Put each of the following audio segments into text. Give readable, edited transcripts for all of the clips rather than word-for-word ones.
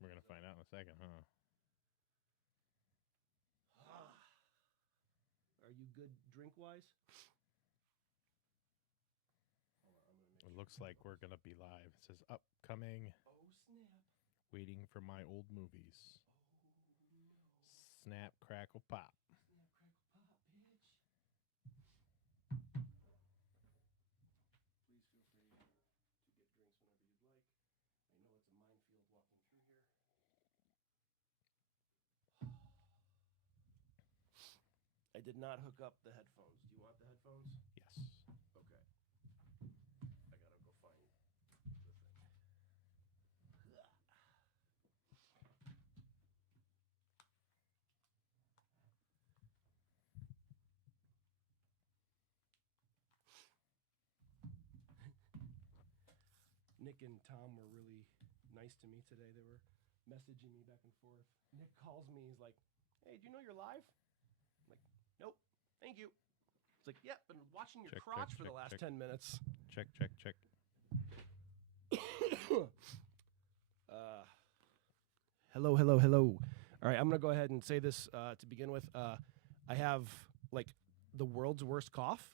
We're going to find out in a second, huh? Are you good drink-wise? It looks like we're going to be live. It says upcoming, Oh, snap. waiting for my old movies. Oh, no. Snap, crackle, pop. Snap, crackle, pop, bitch. Please feel free to get drinks whenever you'd like. I know it's a minefield walking through here. I did not hook up the headphones. Do you want the headphones? Yes. Okay. I gotta go find the thing. Nick and Tom were really nice to me today. They were messaging me back and forth. Nick calls me. He's like, "Hey, do you know you're live?" I'm like, "Nope. Thank you." It's like, "Yeah, been watching your Check, crotch check, for the check, last check. 10 minutes." Check, check, check. Hello, hello, hello. All right, I'm going to go ahead and say this to begin with. I have like the world's worst cough,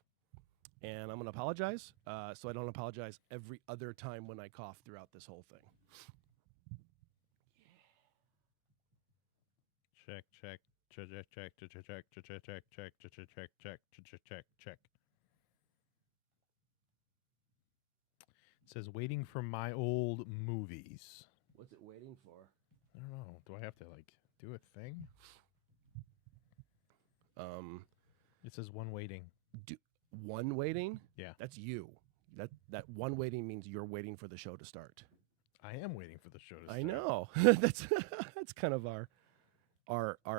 and I'm going to apologize. So I don't apologize every other time when I cough throughout this whole thing. Check, check, check, check, check, check, check, check, check, check, check, check, check, check, check, check, check. It says waiting for my old movies. What's it waiting for? I don't know. Do I have to like do a thing? It says one waiting. One waiting? Yeah. That's you. That one waiting means you're waiting for the show to start. I am waiting for the show to start. I know. that's kind of our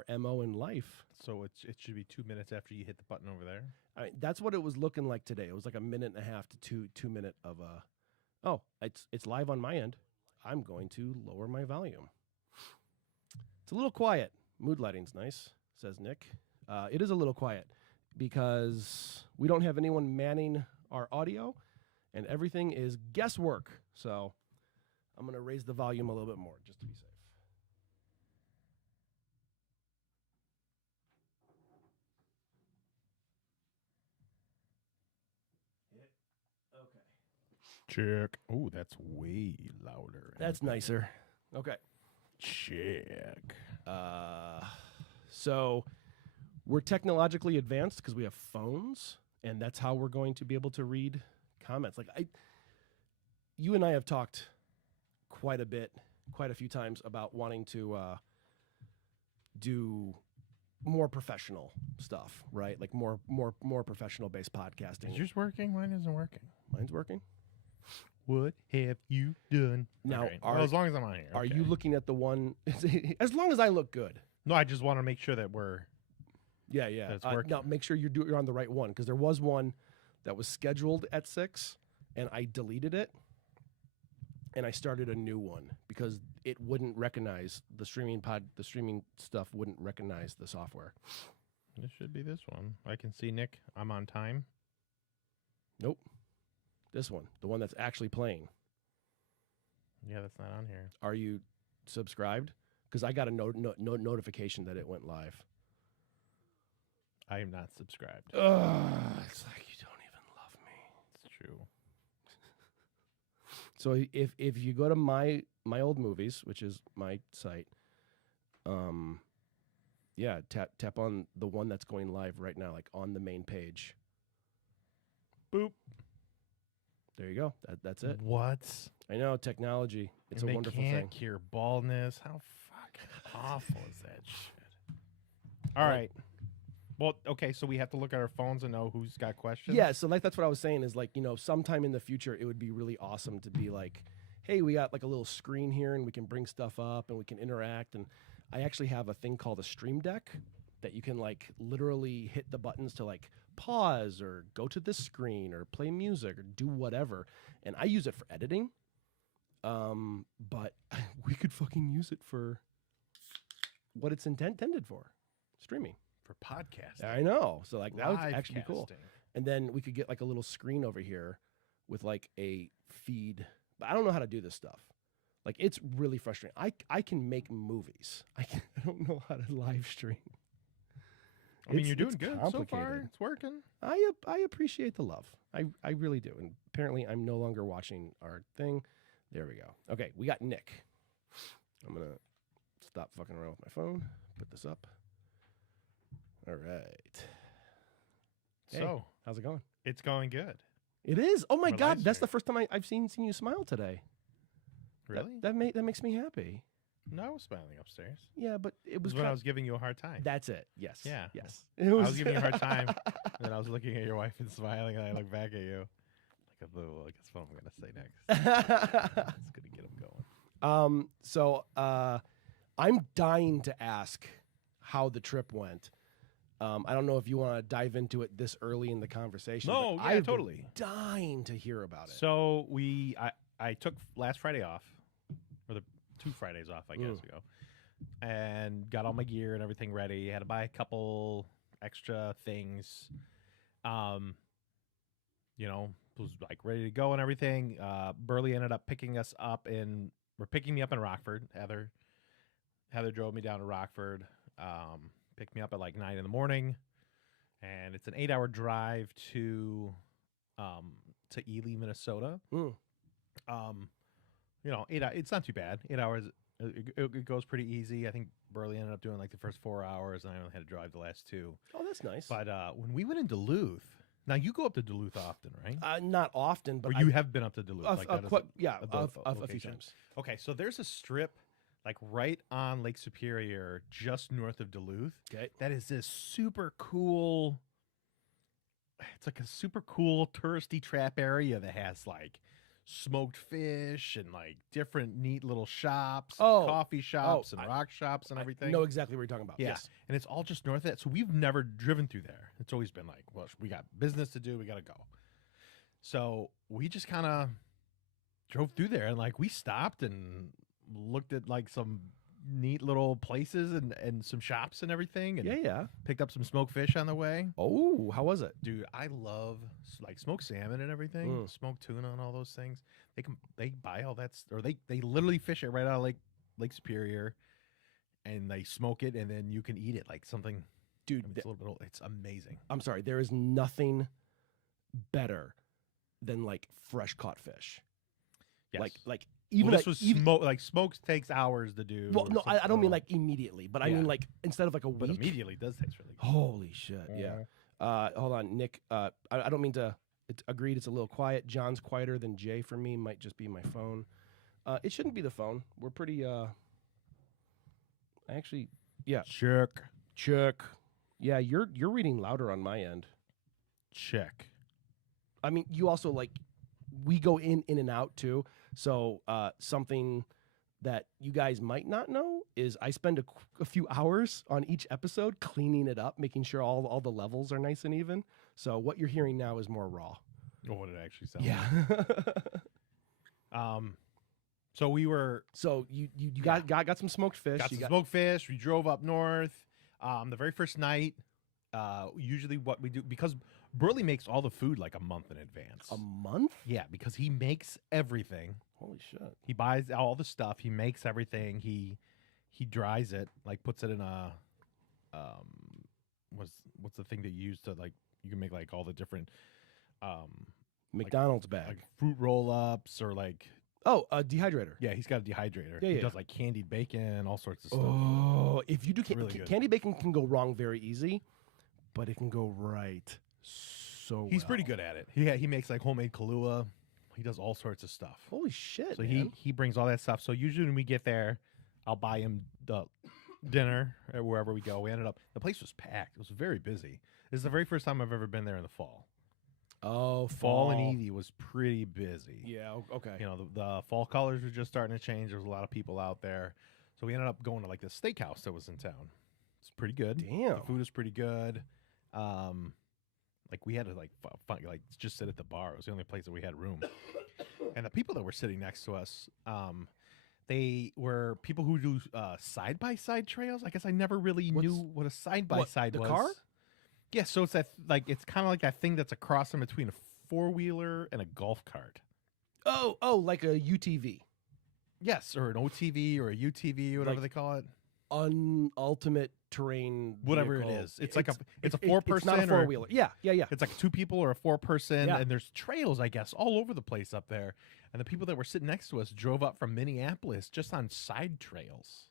MO in life. So it should be 2 minutes after you hit the button over there. I mean, that's what it was looking like today. It was like a minute and a half to 2 minute of a. Oh, it's live on my end. I'm going to lower my volume. It's a little quiet. Mood lighting's nice, says Nick. It is a little quiet because we don't have anyone manning our audio, and everything is guesswork. So I'm going to raise the volume a little bit more just to be safe. Okay. Check. Oh, that's way louder. That's nicer. Okay. Check. So we're technologically advanced because we have phones, and that's how we're going to be able to read comments. Like you and I have talked quite a few times about wanting to do more professional stuff, right? Like more professional based podcasting. Is yours working? Mine isn't working. Mine's working. What have you done? Now, Okay. Well, as long as I'm on here. Are okay. you looking at the one? As long as I look good. No, I just want to make sure that we're. Yeah, yeah. That's working. Now, make sure you're on the right one, because there was one that was scheduled at 6, and I deleted it, and I started a new one because it wouldn't recognize the streaming stuff wouldn't recognize the software. This should be this one. I can see Nick. I'm on time. Nope. This one, the one that's actually playing. Yeah, that's not on here. Are you subscribed? Because I got a notification that it went live. I am not subscribed. It's like you don't even love me. It's true. So if you go to my old movies, which is my site, yeah, tap on the one that's going live right now, like on the main page. Boop. There you go. That's it. What? I know, technology. It's And a they wonderful can't thing. cure baldness. How fucking awful is that shit? All right. Well, okay, so we have to look at our phones and know who's got questions? Yeah, so like that's what I was saying is like, sometime in the future it would be really awesome to be like, hey, we got like a little screen here and we can bring stuff up and we can interact. And I actually have a thing called a Stream Deck that you can like literally hit the buttons to like pause or go to this screen or play music or do whatever. And I use it for editing. But we could fucking use it for what it's intended for, streaming. For podcasting. I know. So like that would Live actually be cool. casting. And then we could get like a little screen over here with like a feed. But I don't know how to do this stuff. Like it's really frustrating. I can make movies. I don't know how to live stream. I mean, It's- you're doing it's good so far. complicated. It's working. I appreciate the love. I really do. And apparently I'm no longer watching our thing. There we go. Okay, we got Nick. I'm gonna stop fucking around with my phone. Put this up. All right. Hey, So how's it going? it's going good. It is. Oh my We're God, live that's the stream. first time I've seen you smile today. Really? That makes me happy. No, I was smiling upstairs. Yeah, but it It was was when I kind- was giving you a hard time. That's it. Yes. Yeah. Yes. I was giving you a hard time. And then I was looking at your wife and smiling, and I looked back at you. Like a little, guess what I'm going to say next. It's going to get him going. So I'm dying to ask how the trip went. I don't know if you want to dive into it this early in the conversation. No, but yeah, I've been totally. dying to hear about it. So I took last Friday off, or the 2 Fridays off, I guess ago, and got all my gear and everything ready. Had to buy a couple extra things. Was like ready to go and everything. Burley ended up picking me up in Rockford. Heather drove me down to Rockford. Picked me up at like 9 in the morning, and it's an 8-hour drive to Ely, Minnesota. It's not too bad. 8 hours, it goes pretty easy. I think Burley ended up doing like the first 4 hours, and I only had to drive the last 2. Oh, that's nice. But when we went in Duluth, now you go up to Duluth often, right? Not often, but Or you have been up to Duluth? Like that is a few location. times. Okay, so there's a strip like right on Lake Superior, just north of Duluth. Okay. That is this super cool. It's like a super cool touristy trap area that has like smoked fish and like different neat little shops, and coffee shops and rock shops and everything. I know exactly what you're talking about. Yeah. Yes. And it's all just north of that. So we've never driven through there. It's always been like, well, we got business to do. We got to go. So we just kind of drove through there, and like we stopped and looked at like some neat little places and some shops and everything, and Yeah. picked up some smoked fish on the way. Oh, how was it? Dude, I love like smoked salmon and everything, smoked tuna and all those things. They buy all that, or they literally fish it right out of Lake Superior, and they smoke it, and then you can eat it like something. Dude, it's a little bit old. It's amazing. I'm sorry. There is nothing better than like fresh caught fish. Yes. Like even this like, was smoke. Like smoked takes hours to do. Well, or no, I something. don't mean like immediately, but I Yeah. mean like instead of like a But week. immediately does taste really good. Holy shit! Yeah. Hold on, Nick. I don't mean to. It's agreed. It's a little quiet. John's quieter than Jay for me. Might just be my phone. It shouldn't be the phone. We're pretty. Actually, yeah. Check. Yeah, you're reading louder on my end. Check. I mean, you also like we go in and out too. So something that you guys might not know is I spend a few hours on each episode cleaning it up, making sure all the levels are nice and even. So what you're hearing now is more raw. Or what it actually sounds Yeah. like. So we were So you got some smoked fish. got You some smoked fish. We drove up north. The very first night, usually what we do, because Burley makes all the food like a month in advance. a month? Yeah, because he makes everything. Holy shit. He buys all the stuff. He makes everything. He dries it, like puts it in a what's the thing that you use to like you can make like all the different McDonald's bag. like fruit roll ups or like A dehydrator. yeah, he's got a dehydrator. Yeah, He yeah. does like candied bacon, all sorts of stuff. Oh, if you do really good. candy bacon can go wrong very easy, but it can go right so He's well. pretty good at it. He makes like homemade Kahlua. He does all sorts of stuff. Holy shit, So man. he brings all that stuff. So usually when we get there, I'll buy him the dinner at wherever we go. We ended up the place was packed. It was very busy. This is the very first time I've ever been there in the fall. Oh, Fall in Edie was pretty busy. Yeah, okay. You know, the fall colors were just starting to change. There was a lot of people out there. So we ended up going to like this steakhouse that was in town. It's pretty good. Damn. The food is pretty good. Like we had to like just sit at the bar. It was the only place that we had room. And the people that were sitting next to us, they were people who do side-by-side trails. I guess I never really knew what a side-by-side the was. car? Yeah, so it's that like it's kind of like that thing that's a cross in between a four-wheeler and a golf cart. Oh, like a UTV. Yes, or an OTV or a UTV, whatever Like, they call it. Ultimate terrain, Whatever vehicle. it is. It's like a it's a 4-person It's not a or four-wheeler. Yeah. it's like 2 people or a 4-person, Yeah. and there's trails, I guess, all over the place up there. And the people that were sitting next to us drove up from Minneapolis just on side trails,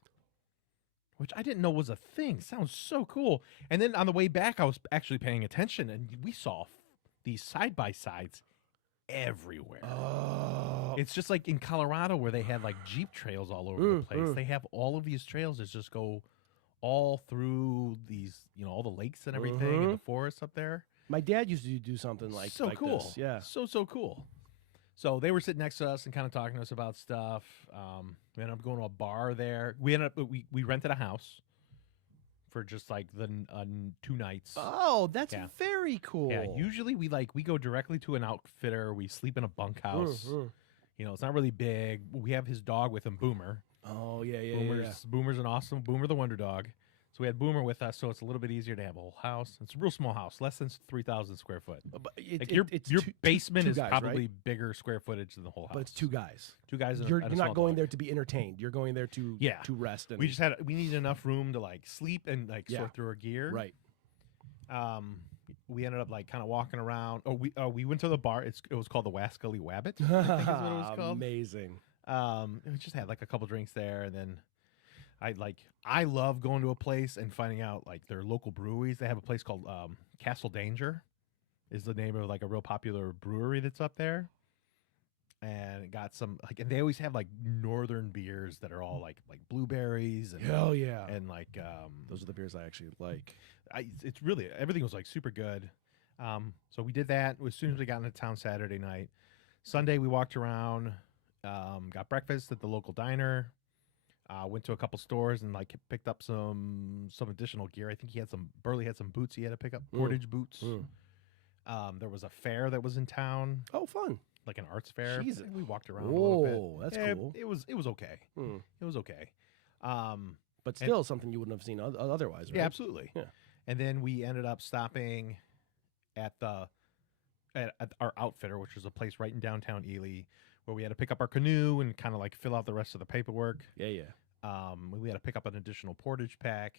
which I didn't know was a thing. Sounds so cool. And then on the way back, I was actually paying attention, and we saw these side-by-sides everywhere. Oh, It's just like in Colorado where they have like Jeep trails all over the place. They have all of these trails that just go all through these, all the lakes and everything and the forests up there. my dad used to do something like So like cool. this. Yeah. So cool. So they were sitting next to us and kind of talking to us about stuff. We ended up going to a bar there. We rented a house for just like the 2 nights. Oh, that's Yeah. very cool. Yeah, usually we go directly to an outfitter. We sleep in a bunkhouse. It's not really big. We have his dog with him, Boomer. Oh yeah. Boomer's an awesome Boomer, the Wonder Dog. So we had Boomer with us, so it's a little bit easier to have a whole house. It's a real small house, less than 3,000 square foot. But Like your two- basement two is guys, probably right? bigger square footage than the whole house. But it's 2 guys. 2 guys. You're and a not small going dog. there to be entertained. You're going there to Yeah. to rest. And We needed enough room to like sleep and like sort through our gear. right. We ended up like kind of walking around. We went to the bar. It was called the Wascally Wabbit. I think is what it was called. Amazing. We just had like a couple drinks there, and then I love going to a place and finding out like their local breweries. They have a place called Castle Danger, is the name of like a real popular brewery that's up there, and it got some and they always have like northern beers that are all like blueberries and Hell yeah. and like Those are the beers I actually like. it's really everything was like super good. So we did that as soon as we got into town Saturday night. Sunday we walked around, got breakfast at the local diner. Went to a couple stores and like picked up some additional gear. I think Burley had some boots he had to pick up, Portage boots. There was a fair that was in town, Oh, fun. like an arts fair. Jesus. We walked around a little bit. Oh, that's cool. It was okay. It was okay. But still something you wouldn't have seen otherwise, right? Yeah, absolutely. Yeah. And then we ended up stopping at our outfitter, which was a place right in downtown Ely, where we had to pick up our canoe and kind of like fill out the rest of the paperwork. Yeah. We had to pick up an additional portage pack.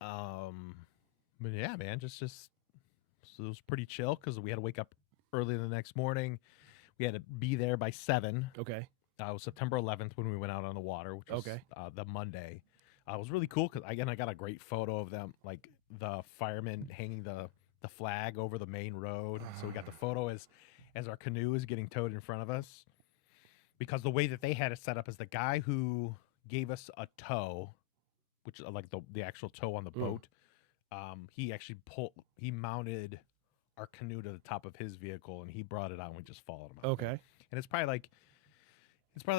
But yeah, man, just so it was pretty chill because we had to wake up early the next morning. We had to be there by 7. Okay. It was September 11th when we went out on the water, which was the Monday. It was really cool because I got a great photo of them, like the firemen hanging the flag over the main road. So we got the photo as our canoe is getting towed in front of us. Because the way that they had it set up is the guy who gave us a tow, which like the actual tow on the boat, he actually mounted our canoe to the top of his vehicle and he brought it out and we just followed him out. Okay. And it's probably like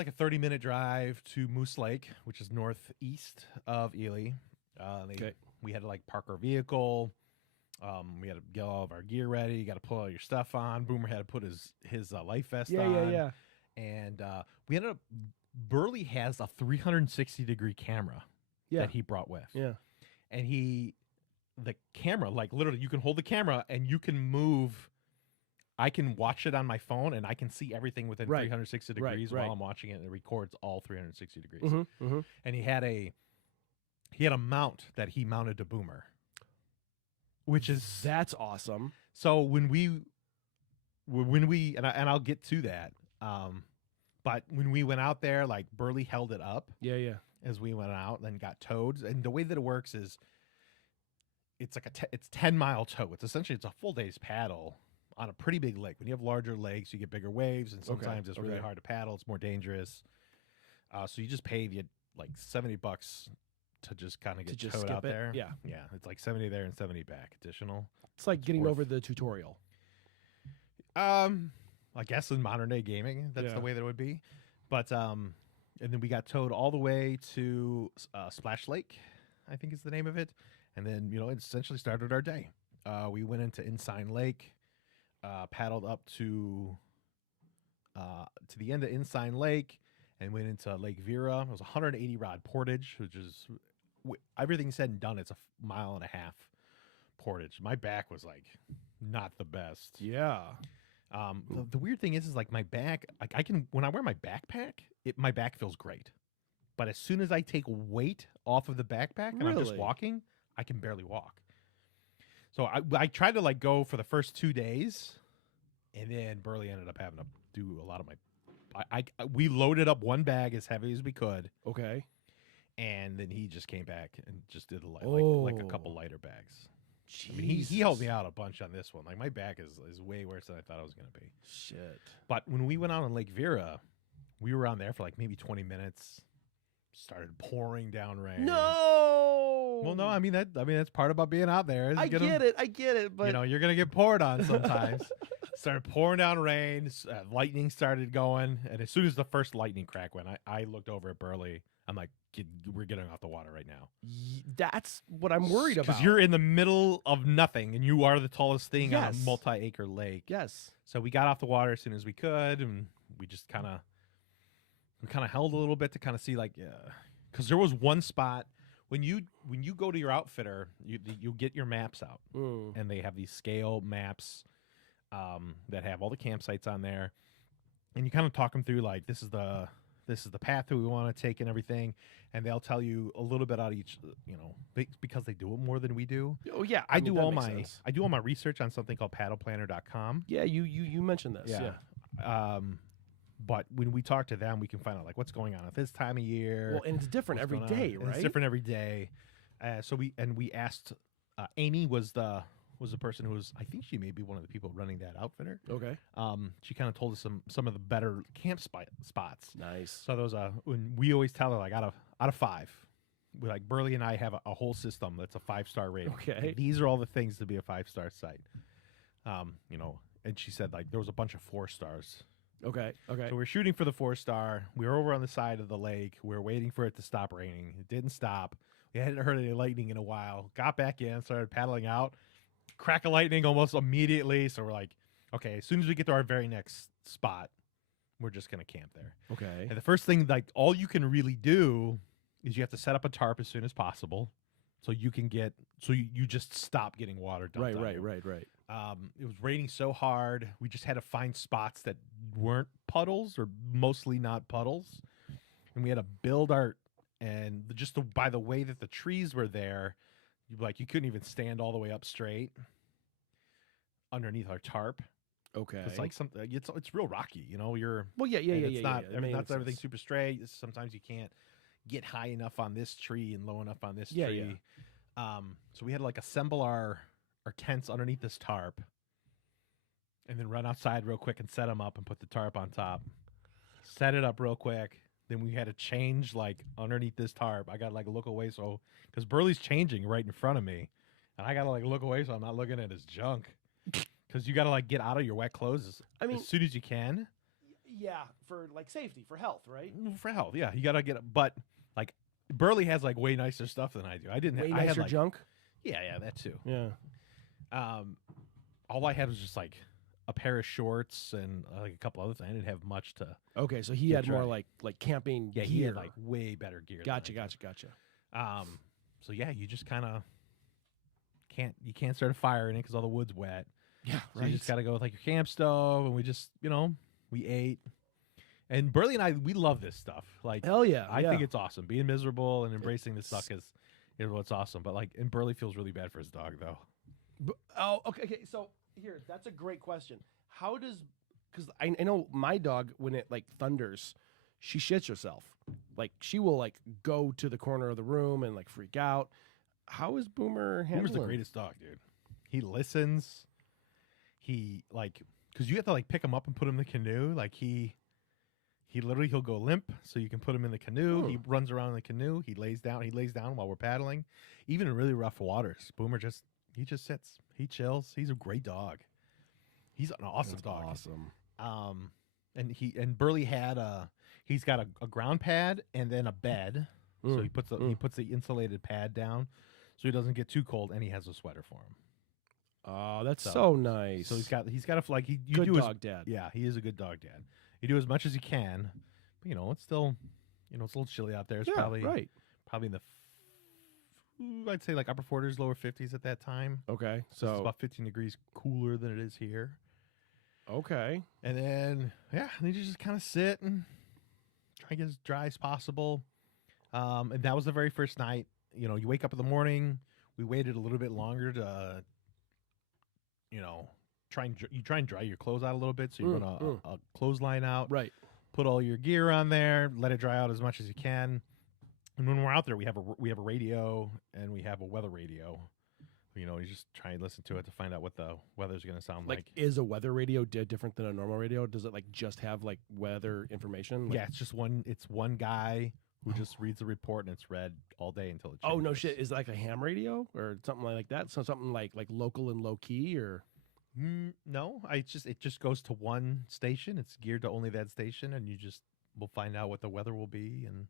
a 30-minute drive to Moose Lake, which is northeast of Ely. We had to like park our vehicle. We had to get all of our gear ready. You got to pull all your stuff on. Boomer had to put his life vest on. Yeah. And we ended up. Burley has a 360-degree camera that he brought with. Yeah. And the camera, like literally, you can hold the camera and you can move. I can watch it on my phone and I can see everything within 360 degrees while I'm watching it, and it records all 360 degrees. And he had a mount that he mounted to Boomer, which is That's awesome. so when we and I'll get to that. But when we went out there, like Burley held it up Yeah. as we went out, and then got towed. And the way that it works is it's like it's 10-mile tow. It's essentially a full day's paddle on a pretty big lake. When you have larger lakes, you get bigger waves, and sometimes it's really hard to paddle. It's more dangerous. So you just pay like $70 to just kind of get towed out there. Yeah. It's like 70 there and 70 back additional. It's like getting over the tutorial. I guess in modern day gaming, that's the way that it would be. But and then we got towed all the way to Splash Lake, I think is the name of it. And then it essentially started our day. We went into Ensign Lake, paddled up to the end of Ensign Lake, and went into Lake Vera. It was 180 rod portage, which is everything said and done. It's a mile and a half portage. My back was like not the best. Yeah. The weird thing is like my back, like I can, when I wear my backpack, my back feels great. But as soon as I take weight off of the backpack and I'm just Really? walking, I can barely walk. So I tried to like go for the first 2 days, and then Burley ended up having to do a lot of my. We loaded up one bag as heavy as we could, Okay. and then he just came back and just did like a couple lighter bags. I mean, he helped me out a bunch on this one. Like my back is way worse than I thought it was gonna be. Shit. But when we went out on Lake Vera, we were on there for like maybe 20 minutes. Started pouring down rain. No. Well, no, I mean that's part about being out there. I get it, but You're gonna get poured on sometimes. Started pouring down rain. Lightning started going, and as soon as the first lightning crack went, I looked over at Burley. I'm like, we're getting off the water right now. That's what I'm worried about. Because you're in the middle of nothing, and you are the tallest thing on a Yes. multi-acre lake. Yes. So we got off the water as soon as we could, and we just kind of held a little bit to kind of see, like, because there was one spot when you go to your outfitter, you get your maps out, and they have these scale maps that have all the campsites on there, and you kind of talk them through, like, this is the path that we want to take and everything, and they'll tell you a little bit about each, because they do it more than we do. Oh yeah, I mean, do that all makes my sense. I do all my research on something called paddleplanner.com. Yeah, you mentioned this. Yeah. But when we talk to them, we can find out like what's going on at this time of year. Well, and it's different what's every going on. day, And right? It's different every day. So we asked Amy was the person who was, I think she may be one of the people running that outfitter. Okay. She kind of told us some of the better camp spots. Nice. So those when we always tell her like out of 5, we like Burley and I have a whole system that's a 5-star rating. Okay. These are all the things to be a 5-star site. And she said like there was a bunch of 4 stars. Okay. Okay. So we're shooting for the 4-star. We were over on the side of the lake. We were waiting for it to stop raining. It didn't stop. We hadn't heard any lightning in a while. Got back in, started paddling out. Crack of lightning almost immediately. So we're like, okay, as soon as we get to our very next spot, we're just going to camp there. Okay. And the first thing, like all you can really do is you have to set up a tarp as soon as possible. So you can you just stop getting water dumped on you. Right. It was raining so hard. We just had to find spots that weren't puddles or mostly not puddles. And we had to build by the way that the trees were there, you couldn't even stand all the way up straight underneath our tarp. Okay. It's like something, it's real rocky, you're. Well, yeah. It's not, It makes not everything's sense. super straight. Sometimes you can't get high enough on this tree and low enough on this Yeah, tree. So we had to like assemble our tents underneath this tarp and then run outside real quick and set them up and put the tarp on top. Set it up real quick. Then we had to change like underneath this tarp. I got to like look away because Burley's changing right in front of me. And I got to like look away so I'm not looking at his junk. Because you got to like get out of your wet clothes as soon as you can. Yeah, for like safety, for health, right? For health, yeah. You got to but like Burley has like way nicer stuff than I do. I didn't Way I had nicer like, junk. Yeah, that too. Yeah. All I had was just like a pair of shorts and like a couple other things. I didn't have much to. Okay, so he Good had more try. like camping Yeah, gear. he had like way better gear. than I Gotcha. did. So yeah, you just kind of can't start a fire in it because all the wood's wet. Yeah, So you just got to go with like your camp stove, and we just we ate. And Burley and I, we love this stuff. Like, Hell yeah. I think it's awesome. Being miserable and embracing this stuff is what's awesome. But like, and Burley feels really bad for his dog though. Okay. So here, that's a great question. How does? Because I know my dog, when it like thunders, she shits herself. Like she will like go to the corner of the room and like freak out. How is Boomer handling? Boomer's the greatest dog, dude. He listens. He like, because you have to like pick him up and put him in the canoe. Like he'll go limp, so you can put him in the canoe. He runs around in the canoe. He lays down while we're paddling. Even in really rough waters, Boomer just sits. He chills. He's a great dog. He's an awesome dog. Awesome. And Burley had he's got a ground pad and then a bed. So he puts the insulated pad down so he doesn't get too cold, and he has a sweater for him. Oh, that's so nice. So he's got a like you good do dog dad. Yeah, he is a good dog dad. You do as much as you can, but it's still it's a little chilly out there. It's probably in the I'd say like upper 40s, lower 50s at that time. Okay, So it's so about 15 degrees cooler than it is here. Okay. And then you just kind of sit and try to get as dry as possible. And that was the very first night. You know, you wake up in the morning. We waited a little bit longer to, try and dry your clothes out a little bit. So you run a clothesline out, Right. put all your gear on there, let it dry out as much as you can. And when we're out there, we have a radio and we have a weather radio. You just try and listen to it to find out what the weather's going to sound like. Is a weather radio different than a normal radio? Does it just have weather information? Yeah, it's just one guy who just reads the report and it's read all day until it changes. Oh no shit! Is it like a ham radio or something like that? So something like local and low key or? No, it just goes to one station. It's geared to only that station, and we'll find out what the weather will be. And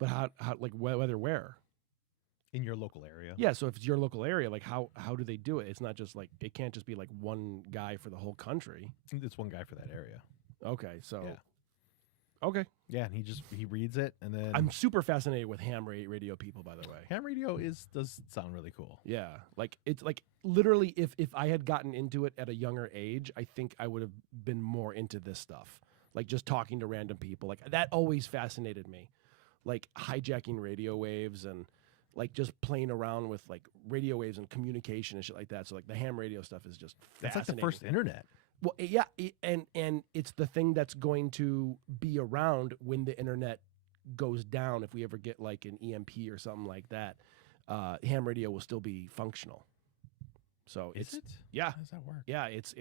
but how weather where? In your local area. Yeah, so if it's your local area, how do they do it? It's not just it can't just be one guy for the whole country. It's one guy for that area. Okay, so yeah. Okay. Yeah, and he reads it, and then I'm super fascinated with ham radio people, by the way. Ham radio does sound really cool. Yeah, it's literally if I had gotten into it at a younger age, I think I would have been more into this stuff. Just talking to random people, that always fascinated me. Hijacking radio waves and just playing around with radio waves and communication and shit like that. So the ham radio stuff is just that's fascinating. the first internet. Well, yeah, and it's the thing that's going to be around when the internet goes down. If we ever get an EMP or something like that, ham radio will still be functional. So Is it? Yeah. How does that work? Yeah, it's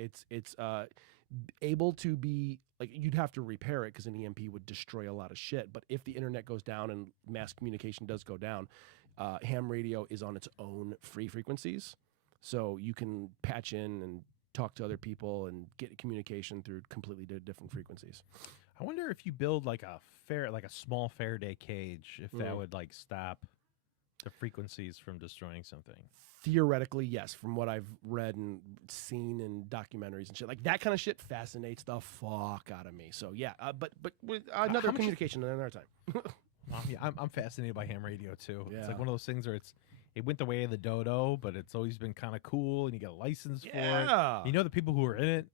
able to be you'd have to repair it because an EMP would destroy a lot of shit. But if the internet goes down and mass communication does go down, ham radio is on its own free frequencies, so you can patch in and talk to other people and get communication through completely different frequencies. I wonder if you build a small Faraday cage, if that would stop the frequencies from destroying something. Theoretically, yes. From what I've read and seen in documentaries and shit, that kind of shit fascinates the fuck out of me. So yeah, but with another communication another time. Yeah, I'm fascinated by ham radio too. Yeah. It's one of those things where it went the way of the dodo, but it's always been kind of cool, and you get a license for it. The people who are in it,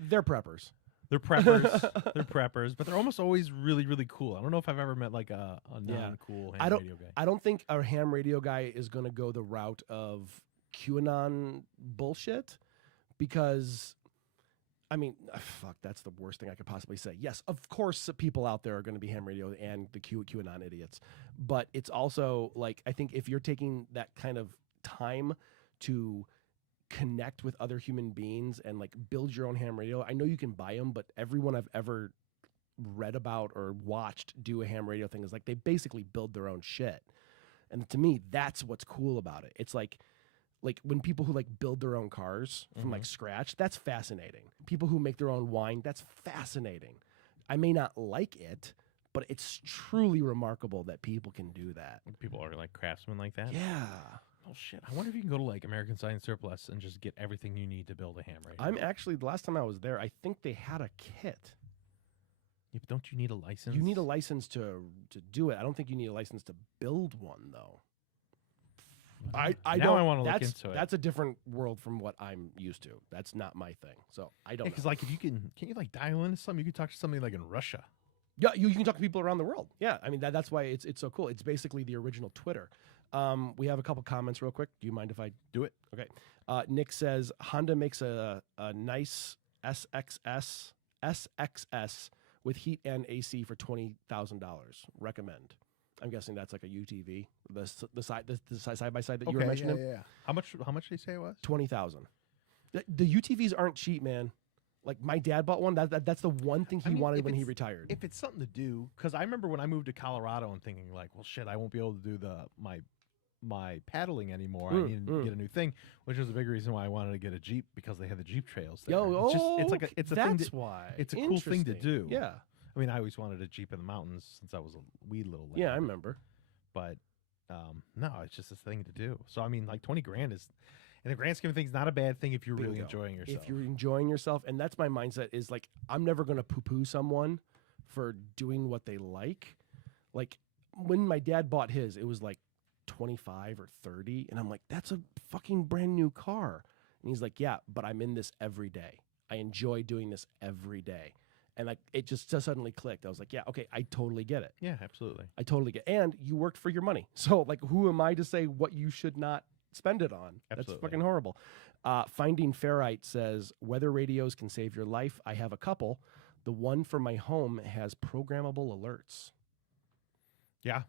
they're preppers. They're preppers. They're preppers, but they're almost always really, really cool. I don't know if I've ever met a non-cool ham radio guy. I don't think our ham radio guy is going to go the route of QAnon bullshit because, fuck, that's the worst thing I could possibly say. Yes, of course, people out there are going to be ham radio and the QAnon idiots, but it's also I think if you're taking that kind of time to connect with other human beings and build your own ham radio. I know you can buy them, but everyone I've ever read about or watched do a ham radio thing is they basically build their own shit. And to me, that's what's cool about it. It's like when people who build their own cars from scratch, that's fascinating. People who make their own wine, that's fascinating. I may not like it, but it's truly remarkable that people can do that. People are craftsmen like that. Yeah. Oh shit! I wonder if you can go to American Science Surplus and just get everything you need to build a ham radio. I'm actually, the last time I was there, I think they had a kit. Yeah, but don't you need a license? You need a license to do it. I don't think you need a license to build one though. I want to look into it. That's a different world from what I'm used to. That's not my thing. So I don't know. Because if you can you dial into something? You can talk to somebody in Russia. Yeah, you can talk to people around the world. Yeah, that's why it's so cool. It's basically the original Twitter. We have a couple comments real quick. Do you mind if I do it? Okay. Nick says Honda makes a nice SXS with heat and AC for $20,000. Recommend. I'm guessing that's a UTV, the side by side that you were mentioning. Yeah. How much did you say it was? 20,000. The UTVs aren't cheap, man. My dad bought one. That's the one thing he wanted when he retired. If it's something to do, because I remember when I moved to Colorado and thinking well, shit, I won't be able to do my paddling anymore. I need to get a new thing, which was a big reason why I wanted to get a Jeep because they had the Jeep trails there. That's why. It's a cool thing to do. Yeah. I always wanted a Jeep in the mountains since I was a wee little lad. Yeah, I remember. But no, it's just a thing to do. So $20,000 is, in the grand scheme of things, not a bad thing if you're really enjoying yourself. If you're enjoying yourself, and that's my mindset is I'm never going to poo-poo someone for doing what they like. When my dad bought his, it was 25 or 30, and I'm that's a fucking brand new car. And he's yeah, but I'm in this every day. I enjoy doing this every day. And like it just suddenly clicked. I was like, yeah, okay, I totally get it. Yeah, absolutely. I totally get. And you worked for your money. So like who am I to say what you should not spend it on? Absolutely. That's fucking horrible. Finding Ferrite says weather radios can save your life. I have a couple. The one for my home has programmable alerts. Yeah.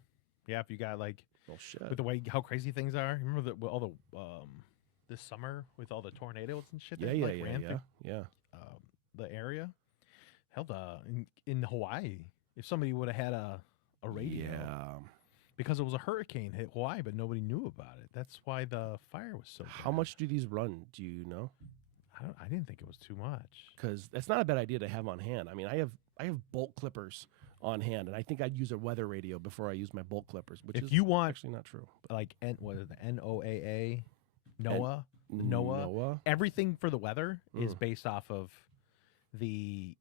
Yeah, if you got like Well, shit. with the way how crazy things are. Remember all the this summer with all the tornadoes and shit that like ran through the area. Hell, in Hawaii, if somebody would have had a radio, because it was a hurricane hit Hawaii, but nobody knew about it. That's why the fire was so. How bad. much do these run? Do you know? I didn't think it was too much. Because that's not a bad idea to have on hand. I mean, I have bolt clippers on hand, and I think I'd use a weather radio before I use my bolt clippers, which is you want actually not true. like what is it, NOAA, NOAA, everything for the weather is based off of the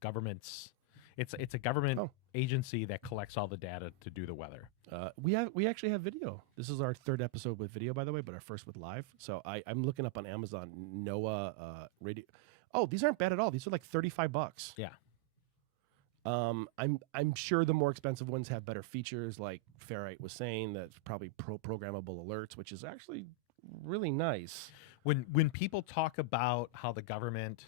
government's. It's a government agency that collects all the data to do the weather. We actually have video. This is our third episode with video, by the way, but our first with live. So I'm looking up on Amazon NOAA radio. Oh, these aren't bad at all. These are like $35. Yeah. I'm sure the more expensive ones have better features, like Ferrite was saying. That's probably programmable alerts, which is actually really nice. When people talk about how the government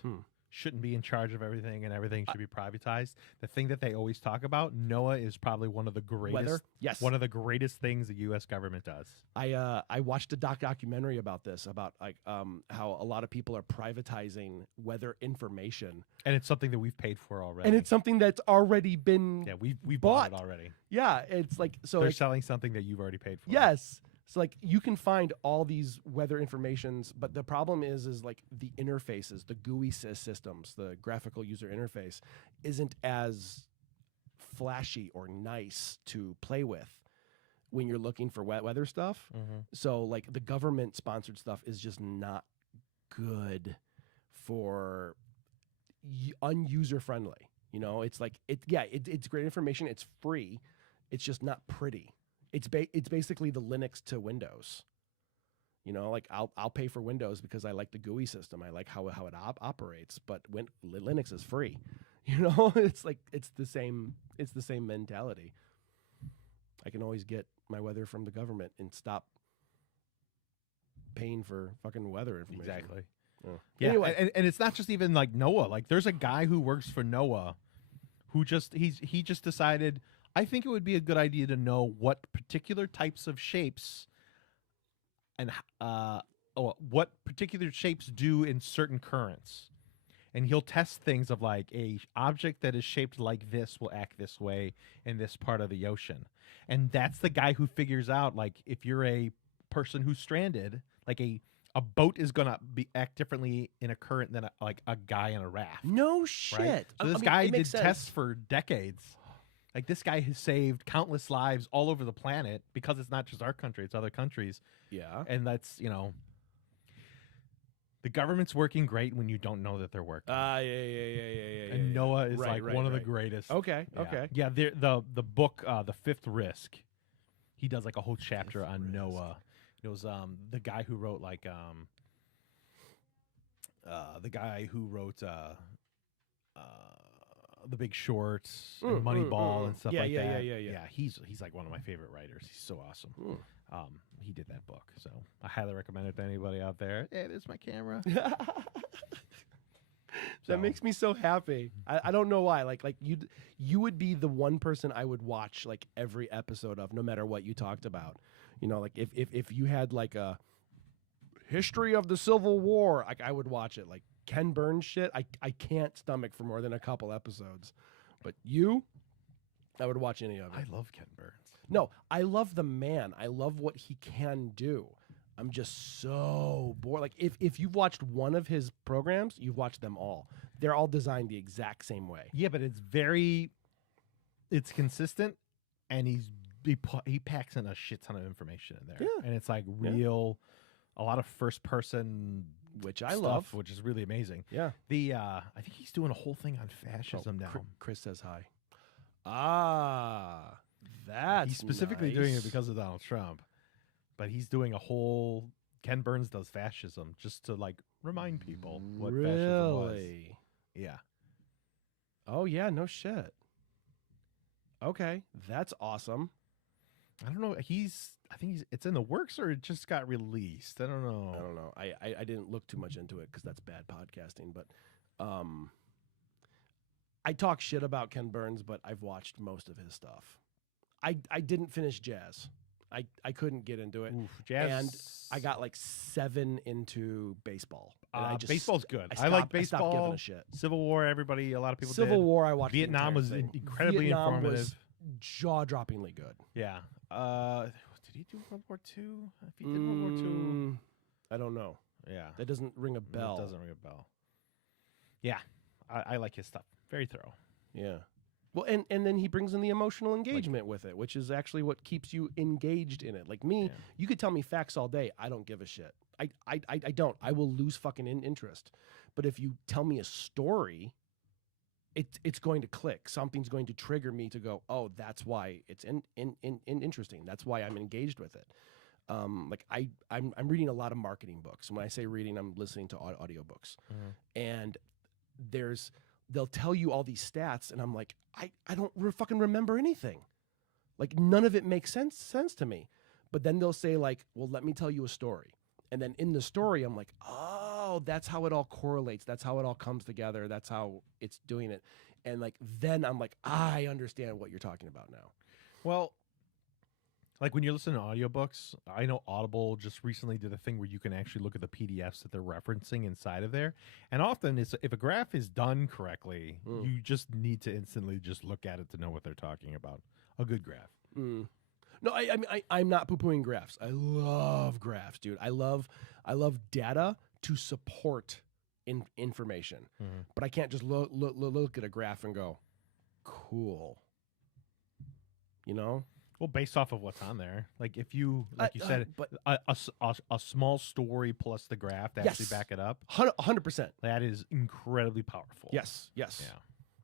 shouldn't be in charge of everything and everything should be privatized, the thing that they always talk about, NOAA is probably one of the greatest. Weather? Yes. One of the greatest things the U.S. government does. I watched a documentary about this, about like how a lot of people are privatizing weather information, and it's something that we've paid for already. and it's something that's already been we bought it already. Yeah, it's like so they're like, selling something that you've already paid for. Yes. So like you can find all these weather informations, but the problem is like the interfaces, the GUI systems, the graphical user interface isn't as flashy or nice to play with when you're looking for weather stuff. So like the government sponsored stuff is just not good for unuser friendly. You know, it's like it's great information. It's free. It's just not pretty. It's basically the Linux to Windows. You know, like I'll pay for Windows because I like the GUI system. I like how it operates. But when Linux is free, you know, it's like it's the same mentality. I can always get my weather from the government and stop paying for fucking weather information. Exactly. Yeah. Anyway, and it's not just even like NOAA. Like there's a guy who works for NOAA who he just decided, I think it would be a good idea to know what particular types of shapes and what particular shapes do in certain currents. And he'll test things of like a object that is shaped like this will act this way in this part of the ocean. And that's the guy who figures out like if you're a person who's stranded, like a boat is going to act differently in a current than a guy in a raft. No shit. Right? So this guy did tests for decades. Like this guy has saved countless lives all over the planet because it's not just our country, it's other countries. Yeah. And that's, the government's working great when you don't know that they're working. Yeah. And NOAA is one of the greatest. Okay. Yeah. Okay. Yeah, the book, The Fifth Risk, he does like a whole chapter on NOAA. It was the guy who wrote The Big Short and Moneyball and stuff like that. Yeah. He's like one of my favorite writers. He's so awesome. He did that book, so I highly recommend it to anybody out there. Hey, there's my camera. That makes me so happy. I don't know why. Like you would be the one person I would watch like every episode of, no matter what you talked about. You know, like if you had like a history of the Civil War, like I would watch it. Like Ken Burns shit, I can't stomach for more than a couple episodes. But I would watch any of it. I love Ken Burns. No, I love the man. I love what he can do. I'm just so bored. Like if you've watched one of his programs, you've watched them all. They're all designed the exact same way. Yeah, but it's consistent, and he packs in a shit ton of information in there. Yeah. And it's like a lot of first person, which I stuff, love, which is really amazing. Yeah. I think he's doing a whole thing on fascism now. Chris says hi. That's he's specifically nice. doing it because of Donald Trump, but he's doing a whole Ken Burns does fascism just to like remind people what fascism was. Really? Yeah. Oh yeah, no shit. Okay, that's awesome. I don't know. I think it's in the works or it just got released. I don't know. I don't know. I didn't look too much into it because that's bad podcasting. But I talk shit about Ken Burns, but I've watched most of his stuff. I didn't finish Jazz. I couldn't get into it. Oof, Jazz. And I got like 7 into baseball. And I just, baseball's good. I like I stopped baseball. giving a shit. Civil War, everybody, a lot of people Civil did. War, I watched. Vietnam the was entire thing. incredibly Vietnam informative. was jaw-droppingly good. Yeah. Did he do World War II? If he did World War II, I don't know. yeah, That doesn't ring a bell. It doesn't ring a bell. Yeah, I like his stuff. Very thorough. Yeah. Well, and then he brings in the emotional engagement with it, which is actually what keeps you engaged in it. Like me, Yeah. you could tell me facts all day. I don't give a shit. I don't. I will lose fucking interest. But if you tell me a story, it's going to click. Something's going to trigger me to go, oh, that's why it's interesting. That's why I'm engaged with it. Like I'm reading a lot of marketing books. And when I say reading, I'm listening to audiobooks. And they'll tell you all these stats, and I'm like, I don't fucking remember anything. Like none of it makes sense to me. But then they'll say like, well, let me tell you a story. And then in the story, I'm like, oh, that's how it all correlates. That's how it all comes together. That's how it's doing it. And like, then I'm like, I understand what you're talking about now. Well, like when you're listening to audiobooks, I know Audible just recently did a thing where you can actually look at the PDFs that they're referencing inside of there. And often, if a graph is done correctly, you just need to instantly just look at it to know what they're talking about. A good graph. No, I'm not poo-pooing graphs. I love graphs, dude. I love data to support information. But I can't just look at a graph and go, cool. You know? Well, based off of what's on there, like if you, like you said, but a small story plus the graph to actually back it up, 100%. that is incredibly powerful. Yes. Yeah.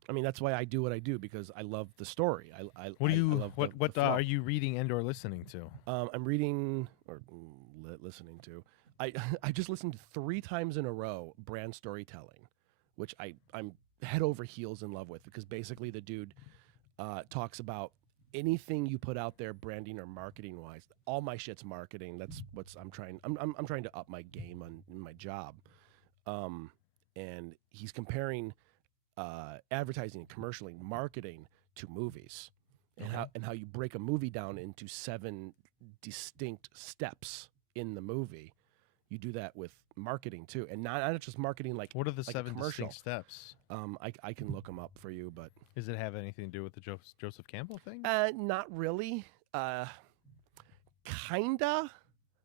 I mean, that's why I do what I do, because I love the story. What do you? I love what the flow. are you reading and or listening to? I'm reading or listening to. I just listened to 3 times in a row Brand Storytelling, which I'm head over heels in love with, because basically the dude talks about anything you put out there, branding or marketing wise. All my shit's marketing. That's what's I'm trying to up my game in my job. And he's comparing advertising and commercial marketing to movies, and how you break a movie down into 7 distinct steps in the movie. You do that with marketing too, and not just marketing like what are the like 7 distinct steps? I can look them up for you, but Does it have anything to do with the Joseph Campbell thing? not really. Kinda.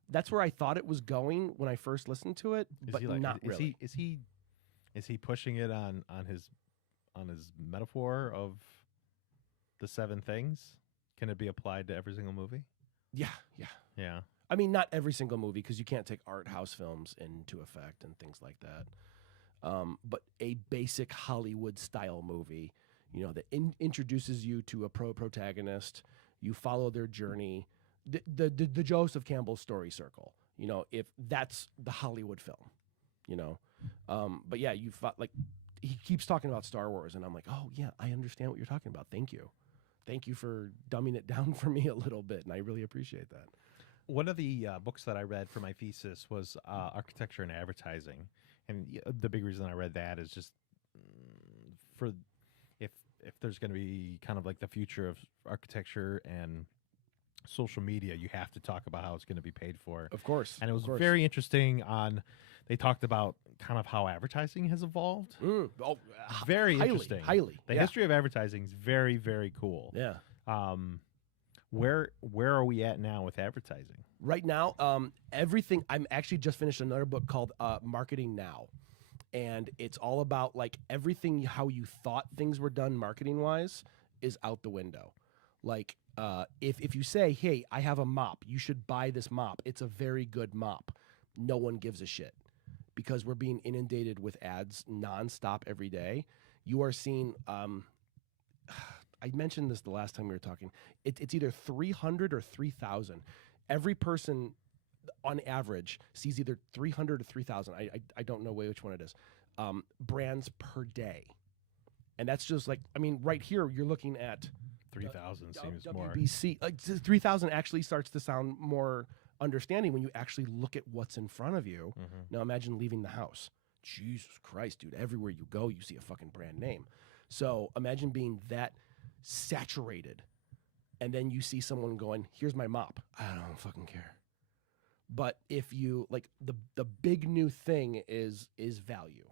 That's where I thought it was going when I first listened to it, but not really. Is he pushing it on his metaphor of the 7 things? Can it be applied to every single movie? Yeah. I mean, not every single movie, because you can't take art house films into effect and things like that. But a basic Hollywood style movie, you know, that introduces you to a protagonist. You follow their journey. The Joseph Campbell story circle. You know, if that's the Hollywood film, you know. But yeah, like he keeps talking about Star Wars, and I'm like, oh yeah, I understand what you're talking about. Thank you for dumbing it down for me a little bit, and I really appreciate that. One of the books that I read for my thesis was Architecture and Advertising, and the big reason I read that is just for if there's going to be kind of like the future of architecture and social media, you have to talk about how it's going to be paid for. Of course. And it was very interesting they talked about kind of how advertising has evolved. Very interesting. Highly. The history of advertising is very, very cool. Yeah. Where are we at now with advertising? Right now, everything. I'm actually just finished another book called Marketing Now, and it's all about like everything how you thought things were done marketing wise is out the window. Like if you say, hey, I have a mop, you should buy this mop. It's a very good mop. No one gives a shit, because we're being inundated with ads nonstop every day. You are seeing. I mentioned this the last time we were talking. It's either 300 or 3,000. Every person on average, sees either 300 or 3,000. I don't know which one it is. Brands per day, and that's just like, I mean, right here you're looking at 3,000 seems more. WBC. 3,000 actually starts to sound more understanding when you actually look at what's in front of you. Now imagine leaving the house. Jesus Christ, dude! Everywhere you go, you see a fucking brand name. So imagine being that saturated, and then you see someone going, "Here's my mop. I don't fucking care." But if you like, the big new thing is value.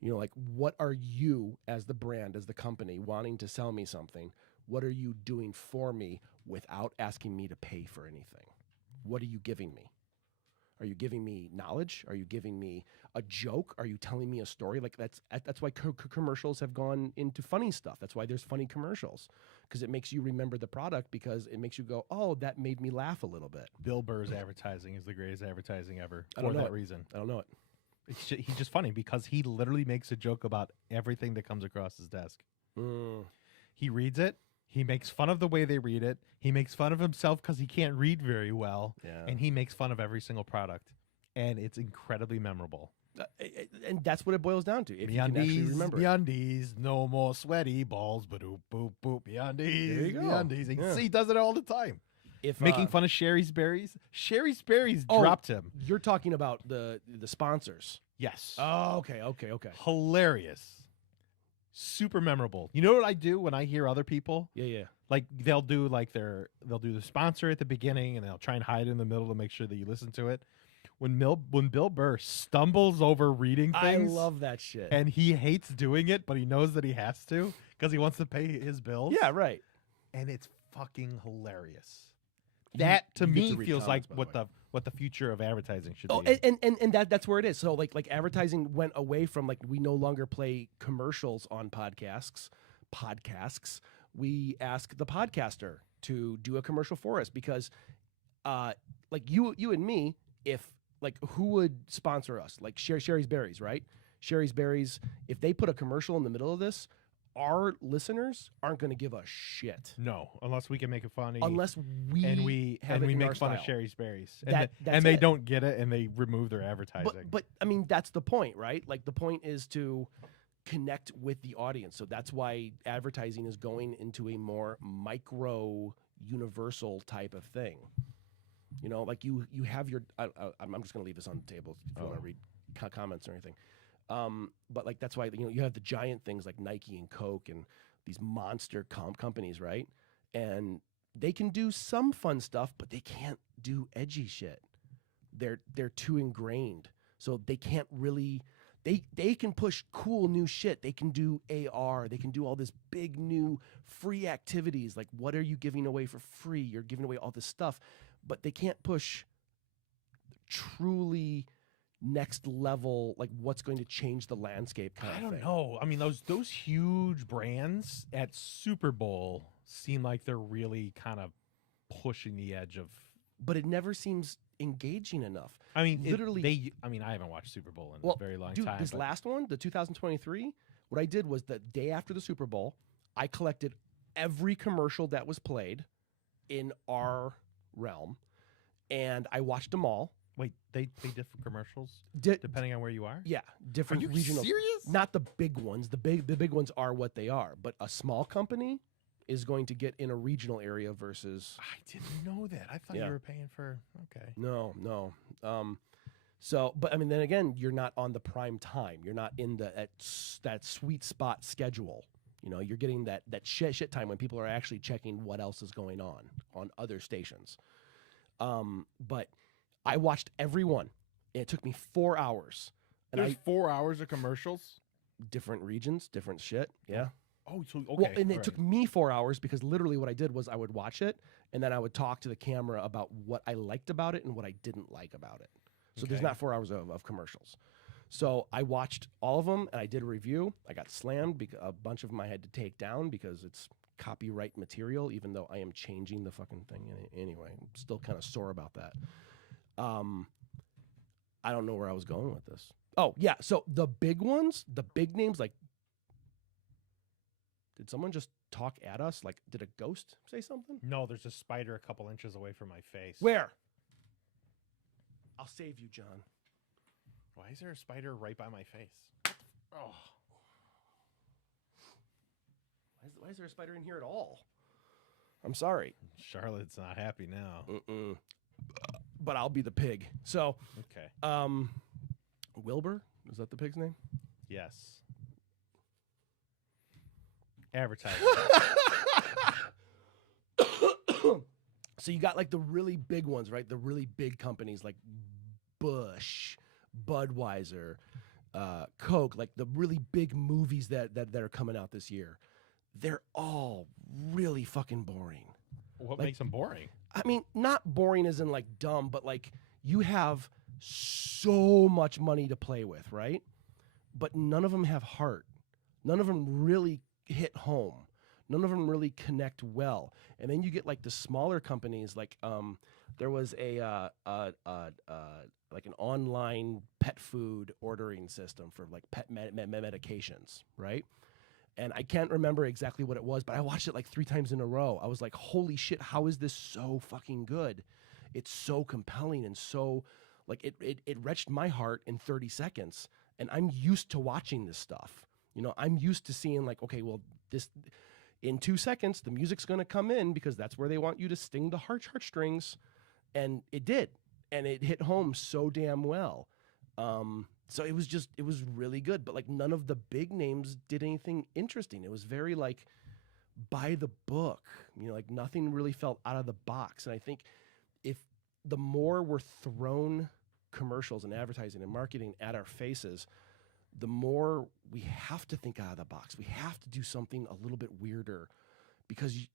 You know, like, what are you as the brand, as the company, wanting to sell me something? What are you doing for me without asking me to pay for anything? What are you giving me? Are you giving me knowledge? Are you giving me a joke? Are you telling me a story? Like, that's why commercials have gone into funny stuff. That's why there's funny commercials, because it makes you remember the product, because it makes you go, oh, that made me laugh a little bit. Bill Burr's advertising is the greatest advertising ever I don't for know that it. reason. I don't know it. He's just funny because he literally makes a joke about everything that comes across his desk. He reads it. He makes fun of the way they read it. He makes fun of himself because he can't read very well. Yeah. And he makes fun of every single product. And it's incredibly memorable. And that's what it boils down to. If you can actually remember it. MeUndies, no more sweaty balls, but boop, boop, boop, MeUndies, There you go. MeUndies. And Yeah. he does it all the time. If Making fun of Sherry's Berries. Sherry's Berries Oh, dropped him. You're talking about the sponsors. Yes. Oh, okay. Hilarious. Super memorable. You know what I do when I hear other people? Yeah. Like they'll do the sponsor at the beginning and they'll try and hide in the middle to make sure that you listen to it. When Bill Burr stumbles over reading things, I love that shit. and he hates doing it, but he knows that he has to because he wants to pay his bills. Yeah, right. And it's fucking hilarious. That to you get me to read feels like comments, by the what the future of advertising should Oh, be. and that's where it is. So like advertising went away from, like, we no longer play commercials on podcasts. We ask the podcaster to do a commercial for us, because like you and me, if like, who would sponsor us? Like Sherry's Berries, right? Sherry's Berries, if they put a commercial in the middle of this, our listeners aren't going to give a shit. No, unless we can make it funny. Unless we and we in make our fun of style. Sherry's Berries, That's and they it. don't get it, and they remove their advertising. But I mean, that's the point, right? Like, the point is to connect with the audience. So that's why advertising is going into a more micro, universal type of thing. You know, like you have your. I'm just going to leave this on the table if you want to read comments or anything. But like, that's why, you know, you have the giant things like Nike and Coke and these monster companies, right? And they can do some fun stuff, but they can't do edgy shit. They're too ingrained, so they can't really. They can push cool new shit. They can do AR. They can do all this big new free activities. Like, what are you giving away for free? You're giving away all this stuff, but they can't push truly next level, like what's going to change the landscape kind of thing. I don't know. I mean, those huge brands at Super Bowl seem like they're really kind of pushing the edge of. But it never seems engaging enough. I mean, literally, I haven't watched Super Bowl in a very long dude, time. this last one, the 2023, what I did was the day after the Super Bowl, I collected every commercial that was played in our realm, and I watched them all. Wait, they different commercials Di- depending on where you are? Yeah, Are different you regional. serious? Not the big ones. The big ones are what they are. But a small company is going to get in a regional area versus. I didn't know that. I thought Yeah. you were paying for. Okay. No. So, but I mean, then again, you're not on the prime time. You're not in that sweet spot schedule. You know, you're getting that shit time when people are actually checking what else is going on other stations. But I watched every one. And it took me 4 hours. And There's 4 hours of commercials. different regions, different shit. Yeah. Oh, so okay. Well, and it all took right. me 4 hours, because literally what I did was I would watch it and then I would talk to the camera about what I liked about it and what I didn't like about it. So there's Okay. not 4 hours of commercials. So I watched all of them and I did a review. I got slammed because a bunch of them I had to take down because it's copyright material, even though I am changing the fucking thing anyway. I'm still kind of sore about that. I don't know where I was going with this. Oh, yeah. So the big ones, the big names, like, did someone just talk at us? Like, did a ghost say something? No, there's a spider a couple inches away from my face. Where? I'll save you, John. Why is there a spider right by my face? Oh, Why is there a spider in here at all? I'm sorry. Charlotte's not happy now. Mm-mm. But I'll be the pig. So, Okay. Wilbur? Is that the pig's name? Yes. Advertising. So you got like the really big ones, right? The really big companies like Bush, Budweiser, Coke, like the really big movies that are coming out this year. They're all really fucking boring. What Like- makes them boring? I mean, not boring as in like dumb, but like you have so much money to play with, right? But none of them have heart. None of them really hit home. None of them really connect well. And then you get like the smaller companies, like there was a like an online pet food ordering system for like pet medications, right? And I can't remember exactly what it was, but I watched it like 3 times in a row. I was like, holy shit, how is this so fucking good? It's so compelling and so like it wrenched my heart in 30 seconds. And I'm used to watching this stuff. You know, I'm used to seeing like, okay, well, this in 2 seconds, the music's gonna come in because that's where they want you to sting the heartstrings. And it did. And it hit home so damn well. So it was really good, but like none of the big names did anything interesting. It was very like by the book, you know, like nothing really felt out of the box. And I think if the more we're thrown commercials and advertising and marketing at our faces, the more we have to think out of the box. We have to do something a little bit weirder because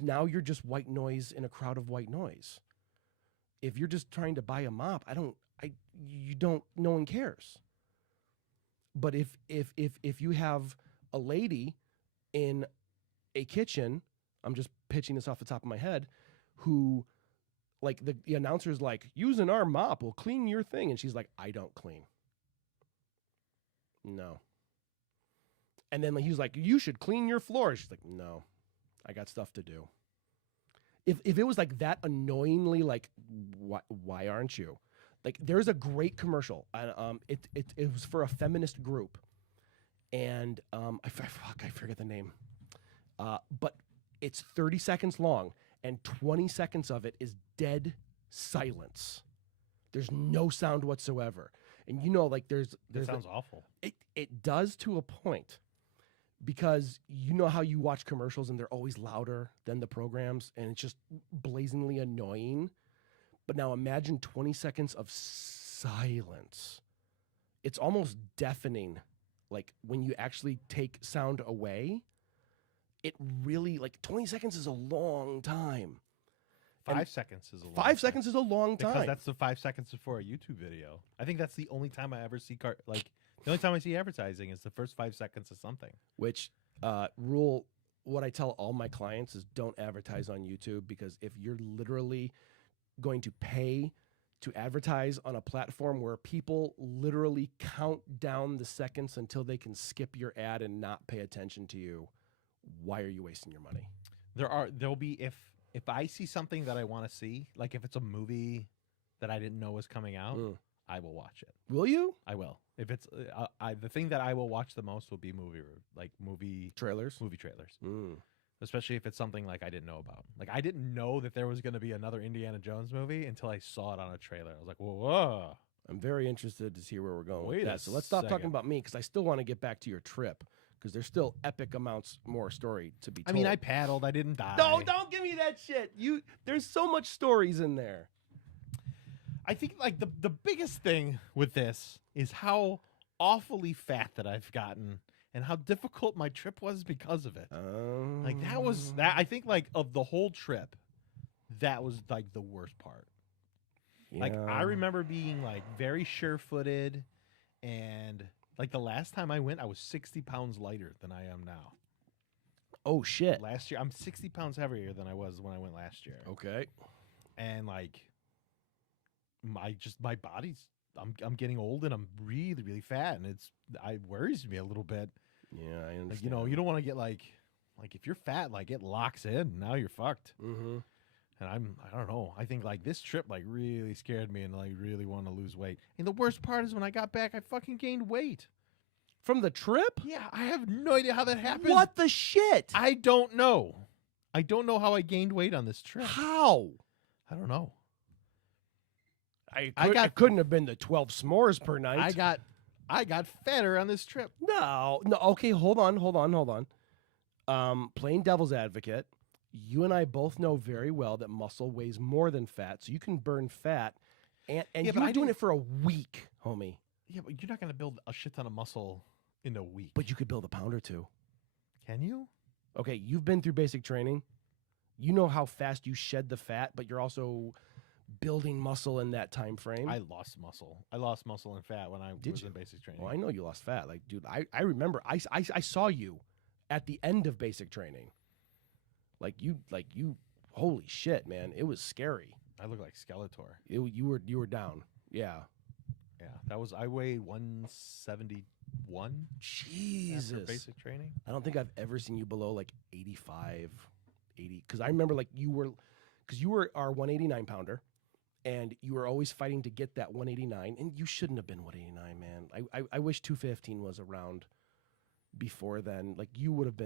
now you're just white noise in a crowd of white noise. If you're just trying to buy a mop, no one cares. But if you have a lady in a kitchen, I'm just pitching this off the top of my head, who like the announcer's like, using our mop will clean your thing. And she's like, I don't clean. No. And then he was like, you should clean your floor. She's like, no, I got stuff to do. If it was like that annoyingly, like, why aren't you? Like, there's a great commercial. It was for a feminist group, and I forget the name, but it's 30 seconds long, and 20 seconds of it is dead silence. There's no sound whatsoever, and you know, like there's That sounds awful. It does to a point. Because you know how you watch commercials and they're always louder than the programs and it's just blazingly annoying. But now imagine 20 seconds of silence. It's almost deafening. Like when you actually take sound away, it really, like 20 seconds is a long time. 5 seconds is a long 5 time. seconds is a long time. Because that's the 5 seconds before a YouTube video. I think that's the only time I ever see the only time I see advertising is the first 5 seconds of something. Which what I tell all my clients is don't advertise on YouTube, because if you're literally going to pay to advertise on a platform where people literally count down the seconds until they can skip your ad and not pay attention to you, why are you wasting your money? There'll be if I see something that I want to see, like if it's a movie that I didn't know was coming out, I will watch it. Will you? I will. If it's the thing that I will watch the most will be movie Trailers? movie trailers. Especially if it's something like I didn't know about. Like I didn't know that there was going to be another Indiana Jones movie until I saw it on a trailer. I was like, whoa. I'm very interested to see where we're going Wait with a that. So let's stop talking second. about me, because I still want to get back to your trip, because there's still epic amounts more story to be I told. mean, I paddled. I didn't die. No, don't give me that shit. There's so much stories in there. I think like the biggest thing with this is how awfully fat that I've gotten and how difficult my trip was because of it. Like that was that. I think like of the whole trip, that was like the worst part. Like I remember being like very sure-footed, and like the last time I went, I was 60 pounds lighter than I am now. Oh shit. Last year, I'm 60 pounds heavier than I was when I went last year. Okay. And like my body's I'm getting old and I'm really, really fat, and it worries me a little bit. Yeah, I understand. Like, you know, you don't want to get like if you're fat, like it locks in. Now you're fucked. Mm-hmm. And I don't know. I think like this trip like really scared me and like really want to lose weight. And the worst part is when I got back, I fucking gained weight. From the trip? Yeah, I have no idea how that happened. What the shit? I don't know. I don't know how I gained weight on this trip. How? I don't know. It couldn't have been the 12 s'mores per night. I got fatter on this trip. No. Okay, hold on. Playing devil's advocate, you and I both know very well that muscle weighs more than fat, so you can burn fat, and Yeah, you were doing it for a week, homie. Yeah, but you're not going to build a shit ton of muscle in a week. But you could build a pound or two. Can you? Okay, you've been through basic training. You know how fast you shed the fat, but you're also building muscle in that time frame. I lost muscle. I lost muscle and fat when I was in basic training. Well, I know you lost fat. Like, dude, I remember. I saw you at the end of basic training. Like you. Holy shit, man! It was scary. I look like Skeletor. You were down. Yeah. Yeah, that was. I weigh 171. Jesus. After basic training. I don't think I've ever seen you below like 85, 80. Because I remember like you were our 189 pounder. And you were always fighting to get that 189, and you shouldn't have been 189, man. I wish 215 was around before then. Like you would have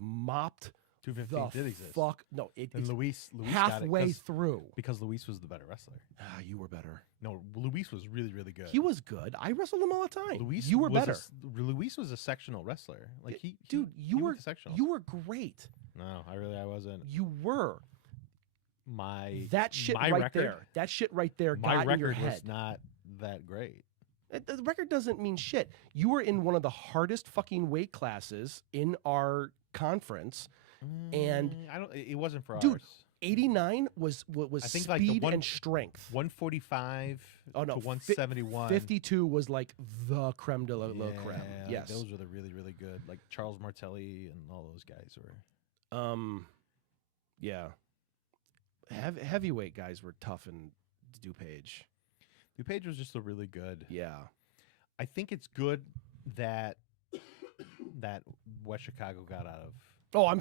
mopped 215 did exist. Fuck no, and Luis halfway got it through because Luis was the better wrestler. You were better. No, Luis was really really good. He was good. I wrestled him all the time. Luis, you were better. Luis was a sectional wrester. Like you were sectional. You were great. No, I wasn't. You were. That shit my right record, there. That shit right there my got record in your head. was not that great. The record doesn't mean shit. You were in one of the hardest fucking weight classes in our conference, and It wasn't for dude, ours. 89 was I think speed like and strength. 145 to 171. 52 was like the creme de la creme. Like Yes, those were the really really good. Like Charles Martelli and all those guys were. Yeah. Heavyweight guys were tough in DuPage. DuPage was just a really good. Yeah. I think it's good that West Chicago got out of. Oh, I'm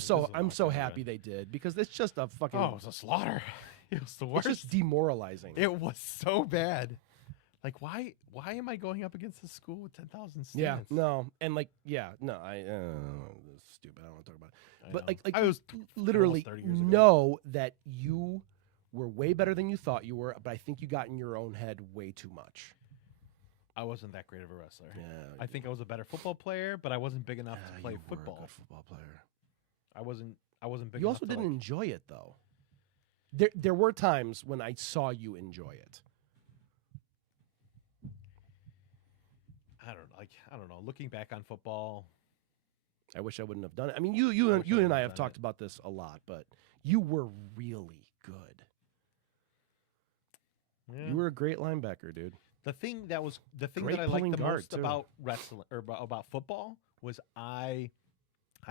so happy they did, because it's just a fucking. Oh, it was a slaughter. It was the worst. It's just demoralizing. It was so bad. Like why am I going up against a school with 10,000 students? Yeah, no, and like no, this is stupid. I don't want to talk about it. But like I was literally 30 years ago. know that you were way better than you thought you were, but I think you got in your own head way too much. I wasn't that great of a wrestler. Yeah, I think I was a better football player, but I wasn't big enough to play you were football. a good football player. I wasn't big You enough. also to, didn't like, enjoy it though. There were times when I saw you enjoy it. I don't know. Looking back on football, I wish I wouldn't have done it. I mean, you and I have talked about this a lot, but you were really good. yeah. You were a great linebacker, dude. The thing that Great I liked pulling the guard, most too. about wrestling or about football was I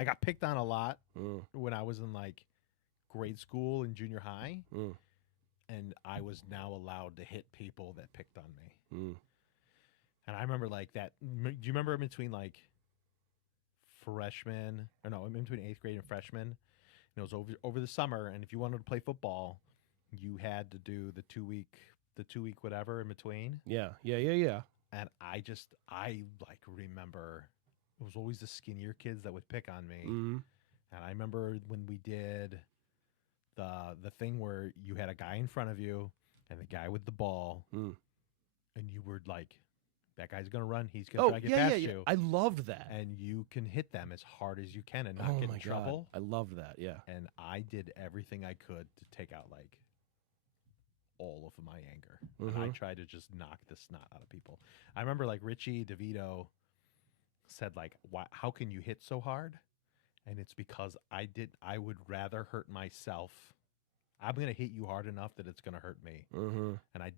got picked on a lot when I was in like grade school and junior high, and I was now allowed to hit people that picked on me. And I remember like that. Do you remember in between like freshman or no, in between 8th grade and freshman? And it was over the summer, and if you wanted to play football, you had to do the 2 week whatever in between. Yeah. And I like remember it was always the skinnier kids that would pick on me. And I remember when we did the thing where you had a guy in front of you and the guy with the ball, and you were like, that guy's gonna run. He's gonna try to get past you. I loved that. And you can hit them as hard as you can and not get in trouble. I loved that. Yeah. And I did everything I could to take out like all of my anger. And I tried to just knock the snot out of people. I remember like Richie DeVito said like, how can you hit so hard? And it's because I would rather hurt myself. I'm going to hit you hard enough that it's going to hurt me. And I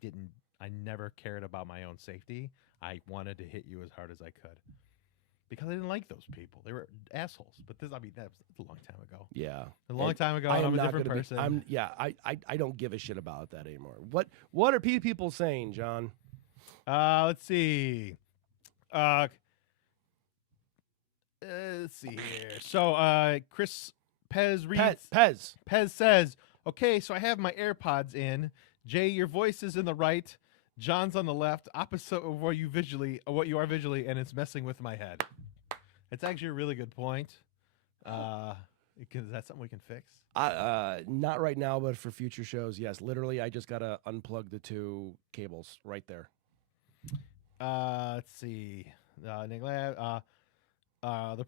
never cared about my own safety. I wanted to hit you as hard as I could because I didn't like those people. They were assholes. But that's a long time ago. Yeah. A long time ago, I'm a different person. I don't give a shit about that anymore. What are people saying, John? Let's see. Let's see here. So, Chris Pez reads. Pez Pez says, Okay, so I have my AirPods in. Jay, your voice is in the right. John's on the left, opposite of what you are visually, and it's messing with my head. It's actually a really good point. Is that something we can fix? Not right now, but for future shows, yes. Literally, I just gotta unplug the two cables right there. Let's see. The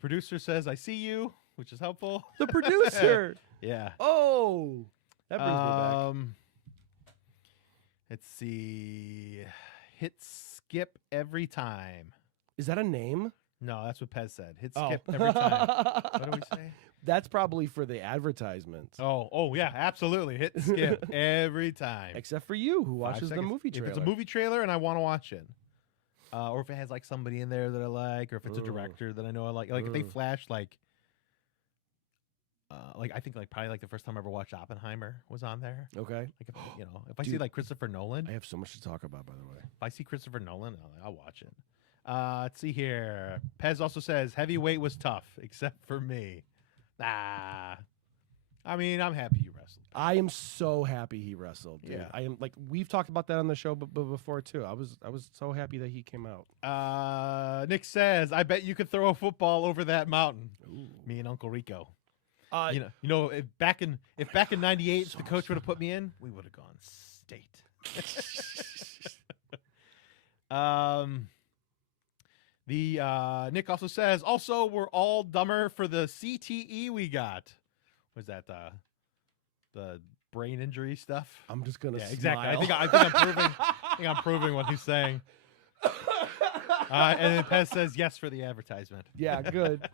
producer says, "I see you," which is helpful. The producer. Yeah. Oh, that brings me back. Let's see. Hit skip every time. Is that a name? No, that's what Pez said. Hit skip every time. What do we say? That's probably for the advertisements. Oh yeah, absolutely. Hit skip every time. Except for you, who 5 watches the seconds. movie trailer. If it's a movie trailer and I want to watch it, or if it has like somebody in there that I like, or if it's a director that I know I like if they flash like I think probably the first time I ever watched Oppenheimer was on there. Okay. Like if I see like Christopher Nolan, I have so much to talk about, by the way. if I see Christopher Nolan, I'll watch it. Let's see here. Pez also says heavyweight was tough, except for me. I mean, I'm happy you wrestled. I am so happy he wrestled. Dude. Yeah. I am we've talked about that on the show before too. I was so happy that he came out. Nick says, I bet you could throw a football over that mountain. Ooh. Me and Uncle Rico. You If back in '98 the coach would have put me in, we would have gone state. Nick also says, also we're all dumber for the CTE we got. Was that the brain injury stuff? I'm just gonna smile. Exactly. I think I'm proving what he's saying. And then Pez says yes for the advertisement. Yeah, good.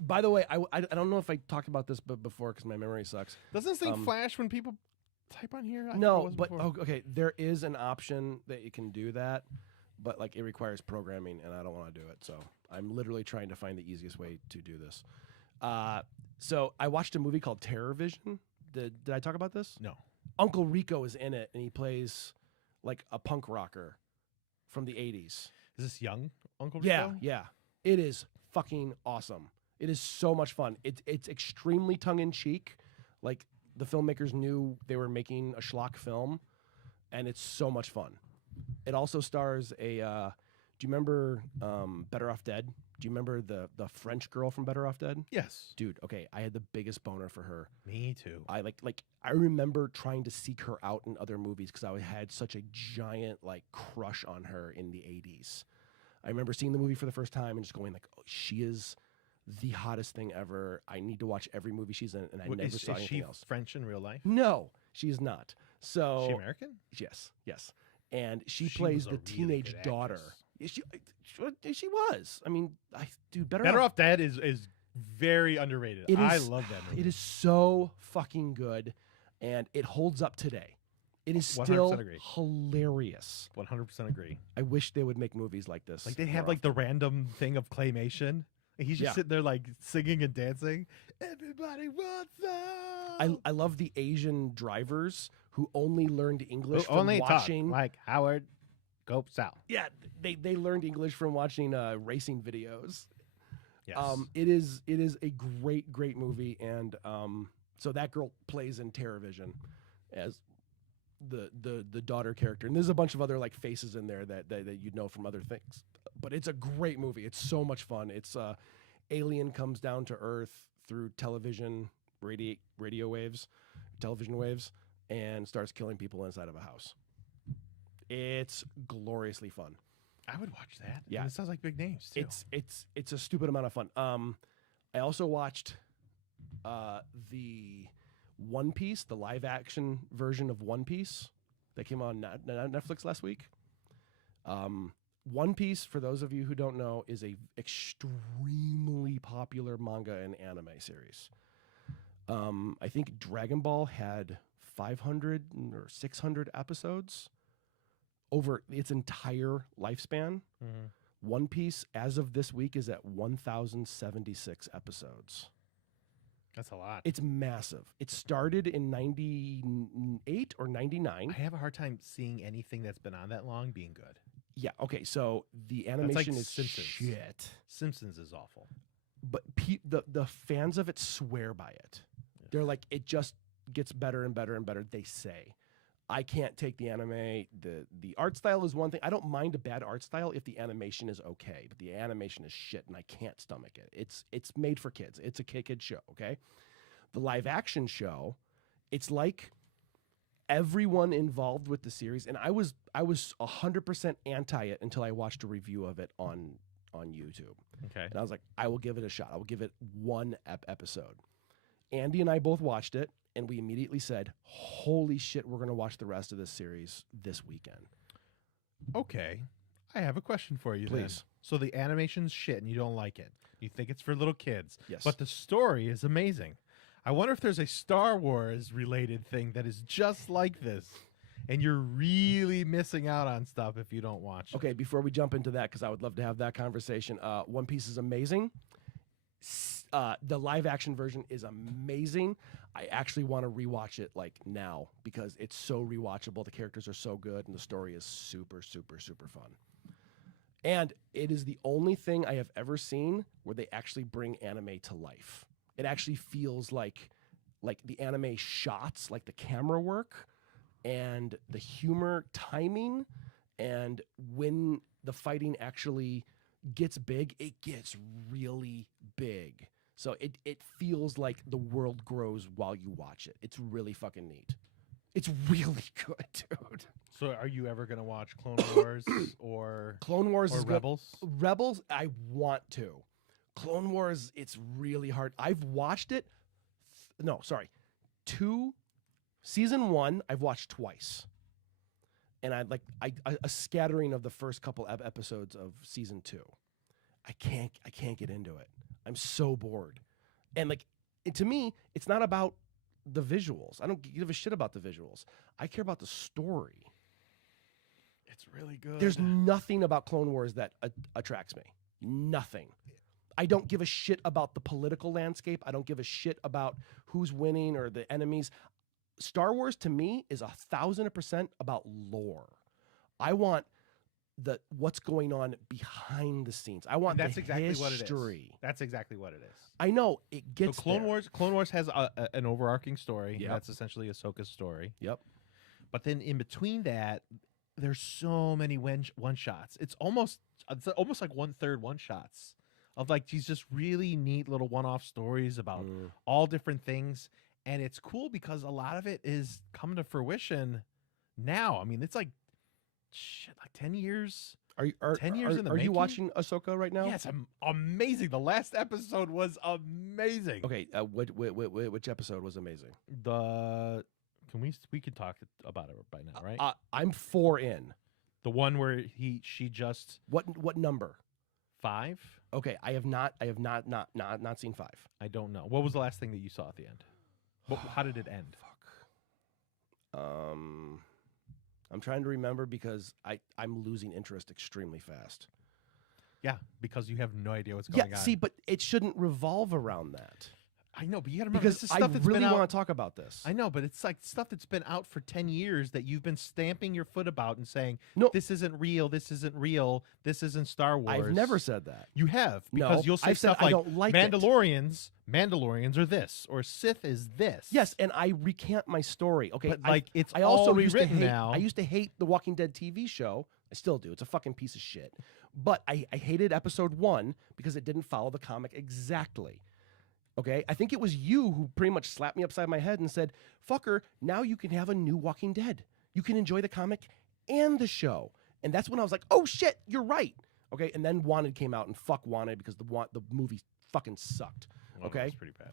By the way, I don't know if I talked about this before because my memory sucks. Doesn't this thing flash when people type on here? No, but okay, there is an option that you can do that, but it requires programming, and I don't want to do it. So I'm literally trying to find the easiest way to do this. So I watched a movie called Terror Vision. Did I talk about this? No. Uncle Rico is in it, and he plays a punk rocker from the 80s. Is this young Uncle Rico? Yeah. It is fucking awesome. It is so much fun. It's extremely tongue-in-cheek. The filmmakers knew they were making a schlock film, and it's so much fun. It also stars do you remember Better Off Dead? Do you remember the French girl from Better Off Dead? Yes. Dude, okay, I had the biggest boner for her. Me too. I I remember trying to seek her out in other movies because I had such a giant crush on her in the 80s. I remember seeing the movie for the first time and just going oh, she is the hottest thing ever. I need to watch every movie she's in, and I never saw anything else. Is she French in real life? No, she is not. So Is she American? Yes. And she She plays was a the really teenage good daughter. actress. She was. I mean, Better Off Dead is very underrated. I love that movie. It is so fucking good, and it holds up today. It is 100% still agree. hilarious. 100% agree. I wish they would make movies like this. They have more the random thing of claymation. And he's just sitting there singing and dancing. Everybody wants some. I love the Asian drivers who only learned English Who from only watching. talk like Howard Copesal. Yeah, they learned English from watching racing videos. Yes. It is a great movie, and so that girl plays in Terror Vision as the daughter character, and there's a bunch of other faces in there that you'd know from other things. But it's a great movie. It's so much fun. It's alien comes down to Earth through television radio waves, television waves, and starts killing people inside of a house. It's gloriously fun. I would watch that. Yeah. And it sounds like big names too. It's a stupid amount of fun. I also watched the One Piece, the live action version of One Piece that came on Netflix last week. One Piece, for those of you who don't know, is a extremely popular manga and anime series. I think Dragon Ball had 500 or 600 episodes over its entire lifespan. Mhm. One Piece, as of this week, is at 1,076 episodes. That's a lot. It's massive. It started in 98 or 99. I have a hard time seeing anything that's been on that long being good. Yeah, okay, so the animation is Simpsons. shit. Simpsons is awful. But the fans of it swear by it. They're like, it just gets better and better and better, they say. I can't take the anime. The art style is one thing. I don't mind a bad art style if the animation is okay, but the animation is shit and I can't stomach it. It's made for kids. It's a kid show, okay? The live action show, it's like everyone involved with the series, and I was 100% anti it until I watched a review of it on YouTube. Okay. And I was like, I will give it a shot. I will give it one episode. Andy and I both watched it, and we immediately said, holy shit, we're going to watch the rest of this series this weekend. Okay. I have a question for you then. Please. So the animation's shit and you don't like it. You think it's for little kids. Yes. But the story is amazing. I wonder if there's a Star Wars related thing that is just like this. And you're really missing out on stuff if you don't watch it. Okay, before we jump into that, because I would love to have that conversation, One Piece is amazing. The live action version is amazing. I actually want to rewatch it like now because it's so rewatchable. The characters are so good and the story is super, super, super fun. And it is the only thing I have ever seen where they actually bring anime to life. It actually feels like the anime shots, like the camera work and the humor timing, and when the fighting actually gets big, it gets really big. So it feels like the world grows while you watch it. It's really fucking neat. It's really good, dude. So are you ever going to watch Clone Wars or Clone Wars or is good. Rebels? Rebels, I want to. Clone Wars, it's really hard. I've watched it. Season 1, I've watched twice. And a scattering of the first couple episodes of season 2. I can't get into it. I'm so bored. And to me, it's not about the visuals. I don't give a shit about the visuals. I care about the story. It's really good. There's nothing about Clone Wars that attracts me. Nothing. I don't give a shit about the political landscape. I don't give a shit about who's winning or the enemies. Star Wars to me is 1,000% about lore. I want what's going on behind the scenes. I want that's exactly history. what it is. That's exactly what it is. I know it gets so Clone there. Wars has an overarching story. Yep. That's essentially Ahsoka's story. Yep. But then in between that, there's so many one shots. It's almost like 1/3 one shots of these just really neat little one-off stories about all different things. And it's cool because a lot of it is coming to fruition now. I mean, it's like 10 years. 10 years in the Are you making? watching Ahsoka right now? Yes, amazing. The last episode was amazing. Okay, which episode was amazing? We could talk about it by now, right? I'm 4 in. The one where she just What number? 5? Okay, I have not seen 5. I don't know. What was the last thing that you saw at the end? How did it end? Fuck. I'm trying to remember because I'm losing interest extremely fast. Yeah, because you have no idea what's going on. Yeah, see, but it shouldn't revolve around that. I know, but you got to remember Because this is I stuff that's really been out. want to talk about this. I know, but it's like stuff that's been out for 10 years that you've been stamping your foot about and saying, No. this isn't real, this isn't real, this isn't Star Wars. I've never said that. You have, No, because you'll say I've said stuff I like, don't like it. Mandalorians are this, or Sith is this. Yes, and I recant my story. Okay, But it's I also all used to rewritten hate. now. I used to hate the Walking Dead TV show. I still do. It's a fucking piece of shit. But I hated episode 1 because it didn't follow the comic exactly. Okay, I think it was you who pretty much slapped me upside my head and said, "Fucker, now you can have a new Walking Dead. You can enjoy the comic and the show." And that's when I was like, "Oh shit, you're right." Okay, and then Wanted came out, and fuck Wanted because the movie fucking sucked. Well, Okay, that's pretty bad.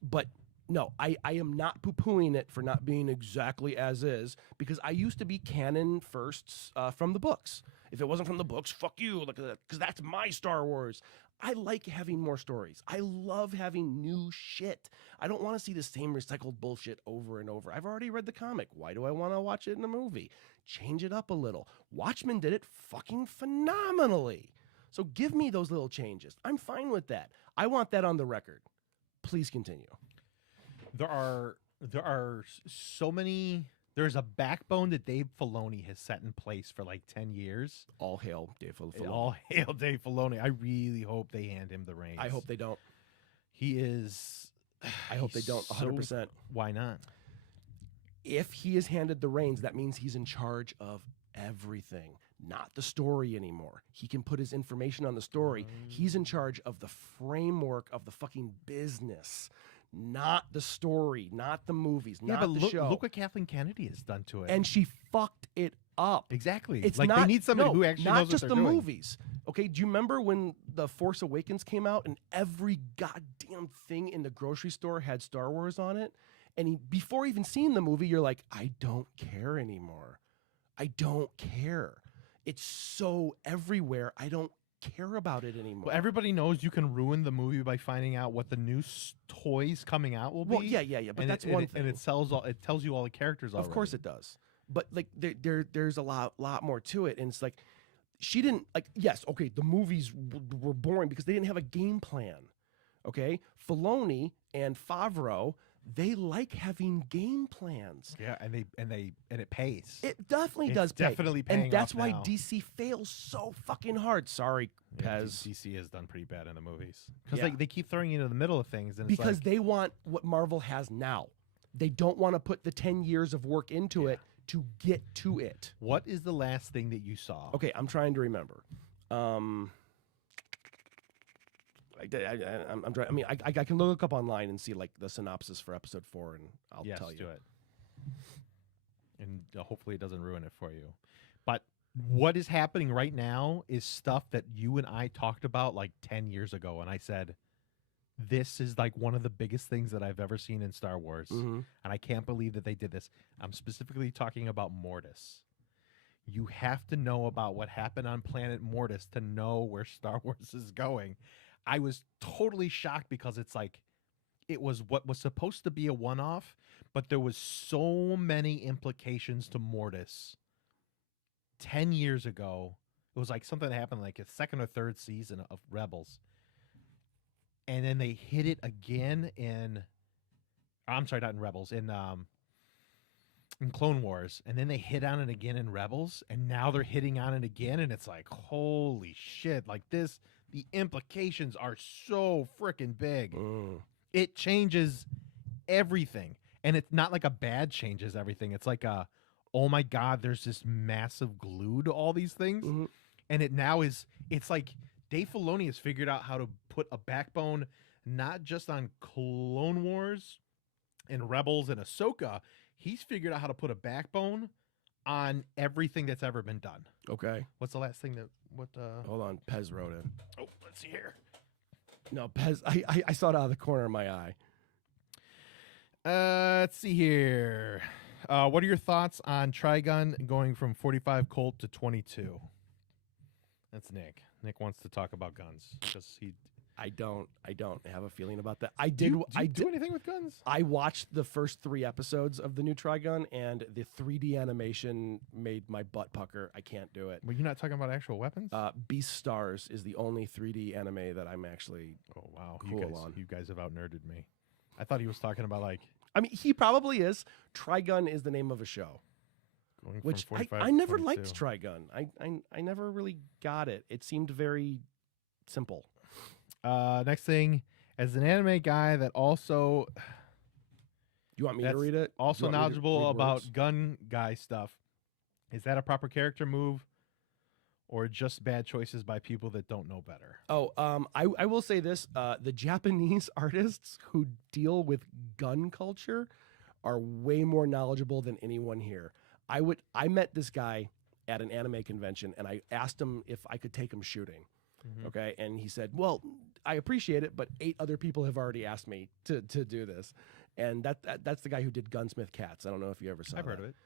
but no, I am not poo-pooing it for not being exactly as is because I used to be canon first from the books. If it wasn't from the books, fuck you, because that's my Star Wars. I like having more stories. I love having new shit. I don't want to see the same recycled bullshit over and over. I've already read the comic. Why do I want to watch it in a movie? Change it up a little. Watchmen did it fucking phenomenally. So give me those little changes. I'm fine with that. I want that on the record. Please continue. There are so many. There's a backbone that Dave Filoni has set in place for 10 years. All hail Dave Filoni. All hail Dave Filoni. I really hope they hand him the reins. I hope they don't. He is I hope they don't 100%. Why not? If he is handed the reins, that means he's in charge of everything, not the story anymore. He can put his information on the story. He's in charge of the framework of the fucking business, not the story, not the movies, Yeah, not but the show. look what Kathleen Kennedy has done to it. And she fucked it up. exactly. It's like not, they need somebody no, who actually not knows just what the they're doing. movies. Okay, do you remember when The Force Awakens came out and every goddamn thing in the grocery store had Star Wars on it? And before even seeing the movie, you're like, I don't care anymore. I don't care. It's so everywhere. I don't care about it anymore. Well, everybody knows you can ruin the movie by finding out what the new toys coming out will be. Well, yeah. But and that's one one thing. And it tells you all the characters already. Of course it does. But like there's a lot more to it, and it's like she didn't like. Yes, okay, the movies were boring because they didn't have a game plan. Okay, Filoni and Favreau, they like having game plans. Yeah, and it pays. It definitely It's does pay. definitely paying and that's off why now. DC fails so fucking hard. Sorry, Yeah, Pez. DC has done pretty bad in the movies because Yeah. they keep throwing you into the middle of things, and Because it's they want what Marvel has now. They don't want to put the 10 years of work into it to get to it. what is the last thing that you saw? Okay, I'm trying to remember. I'm trying. I mean, I can look up online and see like the synopsis for episode 4, and I'll yes, tell you. do it. And hopefully it doesn't ruin it for you. But what is happening right now is stuff that you and I talked about like 10 years ago, and I said, this is like one of the biggest things that I've ever seen in Star Wars, Mhm. and I can't believe that they did this. I'm specifically talking about Mortis. You have to know about what happened on planet Mortis to know where Star Wars is going. I was totally shocked because it's like it was what was supposed to be a one-off, but there was so many implications to Mortis 10 years ago. It was like something that happened like a second or third season of Rebels. And then they hit it again I'm sorry, not in Rebels, in Clone Wars. And then they hit on it again in Rebels, and now they're hitting on it again, and it's like, holy shit, like this, the implications are so freaking big. Mm. It changes everything. And it's not like a bad changes everything. It's like a, oh my God, there's this massive glue to all these things. Mhm. And it's like Dave Filoni has figured out how to put a backbone, not just on Clone Wars and Rebels and Ahsoka. He's figured out how to put a backbone on everything that's ever been done. Okay, What's the last thing hold on. Pez wrote in. oh, let's see here. No, Pez. I saw it out of the corner of my eye. Let's see here. What are your thoughts on Trigun going from 45 Colt to 22? That's Nick. Nick wants to talk about guns because I don't have a feeling about that. do you do anything with guns? I watched the first 3 episodes of the new Trigun, and the 3D animation made my butt pucker. I can't do it. Were you not talking about actual weapons? Beast Stars is the only 3D anime that I'm actually. Oh wow, cool you guys have out nerded me. I thought he was talking about like I mean, he probably is. Trigun is the name of a show, going which from 45 I to never 22. liked Trigun. I never really got it. It seemed very simple. Next thing, as an anime guy that also You want me to That's read it? also You want me to knowledgeable read about words? gun guy stuff, is that a proper character move, or just bad choices by people that don't know better? Oh, I will say this: the Japanese artists who deal with gun culture are way more knowledgeable than anyone here. I met this guy at an anime convention, and I asked him if I could take him shooting. Mhm. Okay, and he said, "Well, I appreciate it, but 8 other people have already asked me to do this." And that's the guy who did Gunsmith Cats. I don't know if you ever saw. I've heard of it.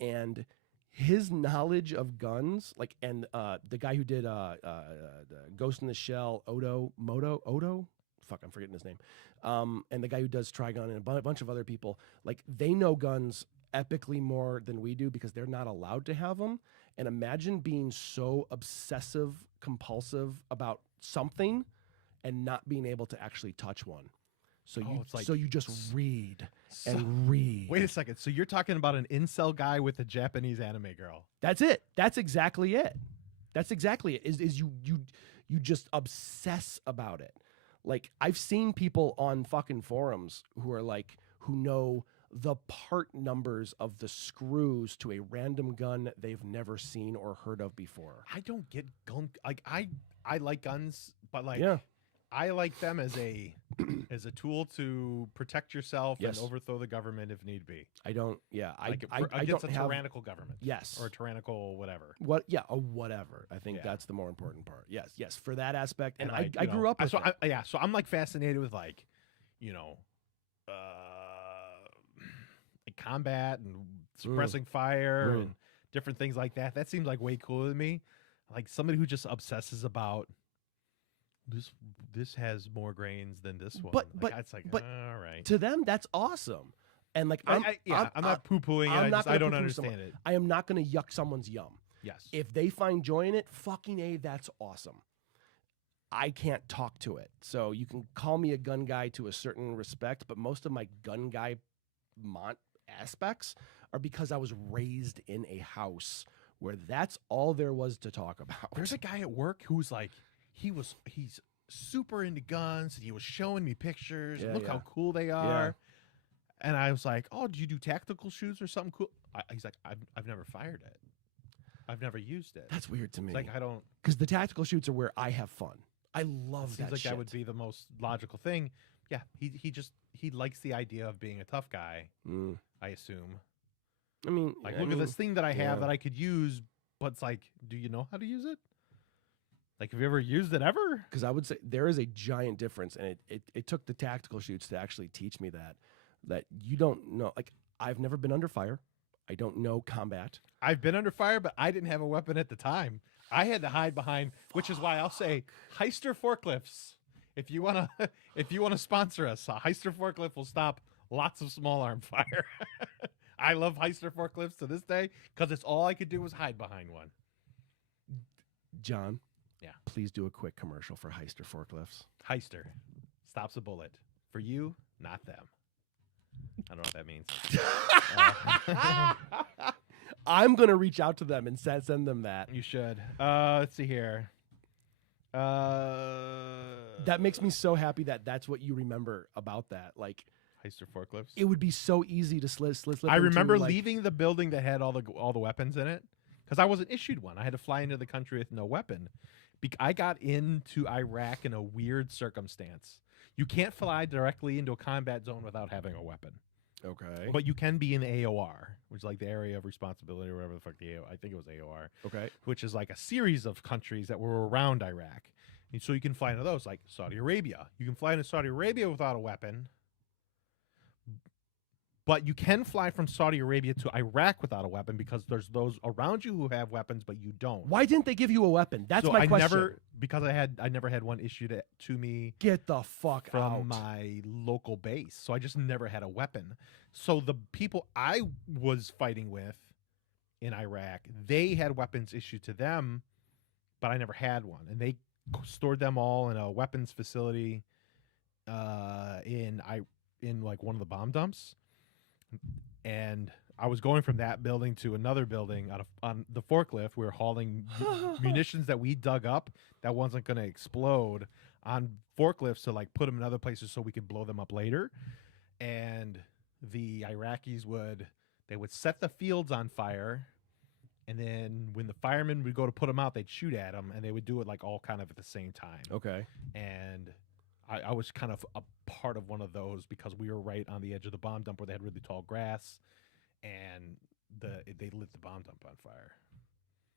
And his knowledge of guns, like, and the guy who did Ghost in the Shell, Odo, fuck, I'm forgetting his name, and the guy who does Trigun and a bunch of other people, like, they know guns epically more than we do because they're not allowed to have them. And imagine being so obsessive, compulsive about something and not being able to actually touch one. So it's like you just read So- and read. Wait a second. So you're talking about an incel guy with a Japanese anime girl? That's it. That's exactly it. That's exactly it. Is you just obsess about it. Like I've seen people on fucking forums who are like who know the part numbers of the screws to a random gun they've never seen or heard of before. I don't get gun like I like guns, but like Yeah. I like them as a as a tool to protect yourself Yes. and overthrow the government if need be. I don't. Yeah. Like I against don't a have. tyrannical government. Yes. Or a tyrannical whatever. What? Yeah. A whatever. I think Yeah. that's the more important part. Yes. Yes. For that aspect, and like, I you know, grew up with so it. yeah, so I'm like fascinated with like, you know, like combat and suppressing fire and different things like that. That seems like way cooler to me. Like somebody who just obsesses about this has more grains than this one. But it's like but all right. To them, that's awesome. And like I'm not poo pooing it. I'm not I gonna don't poo-poo understand it. I am not going to yuck someone's yum. Yes. If they find joy in it, fucking A, that's awesome. I can't talk to it. So you can call me a gun guy to a certain respect, but most of my gun guy aspects are because I was raised in a house where that's all there was to talk about. There's a guy at work who's like, he's super into guns. And he was showing me pictures. Yeah, Look yeah. how cool they are. And I was like, oh, do you do tactical shoots or something cool? He's like, I've never fired it. I've never used it. That's weird to me. It's like, I don't. Because the tactical shoots are where I have fun. I love Seems that like shit. that would be the most logical thing. Yeah, he likes the idea of being a tough guy. Mm. I assume. I mean, Like, I look mean, at this thing that I have yeah. that I could use, but it's like, do you know how to use it? Like, have you ever used it ever? Because I would say there is a giant difference, and it took the tactical shoots to actually teach me that you don't know. Like, I've never been under fire. I don't know combat. I've been under fire, but I didn't have a weapon at the time. I had to hide behind, which is why I'll say Heister forklifts. If you wanna sponsor us, a Heister forklift will stop lots of small arm fire. I love Heister forklifts to this day because it's all I could do was hide behind one. John, Yeah. please do a quick commercial for Heister forklifts. Heister stops a bullet for you, not them. I don't know what that means. I'm gonna reach out to them and send them that. You should. Let's see here. That makes me so happy that that's what you remember about that. Like, Heister forklifts. it would be so easy to slip. I into, remember like, leaving the building that had all the weapons in it because I wasn't issued one. I had to fly into the country with no weapon. I got into Iraq in a weird circumstance. You can't fly directly into a combat zone without having a weapon, Okay. but you can be in the AOR, which is like the area of responsibility or whatever the fuck the AOR. I think it was AOR, Okay. which is like a series of countries that were around Iraq. And so you can fly into those, like Saudi Arabia. You can fly into Saudi Arabia without a weapon. But you can fly from Saudi Arabia to Iraq without a weapon because there's those around you who have weapons, but you don't. Why didn't they give you a weapon? That's So my question. I never had one issued to me Get the fuck from out. my local base. So I just never had a weapon. So the people I was fighting with in Iraq, they had weapons issued to them, but I never had one. And they stored them all in a weapons facility in like one of the bomb dumps. And I was going from that building to another building on the forklift. We were hauling munitions that we dug up that wasn't going to explode on forklifts to like put them in other places so we could blow them up later. And the Iraqis would set the fields on fire. And then when the firemen would go to put them out, they'd shoot at them, and they would do it like all kind of at the same time. Okay. And I was kind of a part of one of those because we were right on the edge of the bomb dump where they had really tall grass, and they lit the bomb dump on fire.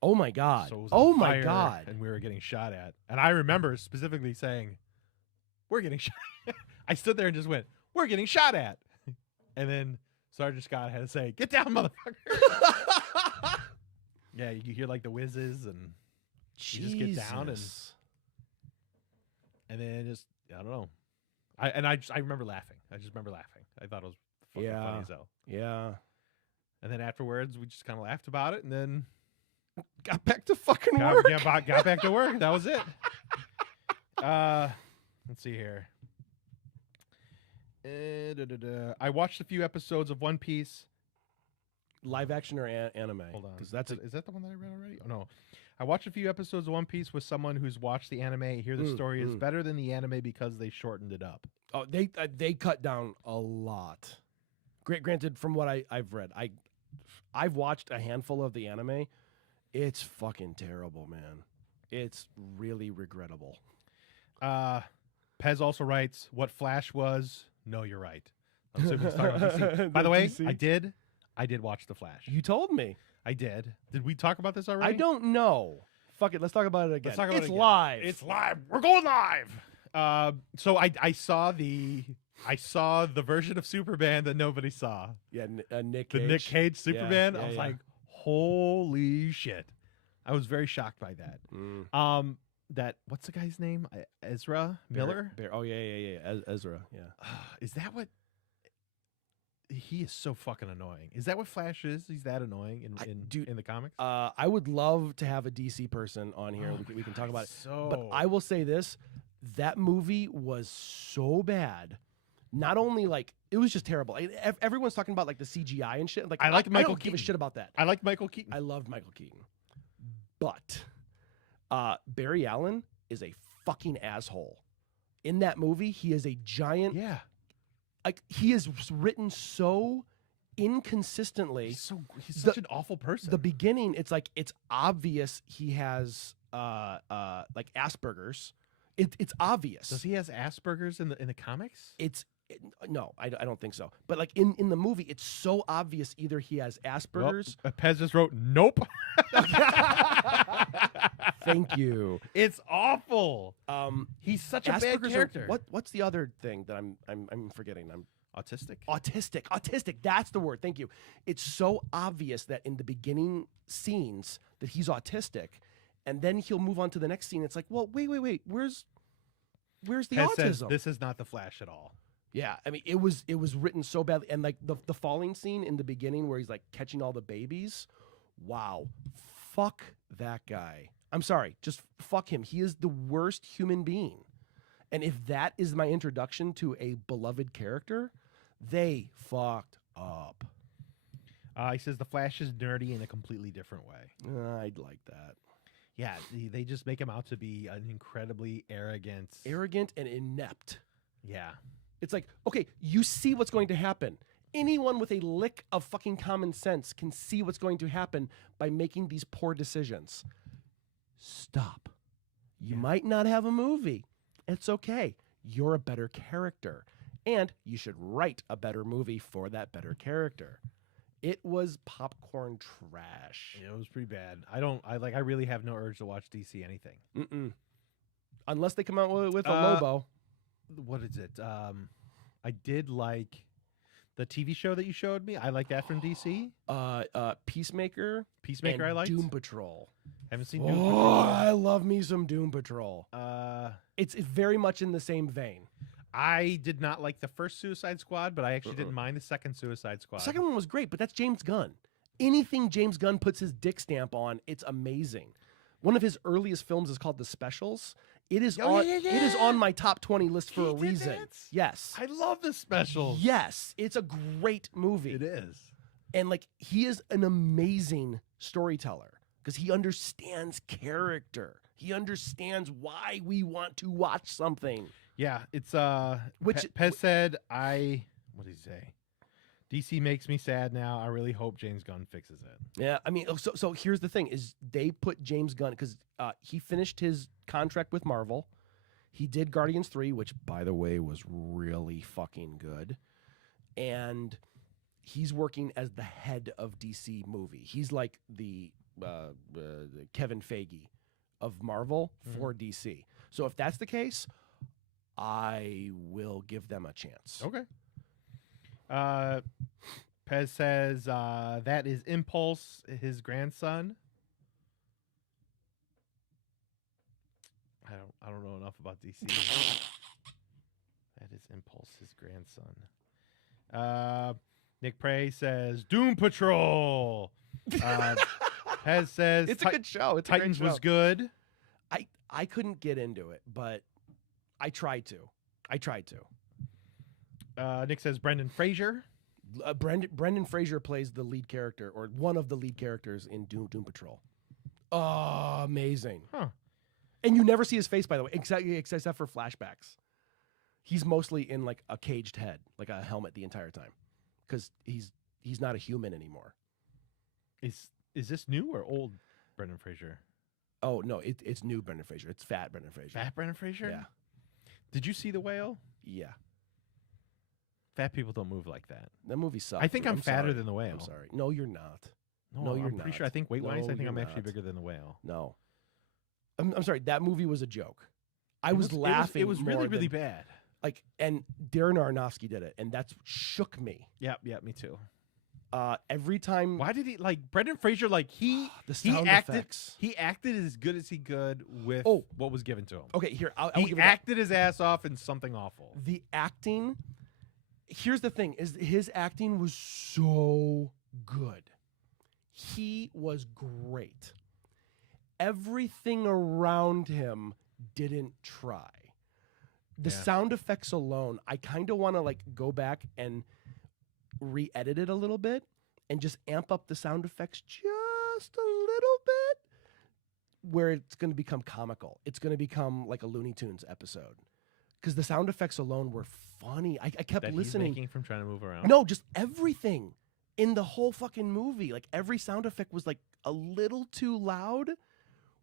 Oh my god. So it was oh on my fire, god. And we were getting shot at. And I remember specifically saying, "We're getting shot." I stood there and just went, "We're getting shot at." And then Sergeant Scott had to say, "Get down, motherfucker." Yeah, you hear like the whizzes, and you just get down and then just I don't know. I remember laughing. I just remember laughing. I thought it was fucking funny as hell. Yeah. And then afterwards, we just kind of laughed about it, and then Got back to fucking work. got back to work. That was it. Let's see here. I watched a few episodes of One Piece. live action or anime? Hold on. Because that's is that the one that I read already? Oh no. I watched a few episodes of One Piece with someone who's watched the anime. Here the story is better than the anime because they shortened it up. Oh, they cut down a lot. Granted, from what I've read, I've watched a handful of the anime. It's fucking terrible, man. It's really regrettable. Pez also writes, "What Flash was? No, you're right." I'm assuming he's talking about DC. By the way, DC? I did watch The Flash. You told me. I did. Did we talk about this already? I don't know. Fuck it. Let's talk about it again. Let's talk about it's it again. live. It's live. We're going live. So I saw the version of Superman that nobody saw. Yeah, Nick The Cage. Nick Cage Superman. Yeah, I was yeah. like, holy shit. I was very shocked by that. That what's the guy's name? Ezra Miller? Oh yeah. Ezra. Yeah. Is that what? He is so fucking annoying. Is that what Flash is? He's that annoying in the comics? I would love to have a DC person on here. We can talk about it. But I will say this: that movie was so bad. Not only like it was just terrible. Everyone's talking about like the CGI and shit. Like I like Michael don't give a Keaton. shit about that. I like Michael Keaton. I loved Michael Keaton, but Barry Allen is a fucking asshole. In that movie, he is a giant. Yeah. Like he is written so inconsistently. He's such an awful person. The beginning, it's like it's obvious he has like Asperger's. It's obvious. Does he has Asperger's in the comics? No, I don't think so. But like in the movie, it's so obvious either he has Asperger's. Well, Pez just wrote nope. Thank you. It's awful. He's such a bad Asperger's. character. What's the other thing that I'm forgetting? I'm Autistic? Autistic. That's the word. Thank you. It's so obvious that in the beginning scenes that he's autistic, and then he'll move on to the next scene. It's like, well, wait. Where's the Pez autism? says, this is not the Flash at all. Yeah, I mean, it was written so badly, and like the falling scene in the beginning where he's like catching all the babies. Wow, fuck that guy. I'm sorry, just fuck him. He is the worst human being. And if that is my introduction to a beloved character, they fucked up. He says the Flash is nerdy in a completely different way. I'd like that. Yeah, they just make him out to be an incredibly arrogant And inept. Yeah. It's like, okay, you see what's going to happen. Anyone with a lick of fucking common sense can see what's going to happen by making these poor decisions. Stop. You might not have a movie. It's okay. You're a better character. And you should write a better movie for that better character. It was popcorn trash. Yeah, it was pretty bad. I really have no urge to watch DC anything. Mm-mm. Unless they come out with a Lobo. What is it? I did like the TV show that you showed me. I like that from DC. Peacemaker. Peacemaker and I liked. Doom Patrol. Haven't seen Doom Oh, Patrol. I love me some Doom Patrol. It's very much in the same vein. I did not like the first Suicide Squad, but I actually didn't mind the second Suicide Squad. The second one was great, but that's James Gunn. Anything James Gunn puts his dick stamp on, it's amazing. One of his earliest films is called The Specials. It is It is on my top 20 list for a reason. Yes. I love the Specials. Yes, it's a great movie. It is. And like he is an amazing storyteller because he understands character. He understands why we want to watch something. Yeah, it's Which Pez said what did he say? DC makes me sad now. I really hope James Gunn fixes it. Yeah, I mean, so here's the thing: is they put James Gunn because he finished his contract with Marvel. He did Guardians 3, which by the way was really fucking good, and he's working as the head of DC movie. He's like the Kevin Feige of Marvel for DC. So if that's the case, I will give them a chance. Okay. Pez says that is Impulse, his grandson. I don't know enough about DC. That is Impulse, his grandson. Nick Prey says Doom Patrol. Pez says It's a good show. It's Titans a great show. was good. I couldn't get into it, but I tried to. Nick says Brendan Fraser. Brendan Fraser plays the lead character, or one of the lead characters in Doom Patrol. Amazing. Huh. And you never see his face, by the way, except for flashbacks. He's mostly in like a caged head, like a helmet the entire time, because he's not a human anymore. Is this new or old Brendan Fraser? Oh no, it's new Brendan Fraser. It's fat Brendan Fraser. Fat Brendan Fraser? Yeah. Did you see The Whale? Yeah. Fat people don't move like that. That movie sucks. I think I'm fatter sorry. than The Whale. I'm sorry. No, you're not. No, you're I'm pretty not. sure. I think weight-wise, No, I think I'm you're actually not. bigger than The Whale. No. I'm sorry. That movie was a joke. I was laughing. It was really, more really than- bad. Like, and Darren Aronofsky did it, and that's shook me. Yeah, me too. Every time Why did he like Brendan Fraser? Like the he sound acted. effects. He acted as good as he could with Oh. what was given to him. Okay, here I'll He give it acted his ass off in something awful. the acting. Here's the thing: is his acting was so good. He was great. Everything around him didn't try. The Yeah. sound effects alone, I kind of want to like go back and re-edit it a little bit and just amp up the sound effects just a little bit, where it's going to become comical. It's going to become like a Looney Tunes episode, because the sound effects alone were funny. I kept That listening. he's making from trying to move around. No, just everything in the whole fucking movie. Like every sound effect was like a little too loud.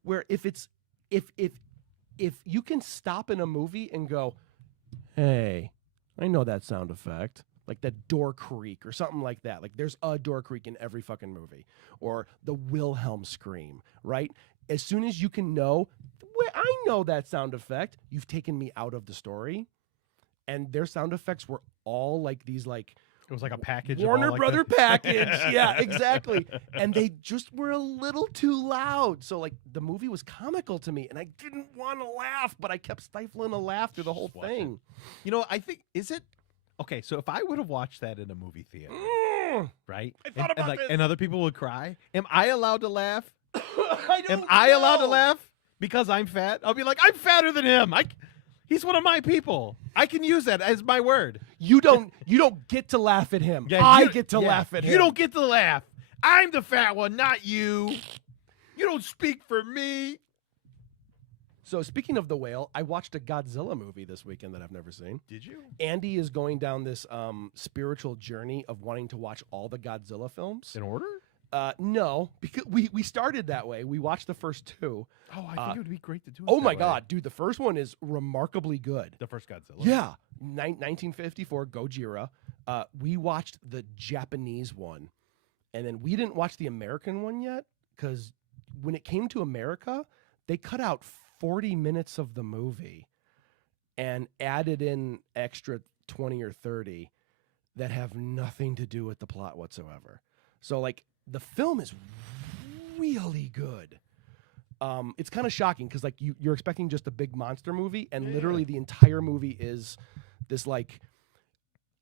Where if you can stop in a movie and go, hey, I know that sound effect. Like the door creak or something like that. Like there's a door creak in every fucking movie. Or the Wilhelm scream, right? As soon as you can know, I know that sound effect, you've taken me out of the story. And their sound effects were all like these like It was like a package. of Warner all, like, Brother the- package. Yeah, exactly. And they just were a little too loud. So like the movie was comical to me, and I didn't want to laugh, but I kept stifling a laugh through the whole Just watch thing. You know, I think is it okay. So if I would have watched that in a movie theater, right? I thought about this. and other people would cry. Am I allowed to laugh? I Am don't I allowed to know. laugh because I'm fat? I'll be like, I'm fatter than him. He's one of my people. I can use that as my word. You don't get to laugh at him. Yeah, I you- get to yeah, laugh at him. You don't get to laugh. I'm the fat one, not you. You don't speak for me. So speaking of The Whale, I watched a Godzilla movie this weekend that I've never seen. Did you? Andy is going down this spiritual journey of wanting to watch all the Godzilla films. In order? No, because we started that way. We watched the first two. Oh, I think it would be great to do it Oh that my way. God, dude, the first one is remarkably good. The first Godzilla. Yeah, 1954 Gojira. We watched the Japanese one, and then we didn't watch the American one yet, because when it came to America, they cut out 40 minutes of the movie and added in extra 20 or 30 that have nothing to do with the plot whatsoever. So like the film is really good. It's kind of shocking because like you're expecting just a big monster movie, and Yeah, literally the entire movie is this like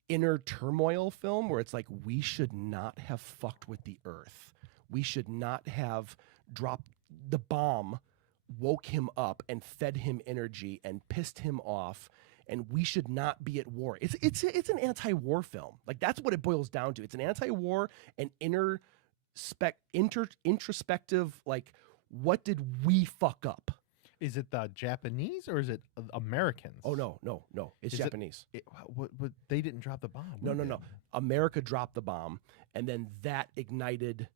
inner turmoil film where it's like, we should not have fucked with the earth. We should not have dropped the bomb, woke him up and fed him energy and pissed him off. And we should not be at war. It's an anti-war film. Like that's what it boils down to. It's an anti-war and introspective. Like, what did we fuck up? Is it the Japanese or is it Americans? Oh no. It's Is it- Japanese. But they didn't drop the bomb. No. We did. America dropped the bomb, and then that ignited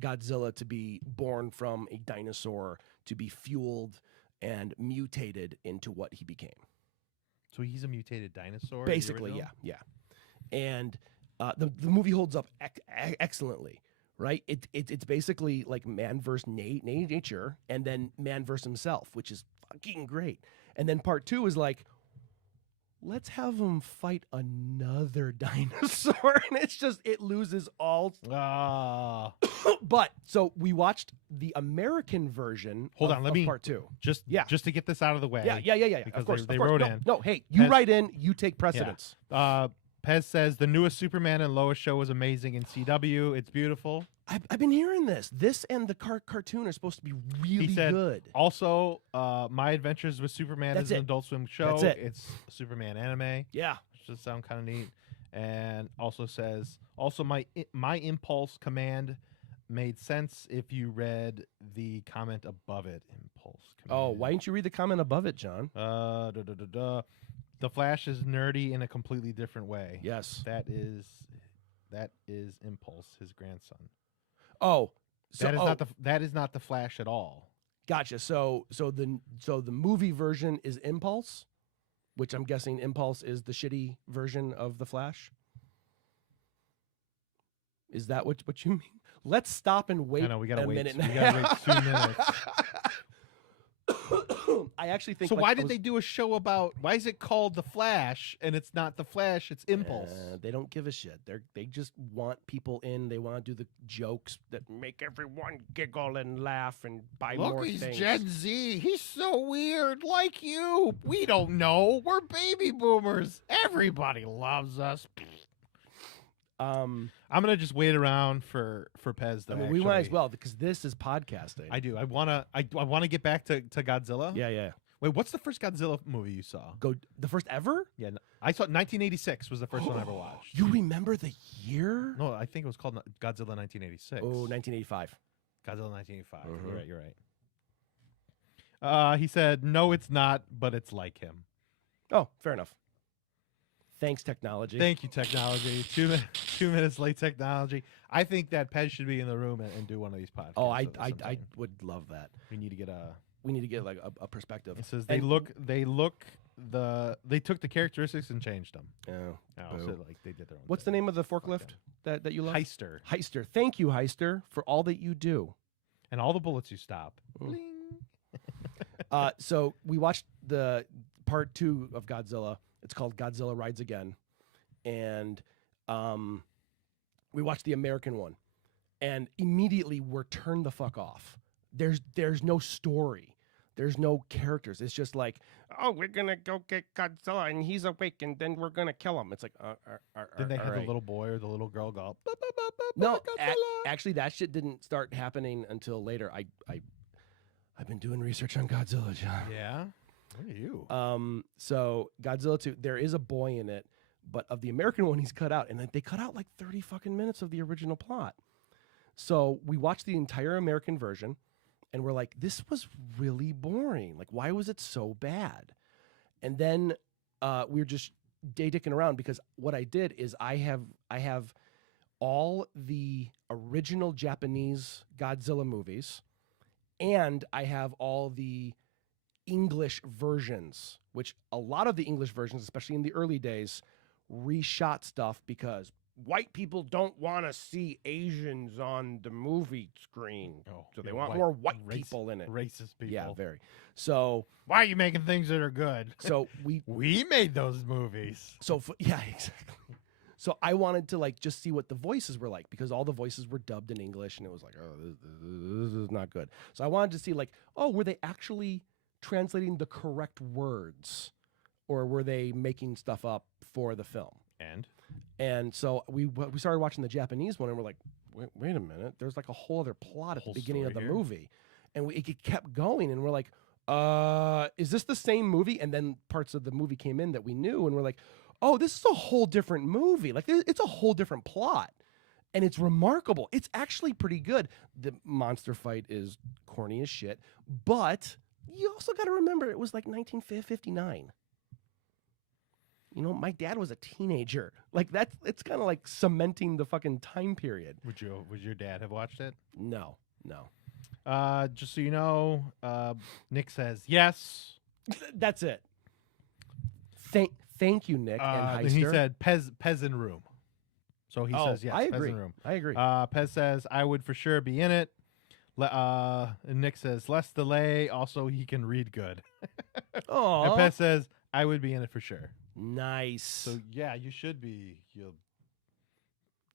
Godzilla to be born from a dinosaur, to be fueled and mutated into what he became. So he's a mutated dinosaur. in the Basically, original? yeah. And the movie holds up excellently, right? It's basically like man versus nature, and then man versus himself, which is fucking great. And then part two is like, let's have him fight another dinosaur, and it loses all. Ah, But so we watched the American version. Hold of, on, let of me- part two. just Yeah. just to get this out of the way. Yeah. Because Of course, they of course. wrote no, in. No, hey, you Pez- write in, you take precedence. Pez says the newest Superman and Lois show was amazing in CW. It's beautiful. I've been hearing this. This and the cartoon are supposed to be really He said, good. Also, My Adventures with Superman That's is an it. Adult Swim show. That's it. It's a Superman anime. Yeah. Which does sound kind of neat. and also says my impulse command made sense if you read the comment above it. Impulse command. Oh, why didn't you read the comment above it, John? The Flash is nerdy in a completely different way. Yes. That is Impulse, his grandson. Oh, so that is not the Flash at all. Gotcha. So the movie version is Impulse, which I'm guessing Impulse is the shitty version of the Flash. Is that what you mean? Let's stop and wait. I know we gotta a wait. minute. We gotta wait 2 minutes. I actually think. So why did they do a show about? Why is it called The Flash and it's not The Flash? It's Impulse. They don't give a shit. They just want people in. They want to do the jokes that make everyone giggle and laugh and buy more he's things. Gen Z. He's so weird, like you. We don't know. We're baby boomers. Everybody loves us. I'm gonna just wait around for Pez. I mean, we might as well because this is podcasting. I do. I wanna get back to Godzilla. Yeah. Wait, what's the first Godzilla movie you saw? The first ever? Yeah, I saw 1986 was the first one I ever watched. You remember the year? No, I think it was called Godzilla 1986. Oh, 1985. Godzilla 1985. Mhm. You're right. He said, "No, it's not, but it's like him." Oh, fair enough. Thanks, technology. Thank you, technology. 2 minutes late, technology. I think that Pez should be in the room and do one of these podcasts. Oh, at I some time. would love that. We need to get a. We need to get like a perspective. It says And- they took the characteristics and changed them. Oh, Oh, boo. so like they did their own. What's the name of the forklift that you love? Heister. Heister. Thank you, Heister, for all that you do. And all the bullets you stop. Mm. Bling. So we watched the part 2 of Godzilla. It's called Godzilla Rides Again, and we watched the American one, and immediately we're turned the fuck off. There's no story. There's no characters. It's just like, oh, we're gonna go get Godzilla, and he's awake, and then we're gonna kill him. It's like, Did they have all the right. little boy or the little girl go? No, Godzilla? actually, that shit didn't start happening until later. I've been doing research on Godzilla, John. Yeah. Look at you. So Godzilla 2, there is a boy in it, but of the American one, he's cut out, and they cut out like 30 fucking minutes of the original plot. So we watched the entire American version, and we're like, this was really boring. Like, why was it so bad? And then we were just day dicking around because what I did is I have all the original Japanese Godzilla movies, and I have all the English versions, which a lot of the English versions, especially in the early days, reshot stuff because white people don't want to see Asians on the movie screen. Oh, So they yeah, want more white people in it. Racist people. Yeah, very. So Why are you making things that are good? so we We made those movies. yeah, exactly. So I wanted to like just see what the voices were like because all the voices were dubbed in English and it was like, oh, this is not good. So I wanted to see like, oh, were they actually translating the correct words or were they making stuff up for the film? And so we started watching the Japanese one and we're like, wait a minute, there's like a whole other plot at the Whole beginning of the story here? movie. And it kept going and we're like, is this the same movie? And then parts of the movie came in that we knew and we're like, oh, this is a whole different movie. Like it's a whole different plot. And it's remarkable. It's actually pretty good. The monster fight is corny as shit, but you also got to remember it was like 1959. You know, my dad was a teenager. Like it's kind of like cementing the fucking time period. Would your dad have watched it? No. Just so you know, Nick says yes. That's it. Thank you, Nick and Then he Heister. said Pez in room. So he says yes. I Pez agree. in room. I agree. Pez says I would for sure be in it. And Nick says less delay. Also, he can read good. Oh, And Pez says I would be in it for sure. nice. So yeah, you should be. You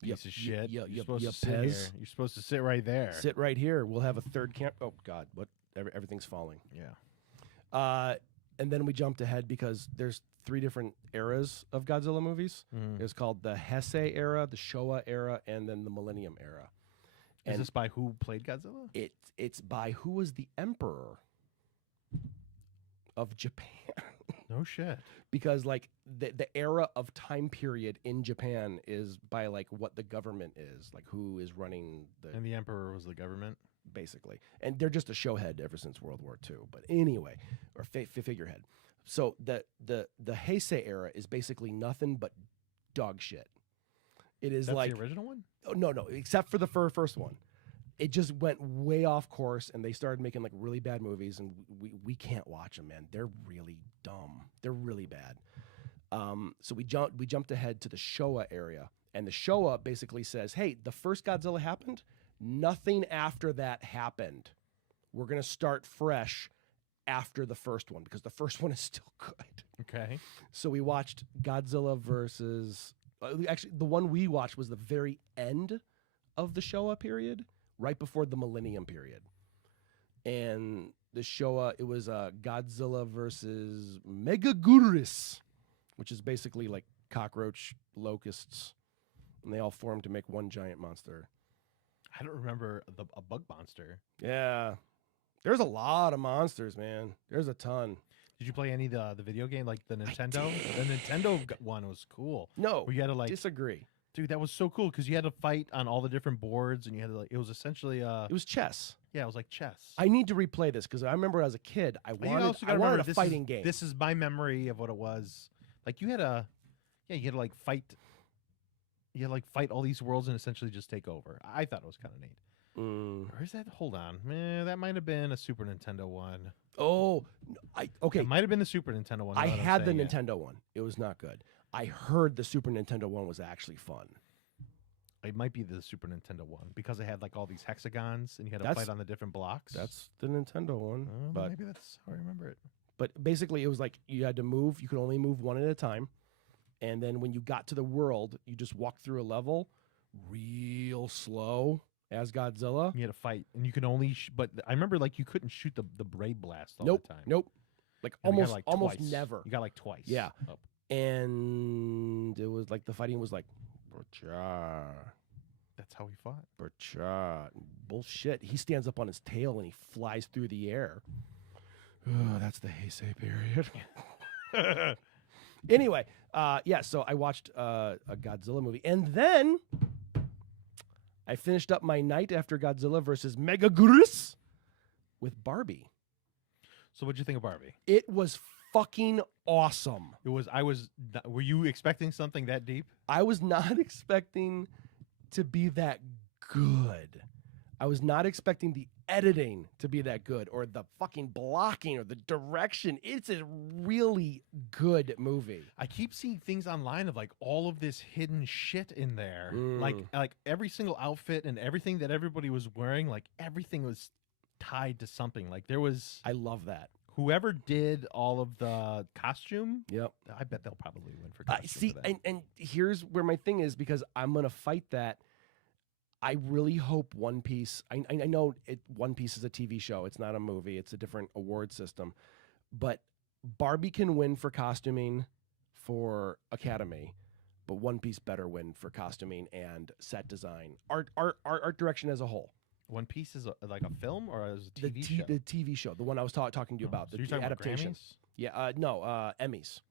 Yup, piece of shit. yup, You're yup, supposed yup, to sit here. Pez. You're supposed to sit right there. Sit right here. We'll have a third camp. Oh God, what? Everything's falling. Yeah. And then we jumped ahead because there's 3 different eras of Godzilla movies. Mhm. It's called the Heisei era, the Showa era, and then the Millennium era. Is And this by who played Godzilla? it's by who was the emperor of Japan. No shit. because like the era of time period in Japan is by like what the government is, like who is running the And the emperor was the government. basically, and they're just a showhead ever since World War II. But anyway, or figurehead. So the Heisei era is basically nothing but dog shit. It is That's like the original one. oh, no, except for the first one. It just went way off course, and they started making like really bad movies, and we can't watch them, man. They're really dumb. They're really bad. So we jumped ahead to the Showa area, and the Showa basically says, "Hey, the first Godzilla happened. Nothing after that happened. We're gonna start fresh after the first one because the first one is still good." Okay. So we watched Godzilla versus. Actually, the one we watched was the very end of the Showa period, right before the Millennium period. And the Showa, it was Godzilla versus Megaguirus, which is basically like cockroach locusts, and they all formed to make one giant monster. I don't remember a bug monster. Yeah, there's a lot of monsters, man. There's a ton. Did you play any of the video game, like the Nintendo? did. The Nintendo one was cool. No, Where you had to like, disagree. dude, that was so cool because you had to fight on all the different boards, and you had to like, it was essentially It was chess. yeah, it was like chess. I need to replay this because I remember as a kid, I But you wanted, also I gotta wanted remember, a this fighting is, game. This is my memory of what it was. Like you had to, yeah, you had to like fight. You had to like fight all these worlds and essentially just take over. I thought it was kind of neat. Or is that? Hold on, man. That might have been a Super Nintendo one. Oh, okay. It might have been the Super Nintendo one. I now that I'm had the saying it. Nintendo one. It was not good. I heard the Super Nintendo one was actually fun. It might be the Super Nintendo one because it had like all these hexagons and you had to That's- fight on the different blocks. That's the Nintendo one. Oh, but maybe that's how I remember it. but basically it was like you had to move. You could only move one at a time. And then when you got to the world, you just walked through a level real slow as Godzilla. You had to fight, and you could only. But I remember like you couldn't shoot the Brave Blast all Nope. the time. Nope. Like And you got, almost twice. never. You got like twice. Yeah. Up. And it was like the fighting was like Burchar. That's how he fought. Burchard. Bullshit. He stands up on his tail and he flies through the air. Oh, that's the Heisei period. Anyway, yeah, so I watched a Godzilla movie. And then I finished up my night after Godzilla versus Megaguirus with Barbie. So what'd you think of Barbie? It was fucking awesome. It was. Were you expecting something that deep? I was not expecting to be that good. I was not expecting the editing to be that good or the fucking blocking or the direction. It's a really good movie. I keep seeing things online of like all of this hidden shit in there. Like every single outfit and everything that everybody was wearing, like everything was tied to something. Like there was I love that. whoever did all of the costume. Yep. I bet they'll probably win for costume. See, for that. and here's where my thing is because I'm gonna fight that. I really hope One Piece. I know One Piece is a TV show. It's not a movie. It's a different award system. But Barbie can win for costuming for Academy, but One Piece better win for costuming and set design, art direction as a whole. One Piece is like a film or is a The TV show? the TV show, the one I was talking to you about, So the you're talking adaptation. About Grammys? Yeah, no, Emmys.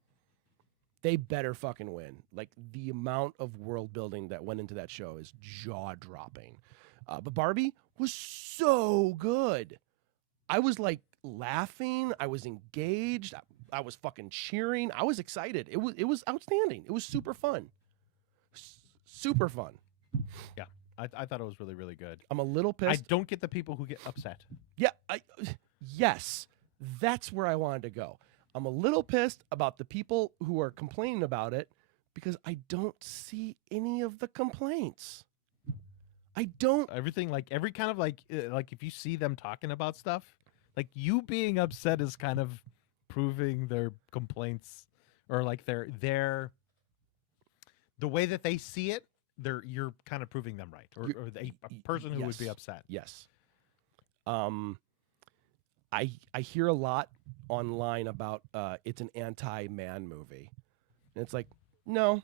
They better fucking win. Like the amount of world building that went into that show is jaw dropping. But Barbie was so good. I was like laughing. I was engaged. I was fucking cheering. I was excited. It was outstanding. It was super fun. Super fun. Yeah, I thought it was really, really good. I'm a little I pissed. don't get the people who get upset. Yeah, yes, that's where I wanted to go. I'm a little pissed about the people who are complaining about it because I don't see any of the complaints. I don't. Everything like every kind of like if you see them talking about stuff, like you being upset is kind of proving their complaints or like their the way that they see it. You're kind of proving them right, or a person who would be yes. upset. Yes. I hear a lot online about it's an anti-man movie, and it's like no,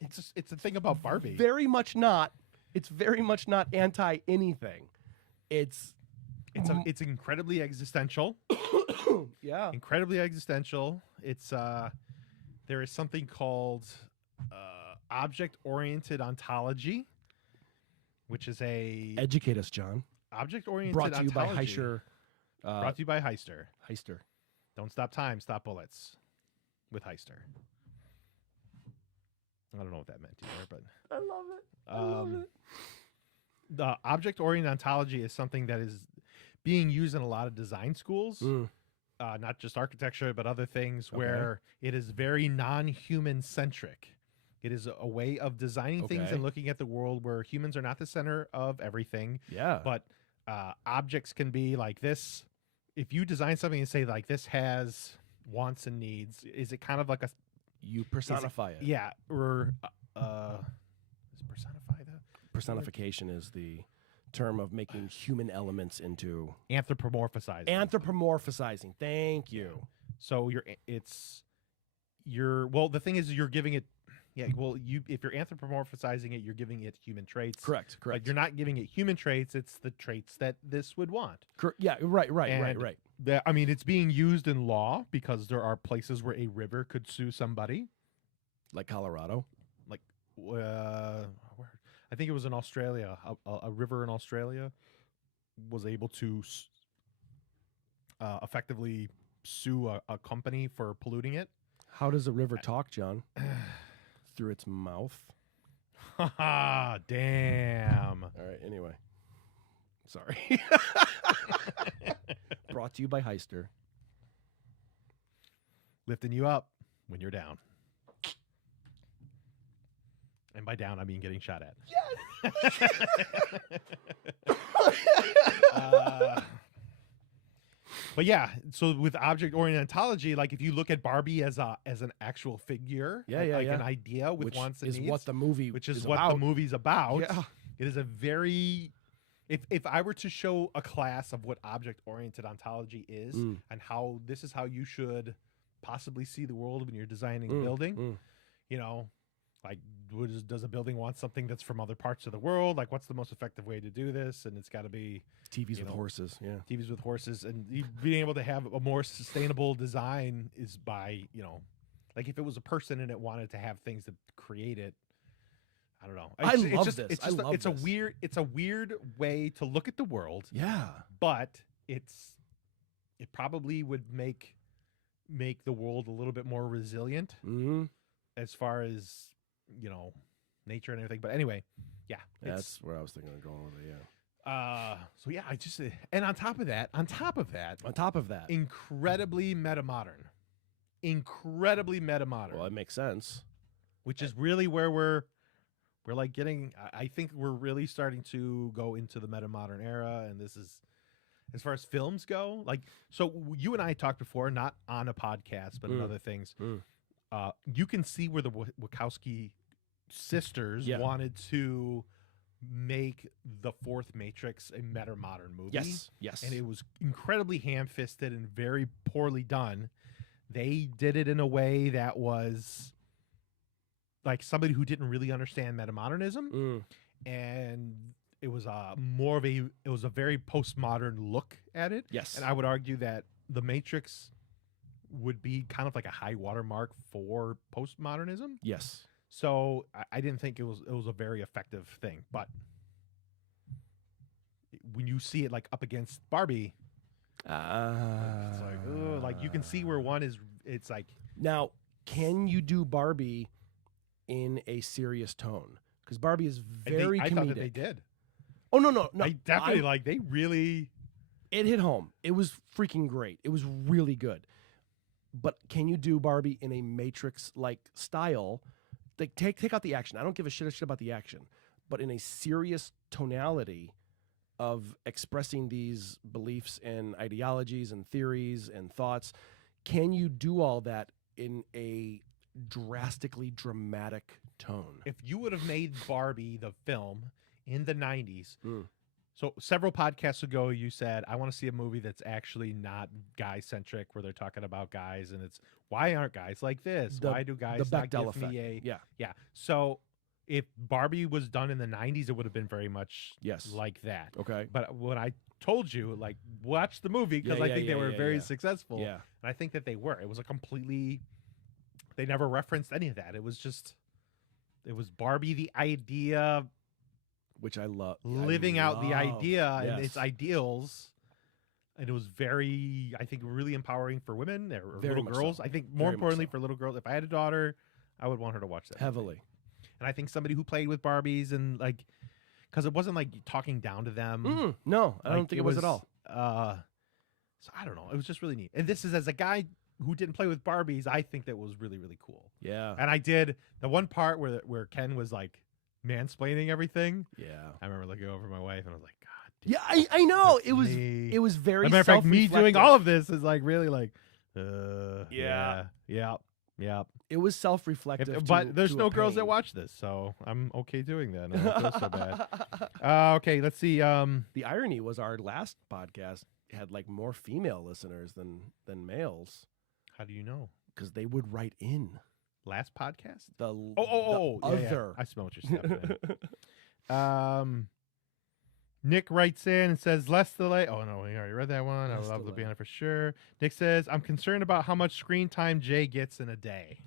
It's a thing about Barbie. very much not. It's very much not anti anything. It's it's incredibly existential. Yeah. Incredibly existential. It's there is something called object-oriented ontology, which is a Educate us, John. object-oriented Brought to you by ontology. Heischer. Brought to you by Heister. Heister. Don't stop time, stop bullets with Heister. I don't know what that meant either, but I love it. I love it. the object-oriented ontology is something that is being used in a lot of design schools, not just architecture, but other things, where it is very non-human centric. It is a way of designing things and looking at the world where humans are not the center of everything. Yeah. But objects can be like this. If you design something and say like this has wants and needs, is it kind of like a You personify it. yeah, or is personify that? Personification is the term of making human elements into Anthropomorphizing. anthropomorphizing. Thank you. So well, the thing is you're giving it if you're anthropomorphizing it, you're giving it human traits. Correct. But you're not giving it human traits, it's the traits that this would want. Yeah, right. And I mean, it's being used in law because there are places where a river could sue somebody. Like Colorado. Like where I think it was in Australia. A river in Australia was able to effectively sue a company for polluting it. How does a river talk, John? Through its mouth. Haha, damn. All right, anyway. Sorry. Brought to you by Heister. Lifting you up when you're down. And by down, I mean getting shot at. Yes! But yeah, so with object-oriented ontology, like if you look at Barbie as an actual figure, an idea with wants and needs, needs, what the movie which is is what about. the movie's about. Yeah. It is a very if I were to show a class of what object-oriented ontology is and how this is how you should possibly see the world when you're designing a building, you know, like does a building want something that's from other parts of the world? Like what's the most effective way to do this? And it's got to be TVs with horses. Yeah. TVs with horses, and being able to have a more sustainable design is by, you know, like if it was a person and it wanted to have things that create it. I don't know. It's a weird way to look at the world. Yeah. But it probably would make the world a little bit more resilient as far as, you know, nature and everything. But anyway, yeah. That's where I was thinking of going with it, yeah. So yeah, I just and on top of that, incredibly meta-modern. Well, it makes sense. Which is really where we're like getting. I think we're really starting to go into the meta-modern era, and this is as far as films go. Like, so you and I talked before, not on a podcast, but in other things. You can see where the Wachowski sisters wanted to make the fourth Matrix a meta-modern movie. Yes. And it was incredibly ham-fisted and very poorly done. They did it in a way that was like somebody who didn't really understand meta-modernism, and it was a very postmodern look at it. Yes. And I would argue that the Matrix would be kind of like a high watermark for postmodernism. Yes. So I didn't think it was a very effective thing, but when you see it like up against Barbie, it's like, ugh, like you can see where one is. It's like, now, can you do Barbie in a serious tone? Because Barbie is very comedic. I thought that they did. Oh no! I definitely they really. It hit home. It was freaking great. It was really good. But can you do Barbie in a Matrix-like style? Like take out the action. I don't give a shit about the action, but in a serious tonality of expressing these beliefs and ideologies and theories and thoughts, can you do all that in a drastically dramatic tone? If you would have made Barbie the film in the 90s, so several podcasts ago you said, I want to see a movie that's actually not guy-centric, where they're talking about guys, and it's, why aren't guys like this? Why do guys not give me a... Yeah. Yeah. So if Barbie was done in the 90s, it would have been very much Yes. like that. Okay. But when I told you, like, watch the movie, because Yeah, I yeah, think they yeah, were yeah, very yeah. successful. Yeah. And I think that they were. It was a completely, they never referenced any of that. It was Barbie, the idea, Which I love. living out the idea and its Yes. ideals. And it was very, I think, really empowering for women or Very little much girls. so. I think more Very much importantly so. for little girls, if I had a daughter, I would want her to watch that movie. Heavily. And I think somebody who played with Barbies and like, because it wasn't like talking down to them. No, I don't Like, think it was at all. So I don't know. It was just really neat. And this is as a guy who didn't play with Barbies, I think that was really, really cool. Yeah. And I did the one part where Ken was like mansplaining everything. Yeah. I remember looking over at my wife and I was like, God. Yeah, I know. that's It was me. it was very As a matter of fact, me doing self-reflective. all of this is like really like, Yeah. yeah. It was self-reflective. But there's to no a girls that pain. watch this, so I'm okay doing that. I don't feel so bad. Okay, let's see. The irony was our last podcast had like more female listeners than males How do you know? because they would write in Last podcast? the Oh, the yeah, yeah. other. I smell what you're stepping. Nick writes in and says, less delay. Oh, no, we already read that one. Less I love to be delay. on it for sure. Nick says, I'm concerned about how much screen time Jay gets in a day.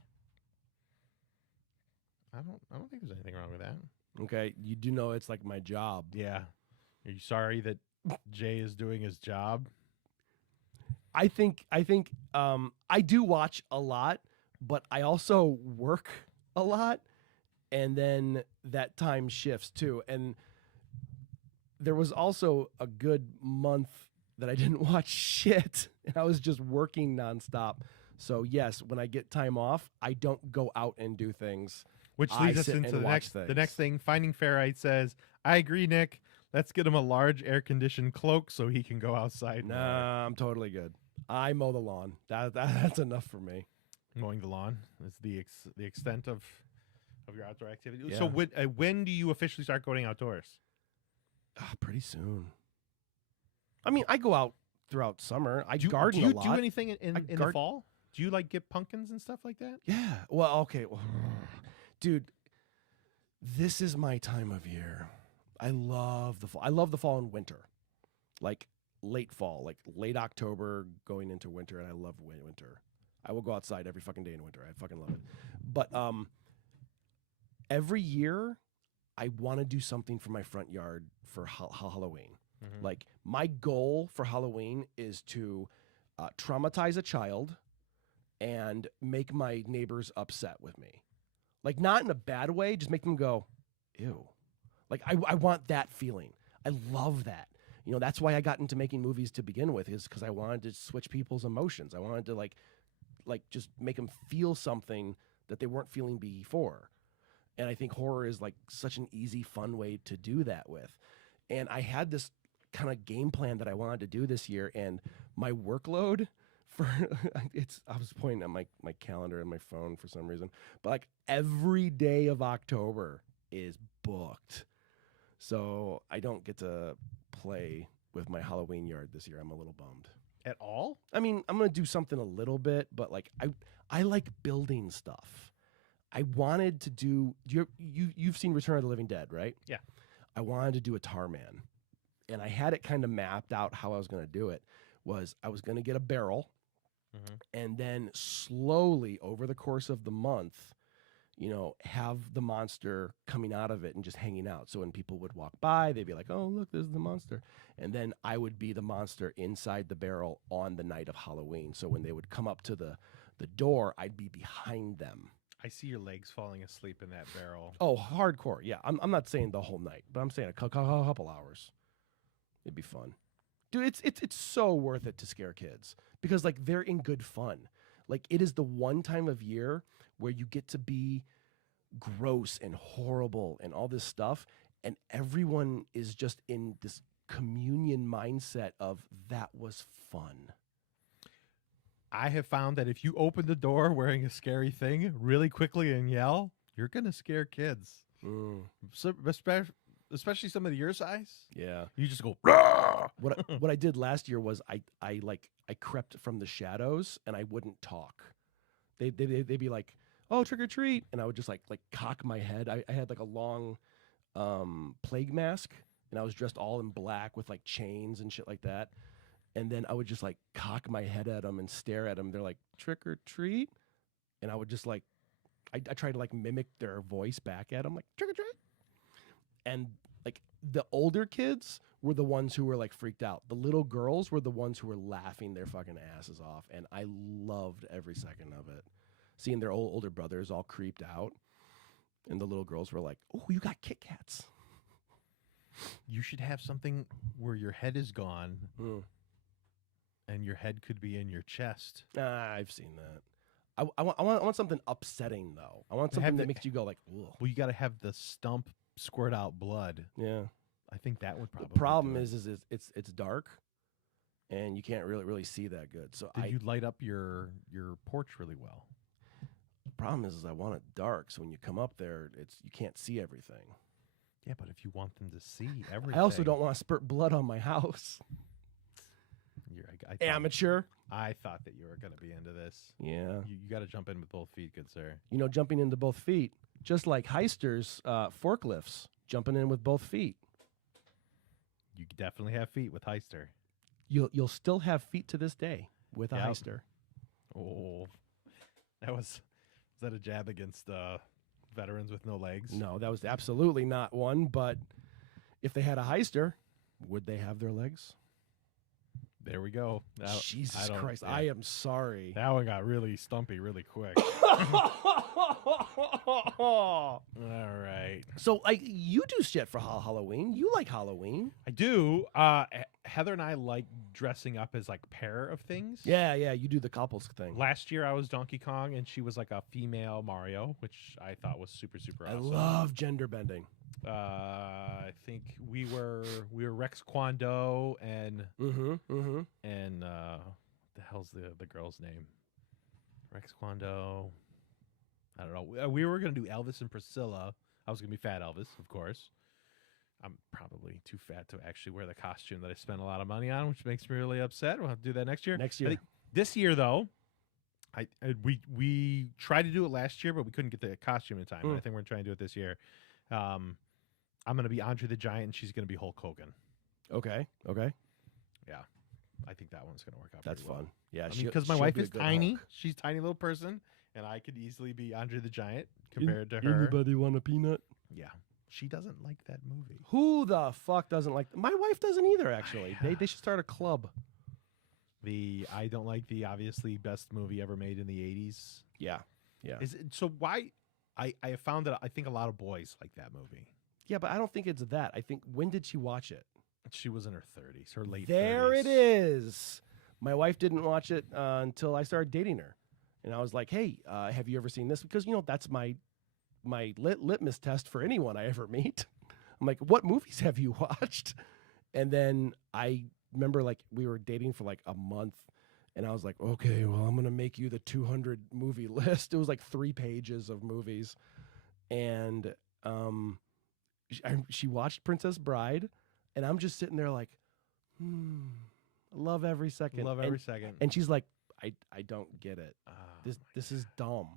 I don't think there's anything wrong with that. Okay, you do know it's like my job. Yeah. Are you sorry that Jay is doing his job? I think I do watch a lot, but I also work a lot, and then that time shifts too. And there was also a good month that I didn't watch shit, and I was just working nonstop. So yes, when I get time off, I don't go out and do things. Which I leads us sit into and the watch next things. thing. Finding Ferrite says, I agree, Nick. Let's get him a large air-conditioned cloak so he can go outside. more." Nah, I'm totally good. I mow the lawn. That's enough for me. Mowing the lawn is the extent of your outdoor activity. Yeah. So when do you officially start going outdoors? Pretty soon. I mean, I go out throughout summer. I Do garden you a lot. do anything in the gard- fall? Do you like get pumpkins and stuff like that? Yeah. Well, okay. Well, dude, this is my time of year. I love the fall. I love the fall and winter. Like late fall, like late October going into winter, and I love winter. I will go outside every fucking day in winter. I fucking love it. But every year I want to do something for my front yard for Halloween. Mhm. Like my goal for Halloween is to traumatize a child and make my neighbors upset with me. Like not in a bad way, just make them go, ew. Like I want that feeling. I love that. You know, that's why I got into making movies to begin with, is because I wanted to switch people's emotions. I wanted to like just make them feel something that they weren't feeling before. And I think horror is like such an easy, fun way to do that with. And I had this kind of game plan that I wanted to do this year, and my workload for I was pointing at my calendar and my phone for some reason, but like every day of October is booked. So I don't get to play with my Halloween yard this year. I'm a little bummed. At all? I mean, I'm gonna do something a little bit, but like I like building stuff. I wanted to do you've seen Return of the Living Dead, right? Yeah. I wanted to do a tar man, and I had it kind of mapped out how I was gonna do it. Was I was gonna get a barrel, and then slowly over the course of the month, you know, have the monster coming out of it and just hanging out. So when people would walk by, they'd be like, "Oh, look, there's the monster." And then I would be the monster inside the barrel on the night of Halloween. So when they would come up to the door, I'd be behind them. I see your legs falling asleep in that barrel. Oh, hardcore. Yeah, I'm not saying the whole night, but I'm saying a couple hours. It'd be fun. Dude, it's so worth it to scare kids because like they're in good fun. Like it is the one time of year where you get to be gross and horrible and all this stuff, and everyone is just in this communion mindset of that was fun. I have found that if you open the door wearing a scary thing really quickly and yell, you're gonna scare kids. So, especially somebody your size. Yeah. You just go, "Rah!" What I did last year was I crept from the shadows and I wouldn't talk. They'd be like, oh, trick or treat. And I would just like cock my head. I had like a long plague mask, and I was dressed all in black with like chains and shit like that. And then I would just like cock my head at them and stare at them. They're like, trick or treat. And I would just like, I tried to like mimic their voice back at them, like trick or treat. And like the older kids were the ones who were like freaked out. The little girls were the ones who were laughing their fucking asses off. And I loved every second of it. Seeing their older brothers all creeped out. And the little girls were like, oh, you got Kit Kats. You should have something where your head is gone and your head could be in your chest. I've seen that. I want something upsetting, though. I want something that makes you go like, ugh. Well, you got to have the stump squirt out blood. Yeah. I think that would probably. The problem is it's dark, and you can't really see that good. So you light up your porch really well? The problem is I want it dark, so when you come up there, you can't see everything. Yeah, but if you want them to see everything, I also don't want to spurt blood on my house. Amateur. I thought that you were going to be into this. Yeah. You got to jump in with both feet, good sir. Jumping into both feet, just like Heister's forklifts, jumping in with both feet. You definitely have feet with Heister. You'll still have feet to this day with a Heister. Oh, was that a jab against veterans with no legs? No, that was absolutely not one. But if they had a Heister, would they have their legs? There we go. Jesus Christ, I am sorry. That one got really stumpy really quick. All right. So, you do shit for Halloween. You like Halloween. I do. Heather and I like dressing up as like pair of things. Yeah, you do the couples thing. Last year I was Donkey Kong and she was like a female Mario, which I thought was super, super awesome. I love gender bending. I think we were Rex Kwon Do and and what the hell's the girl's name? Rex Kwon Do. I don't know. We were gonna do Elvis and Priscilla. I was gonna be Fat Elvis, of course. I'm probably too fat to actually wear the costume that I spent a lot of money on, which makes me really upset. We'll have to do that next year. This year, though, we tried to do it last year, but we couldn't get the costume in time. And I think we're trying to do it this year. I'm going to be Andre the Giant, and she's going to be Hulk Hogan. Okay. Yeah. I think that one's going to work out. That's fun. Yeah, because my wife is tiny. Hulk. She's a tiny little person, and I could easily be Andre the Giant compared to her. Anybody want a peanut? Yeah. She doesn't like that movie. Who the fuck doesn't like? My wife doesn't either. Actually, they should start a club. I don't like the obviously best movie ever made in the 80s. Yeah. So why? I have found that I think a lot of boys like that movie. Yeah, but I don't think it's that. I think, when did she watch it? She was in her 30s, her late 30s. There it is. My wife didn't watch it until I started dating her, and I was like, "Hey, have you ever seen this?" Because that's my litmus test for anyone I ever meet. I'm like, what movies have you watched? And then I remember we were dating for a month, and I was like, okay, well, I'm going to make you the 200 movie list. It was 3 pages of movies. And she watched Princess Bride, and I'm just sitting there like, love every second. Love every second. And she's like, I don't get it. This is dumb.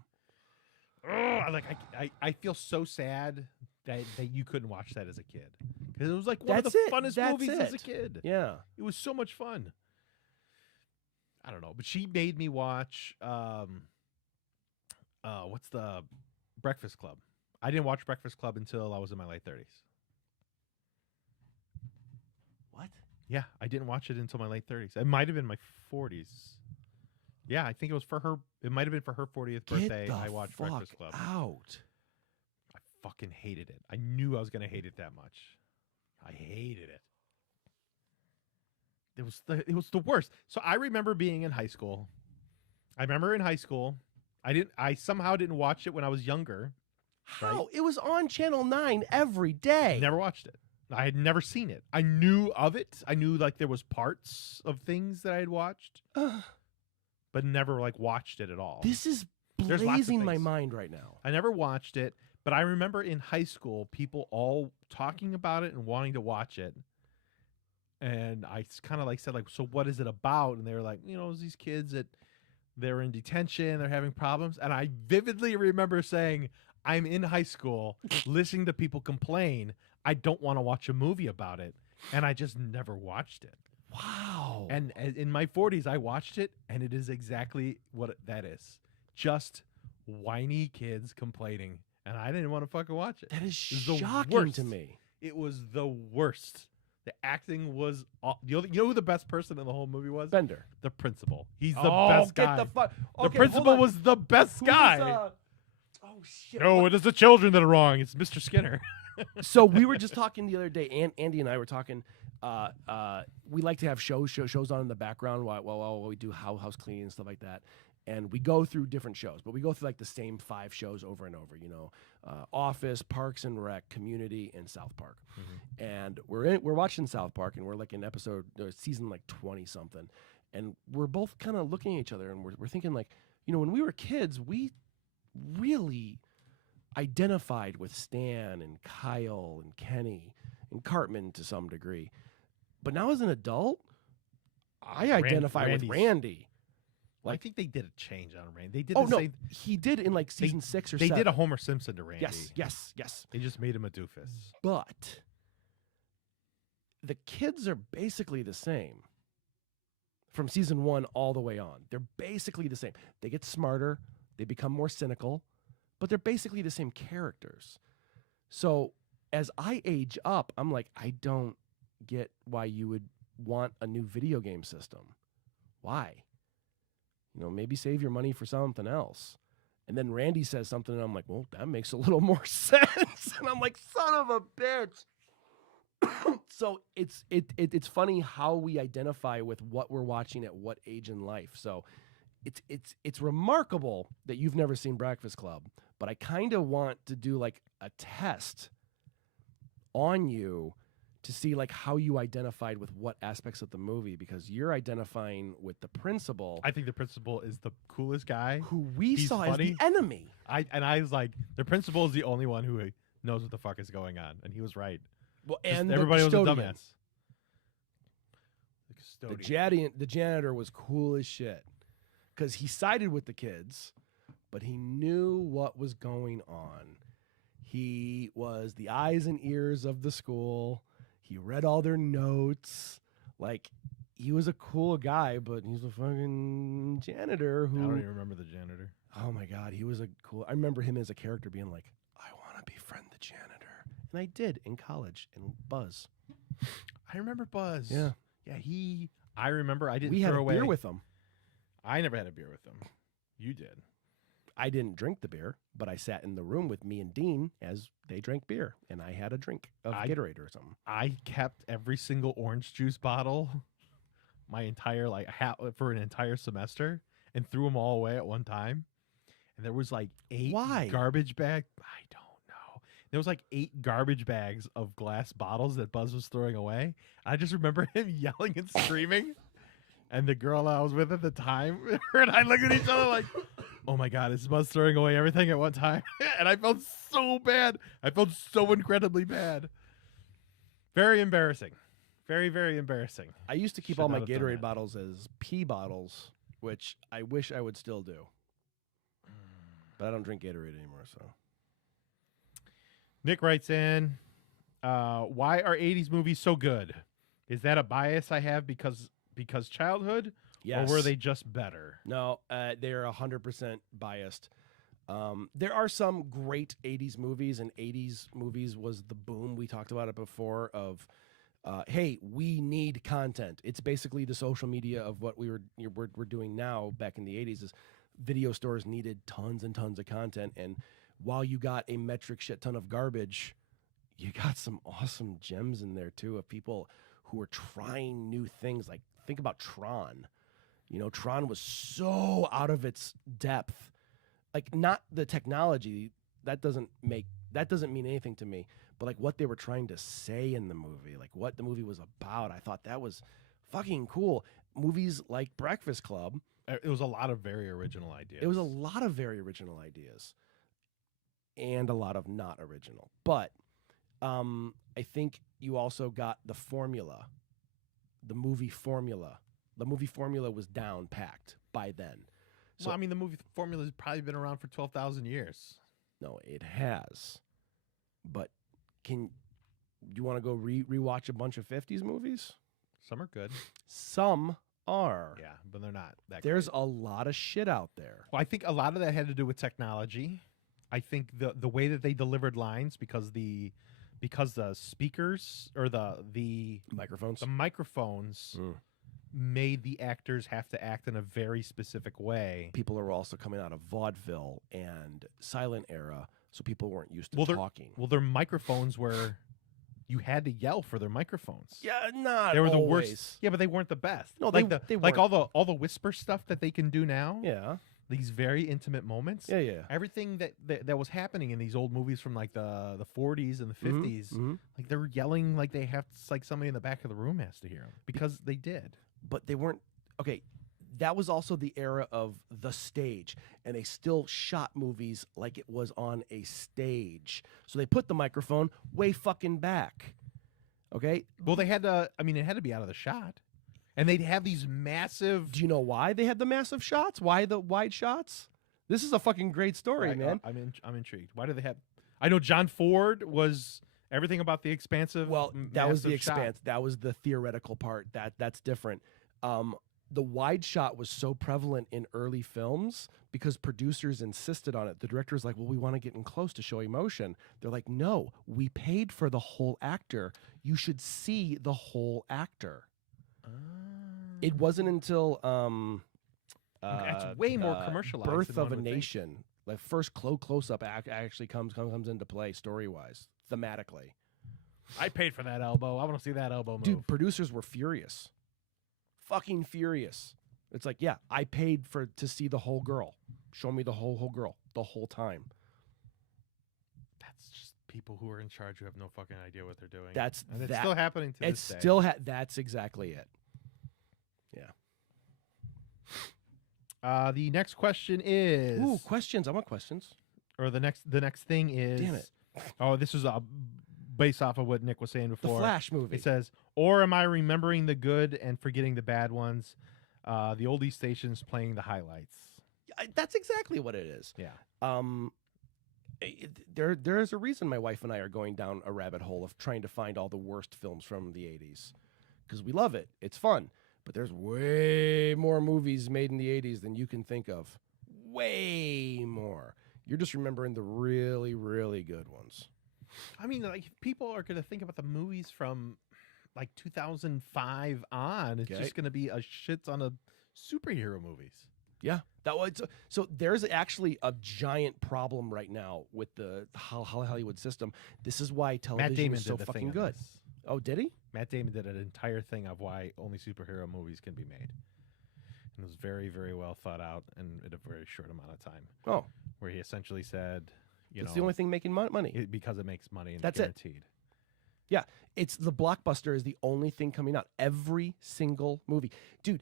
I feel so sad that you couldn't watch that as a kid, because it was one of the funnest movies as a kid. Yeah, it was so much fun. I don't know, but she made me watch what's the Breakfast Club. I didn't watch Breakfast Club until I was in my late 30s. What? Yeah, I didn't watch it until my late 30s. It might have been my 40s. Yeah, I think it was for her. It might have been for her 40th birthday. I watched Breakfast Club. Out. I fucking hated it. I knew I was gonna hate it that much. I hated it. It was the worst. So I remember being in high school. I somehow didn't watch it when I was younger. How? Right? It was on Channel 9 every day. Never watched it. I had never seen it. I knew of it. I knew there was parts of things that I had watched. But never watched it at all. This is blazing my mind right now. I never watched it, but I remember in high school people all talking about it and wanting to watch it. And I kind of said so what is it about? And they were like, it was these kids that They're in detention. They're having problems. And I vividly remember saying, I'm in high school listening to people complain. I don't want to watch a movie about it. And I just never watched it. Wow. And in my 40s, I watched it, and it is exactly what that is. Just whiny kids complaining. And I didn't want to fucking watch it. that is It was the shocking worst. to me. It was the worst. The acting was... You know who the best person in the whole movie was? Bender. The principal. He's the best guy. Get the fuck. The principal was the best guy. Oh shit. No, it is the children that are wrong. It's Mr. Skinner. So we were just talking the other day, and Andy and I were talking. We like to have shows on in the background while we do house cleaning and stuff like that. And we go through different shows, but we go through like the same 5 shows over and over. You know, Office, Parks and Rec, Community, and South Park. Mm-hmm. And we're watching South Park, and we're like in season like 20 something, and we're both kind of looking at each other, and we're thinking like, you know, when we were kids, we really identified with Stan and Kyle and Kenny and Cartman to some degree. But now as an adult, I identify with Randy. I think they did a change on Randy. They did Oh the no, same. he did in like season 6 or They 7. did a Homer Simpson to Randy. Yes. They just made him a doofus. But the kids are basically the same from season 1 all the way on. They're basically the same. They get smarter, they become more cynical, but they're basically the same characters. So as I age up, I'm like, I don't get why you would want a new video game system. Why? You know, maybe save your money for something else. And then Randy says something, and I'm like, well, that makes a little more sense. And I'm like, son of a bitch. So it's funny how we identify with what we're watching at what age in life. So it's remarkable that you've never seen Breakfast Club, but I kind of want to do like a test on you to see like how you identified with what aspects of the movie, because you're identifying with the principal. I think the principal is the coolest guy. Who we He's saw funny. as the enemy. I was like, the principal is the only one who knows what the fuck is going on, and he was right. Well, Just and everybody the was a custodian. dumbass. The custodian. The janitor was cool as shit because he sided with the kids, but he knew what was going on. He was the eyes and ears of the school. He read all their notes. Like, he was a cool guy, but he's a fucking janitor who... I don't even remember the janitor. Oh, my God. He was a cool... I remember him as a character being like, I want to befriend the janitor. And I did in college. And Buzz. I remember Buzz. Yeah. Yeah, I remember I didn't We had throw a away. beer with him. I never had a beer with him. You did. I didn't drink the beer, but I sat in the room with me and Dean as they drank beer, and I had a drink of Gatorade or something. I kept every single orange juice bottle my entire for an entire semester and threw them all away at one time. And there was like 8 garbage bags. I don't know. There was like 8 garbage bags of glass bottles that Buzz was throwing away. I just remember him yelling and screaming. And the girl I was with at the time, her and I looked at each other like, oh my God, is Buzz throwing away everything at one time? And I felt so bad. I felt so incredibly bad. Very embarrassing. Very, very embarrassing. I used to keep all my Gatorade bottles as pee bottles, which I wish I would still do. But I don't drink Gatorade anymore, so. Nick writes in, why are 80s movies so good? Is that a bias I have because childhood? Yes. Or were they just better? No, they are 100% biased. There are some great 80s movies, and 80s movies was the boom. We talked about it before of, hey, we need content. It's basically the social media of what we're doing now. Back in the 80s is video stores needed tons and tons of content. And while you got a metric shit ton of garbage, you got some awesome gems in there too of people who are trying new things. Like, think about Tron. You know, Tron was so out of its depth. Like, not the technology, that doesn't mean anything to me, but like what they were trying to say in the movie, like what the movie was about. I thought that was fucking cool. Movies like Breakfast Club. It was a lot of very original ideas. It was a lot of very original ideas and a lot of not original. But I think you also got the formula, the movie formula. The movie formula was down packed by then. So well, I mean, the movie formula has probably been around for 12,000 years. no, it has. But can you want to go rewatch a bunch of 50s movies? Some are good. Some are. Yeah, but they're not that There's great. a lot of shit out there. Well, I think a lot of that had to do with technology. I think the way that they delivered lines because the speakers or the Microphones. microphones Mm. made the actors have to act in a very specific way. People are also coming out of vaudeville and silent era, so people weren't used to Well, they're- talking. Well, their microphones were you had to yell for their microphones. Yeah, not They were the always. worst. Yeah, but they weren't the best. No, like they like weren't. all the whisper stuff that they can do now. Yeah, These very intimate moments. yeah. Everything that was happening in these old movies from like the 40s and the 50s, Mhm. like they were yelling like they have it's like somebody in the back of the room has to hear them because they did. But they weren't okay. That was also the era of the stage, and they still shot movies like it was on a stage. So they put the microphone way fucking back. Okay, Well, they had to. I mean, it had to be out of the shot, and they'd have these massive. do you know why they had the massive shots? Why the wide shots? This is a fucking great story, Right, man. I'm intrigued. Why do they have? I know John Ford was everything about the expansive. Well, that was the massive shot. expanse. That was the theoretical part. That's different. The wide shot was so prevalent in early films because producers insisted on it. The director's like, "Well, we want to get in close to show emotion." They're like, "No, we paid for the whole actor. You should see the whole actor." It wasn't until That's way more commercialized Birth than of a one would think. Nation, the first close up actually comes into play story wise, thematically. I paid for that elbow. I want to see that elbow move. Dude, producers were furious. Fucking furious. It's like, yeah, I paid to see the whole girl. Show me the whole girl the whole time. That's just people who are in charge who have no fucking idea what they're doing. That's and it's that. still happening to It's this day. still that's exactly it. The next question is, Ooh, questions. I want questions. or the next thing is, Damn it. Oh, this is based off of what Nick was saying The before. Flash movie. It says, or am I remembering the good and forgetting the bad ones? The oldie stations playing the highlights. That's exactly what it is. Yeah. There is a reason my wife and I are going down a rabbit hole of trying to find all the worst films from the 80s because we love it. It's fun. But there's way more movies made in the 80s than you can think of. Way more. You're just remembering the really, really good ones. I mean, like people are going to think about the movies from like 2005 on. It's Okay. just going to be a shit ton of superhero movies. Yeah, that was so. There's actually a giant problem right now with the Hollywood system. This is why Matt television Damon is so did the fucking thing on good. this. Oh, did he? Matt Damon did an entire thing of why only superhero movies can be made. And it was very, very well thought out and in a very short amount of time. Oh, Where he essentially said, it's the only thing making money. because it makes money and That's it's it. guaranteed. Yeah, it's the blockbuster is the only thing coming out. Every single movie, dude.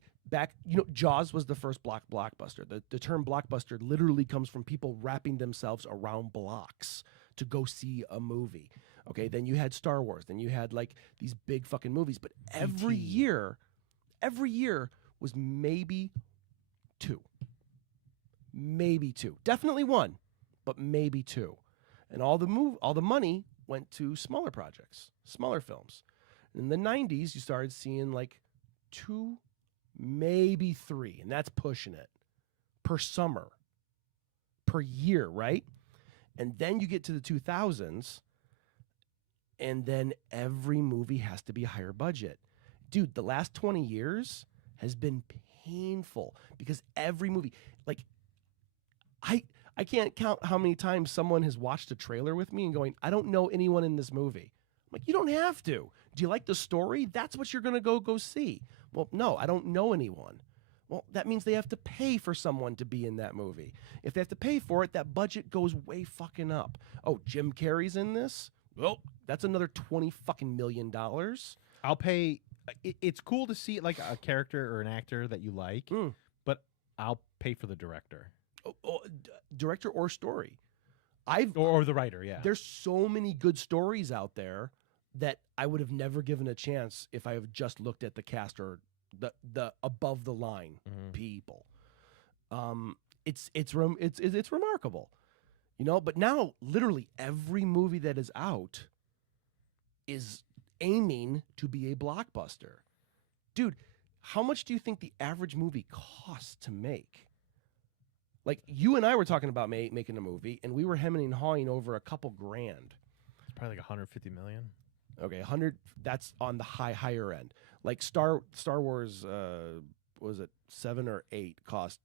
Jaws was the first blockbuster. The term blockbuster literally comes from people wrapping themselves around blocks to go see a movie. Okay, then you had Star Wars. Then you had like these big fucking movies. But every E.T.. year was maybe two. Definitely one, but maybe two. And all the money went to smaller projects, smaller films. In the 90s, you started seeing like two, maybe three, and that's pushing it per summer, per year, right? And then you get to the 2000s, and then every movie has to be higher budget. Dude, the last 20 years has been painful because every movie, like, I can't count how many times someone has watched a trailer with me and going, I don't know anyone in this movie. I'm like, you don't have to. Do you like the story? That's what you're going to go see. Well, no, I don't know anyone. Well, that means they have to pay for someone to be in that movie. If they have to pay for it, that budget goes way fucking up. Oh, Jim Carrey's in this? Well, that's another $20 fucking million. I'll pay. It's cool to see like a character or an actor that you like, but I'll pay for the director Director or story. or the writer. Yeah, There's so many good stories out there that I would have never given a chance if I have just looked at the cast or the above the line people. It's remarkable, you know. But now, literally every movie that is out is aiming to be a blockbuster, dude. How much do you think the average movie costs to make? Like you and I were talking about making a movie, and we were hemming and hawing over a couple grand. It's probably like 150 million. Okay, 100. That's on the higher end. Like Star Wars, was it 7 or 8? Cost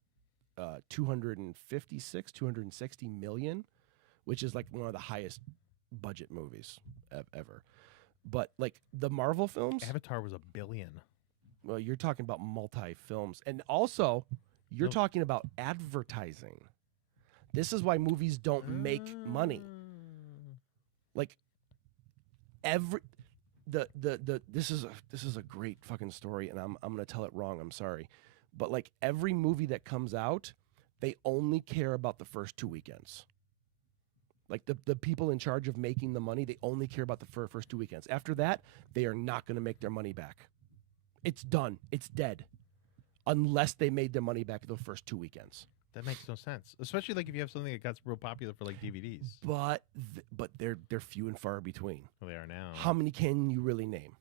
260 million, which is like one of the highest budget movies ever. But like the Marvel films, Avatar was $1 billion. well, you're talking about multi films, and also you're No. talking about advertising. This is why movies don't make money. Like every this is a great fucking story, and I'm gonna tell it wrong. I'm sorry, but like every movie that comes out, they only care about the first 2 weekends. Like the people in charge of making the money, they only care about the first 2 weekends. After that, they are not gonna make their money back. It's done. It's dead, unless they made their money back the first 2 weekends. That makes no sense, especially like if you have something that got real popular for like DVDs. But they're few and far between. Well, they are now. How many can you really name?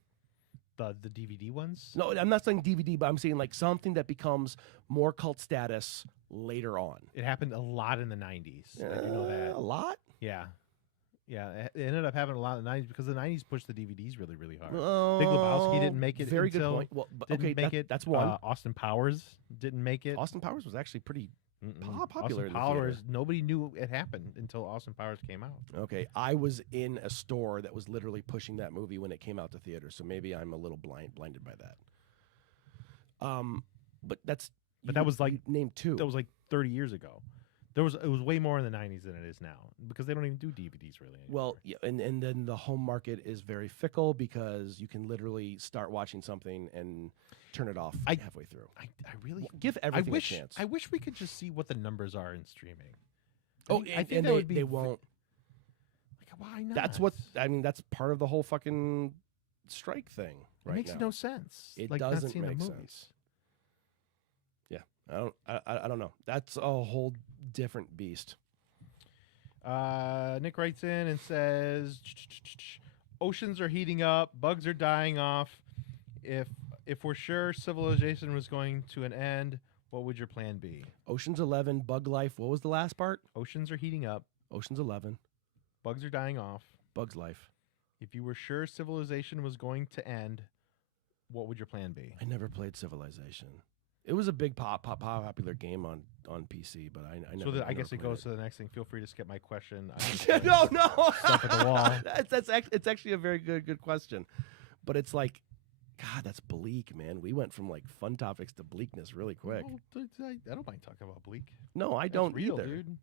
The DVD ones? No, I'm not saying DVD, but I'm saying like something that becomes more cult status later on. It happened a lot in the 90s. You know that. A lot? Yeah. Yeah. It ended up happening a lot in the 90s because the 90s pushed the DVDs really, really hard. Oh, Big Lebowski didn't make it. Very good until- point. Well, but, Didn't okay, make it. that's one. Austin Powers didn't make it. Austin Powers was actually pretty Mm-mm. popular in Austin the Powers, theater. nobody knew it happened until Austin Powers came out. Okay. I was in a store that was literally pushing that movie when it came out to theater, so maybe I'm a little blinded by that. But that's But that was like- you named two. That was like 30 years ago. It was way more in the 90s than it is now because they don't even do DVDs really anymore. Well, yeah, and then the home market is very fickle because you can literally start watching something and turn it off halfway through. I really Give I everything wish a chance. I wish we could just see what the numbers are in streaming. Oh, I think and that would be they won't. Like, why not? That's what I mean. That's part of the whole fucking strike thing. It Right makes now. no sense. It like, not doesn't seeing the make movies. sense. Yeah, I don't know. That's a whole different beast. Nick writes in and says, "Oceans are heating up, bugs are dying off. If we're sure civilization was going to an end, what would your plan be?" Ocean's 11, Bug Life. What was the last part? Oceans are heating up, Ocean's 11, bugs are dying off. Bug's Life. If you were sure civilization was going to end, what would your plan be? I never played Civilization. It was a big popular game on PC, but I never. So that, I never guess it played goes to the next thing. Feel free to skip my question. no. Stuff at the wall. It's actually a very good question, but it's like, God, that's bleak, man. We went from like fun topics to bleakness really quick. Well, I don't mind talking about bleak. No, I That's don't real, either. dude.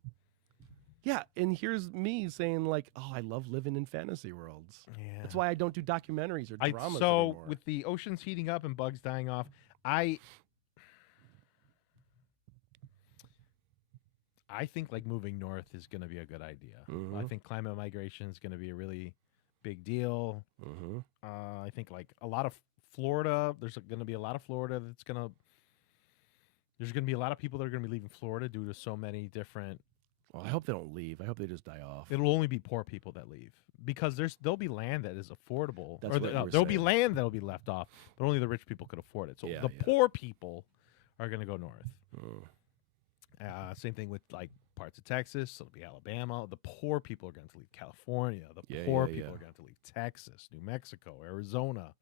Yeah, and here's me saying like, oh, I love living in fantasy worlds. Yeah. That's why I don't do documentaries or dramas so anymore. with the oceans heating up and bugs dying off, I think like moving north is going to be a good idea. I Mhm. think climate migration is going to be a really big deal. Mm-hmm. I think like a lot of Florida, there's going to be a lot of Florida there's going to be a lot of people that are going to be leaving Florida due to so many different. Well, I hope they don't leave. I hope they just die off. It'll only be poor people that leave because there'll be land that is affordable. That's or what you were there'll be saying. land that'll be left off, but only the rich people could afford it. So Yeah, the yeah. poor people are going to go north. Mm. Same thing with like parts of Texas. So it'll be Alabama. The poor people are going to leave California. The Yeah, poor yeah, people yeah. are going to leave Texas, New Mexico, Arizona.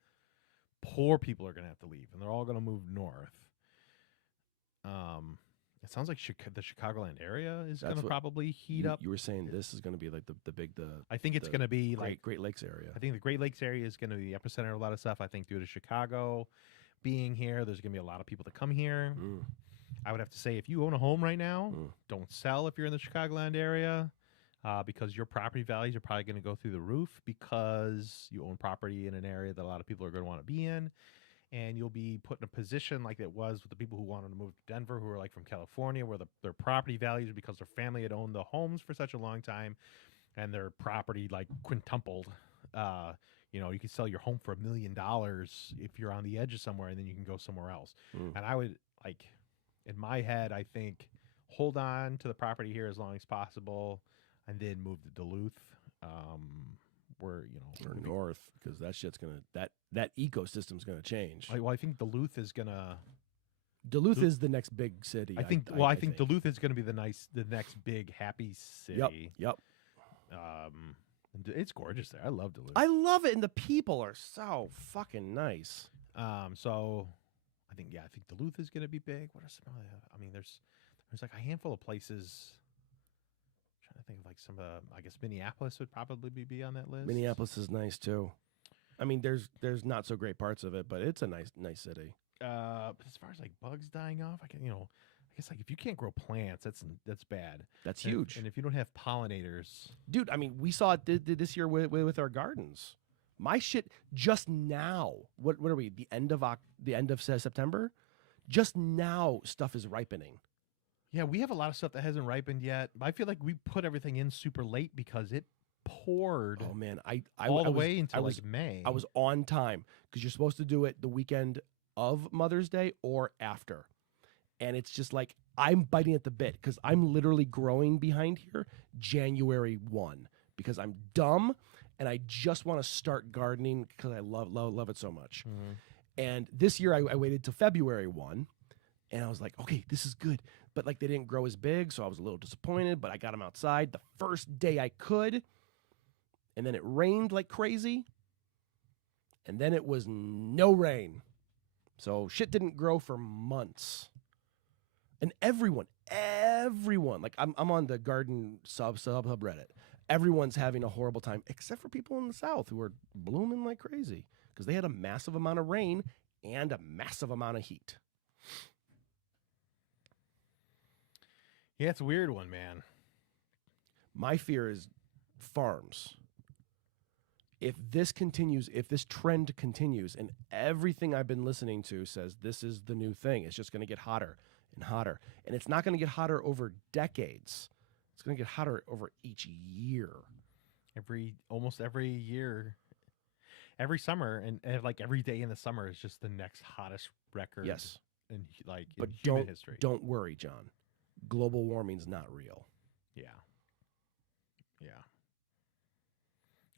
Poor people are going to have to leave, and they're all going to move north. It sounds like the Chicagoland area is going to what- probably heat You- up. You were saying this is going to be like the I think it's the going to be like Great Lakes area. I think the Great Lakes area is going to be the epicenter of a lot of stuff. I think due to Chicago being here, there's going to be a lot of people that come here. Mm. I would have to say if you own a home right now, Mm. don't sell if you're in the Chicagoland area because your property values are probably going to go through the roof because you own property in an area that a lot of people are going to want to be in. And you'll be put in a position like it was with the people who wanted to move to Denver, who are like from California, where their property values, because their family had owned the homes for such a long time, and their property like quintupled. You could sell your home for $1 million if you're on the edge of somewhere, and then you can go somewhere else. Mm. And I would like, in my head, I think hold on to the property here as long as possible, and then move to Duluth. Where or north, because that shit's gonna that ecosystem's gonna change. well, I think Duluth is gonna. Duluth is the next big city. I think. I think Duluth is gonna be the next big happy city. Yep. And it's gorgeous there. I love Duluth. I love it, and the people are so fucking nice. So I think Duluth is gonna be big. What are some other? I mean, there's like a handful of places. I'm trying to think of like some. I guess Minneapolis would probably be on that list. Minneapolis is nice too. I mean, there's not so great parts of it, but it's a nice city. But as far as like bugs dying off, I guess like if you can't grow plants, that's bad. That's And huge. and if you don't have pollinators, Dude, I mean, we saw it this year with our gardens. My shit just now. What are we? The end of September. Just now, stuff is ripening. yeah, we have a lot of stuff that hasn't ripened yet. But I feel like we put everything in super late because it poured Oh man, I all the was- way until I was like May. I was on time because you're supposed to do it the weekend of Mother's Day or after, and it's just like I'm biting at the bit because I'm literally growing behind here January 1 because I'm dumb and I just want to start gardening because I love it so much. Mhm. And this year I waited till February 1 and I was like, okay, this is good. But like they didn't grow as big, so I was a little disappointed, but I got them outside the first day I could. And then it rained like crazy. And then it was no rain. So shit didn't grow for months. And everyone, like I'm on the garden subreddit. Everyone's having a horrible time, except for people in the South who are blooming like crazy because they had a massive amount of rain and a massive amount of heat. Yeah, it's a weird one, man. My fear is farms. If this continues, if this trend continues, and everything I've been listening to says this is the new thing, it's just going to get hotter and hotter. And it's not going to get hotter over decades. It's going to get hotter over each year. Almost every year, every summer, and like every day in the summer is just the next hottest record. Yes. in like But in human history. don't worry, John. Global warming's not real. Yeah.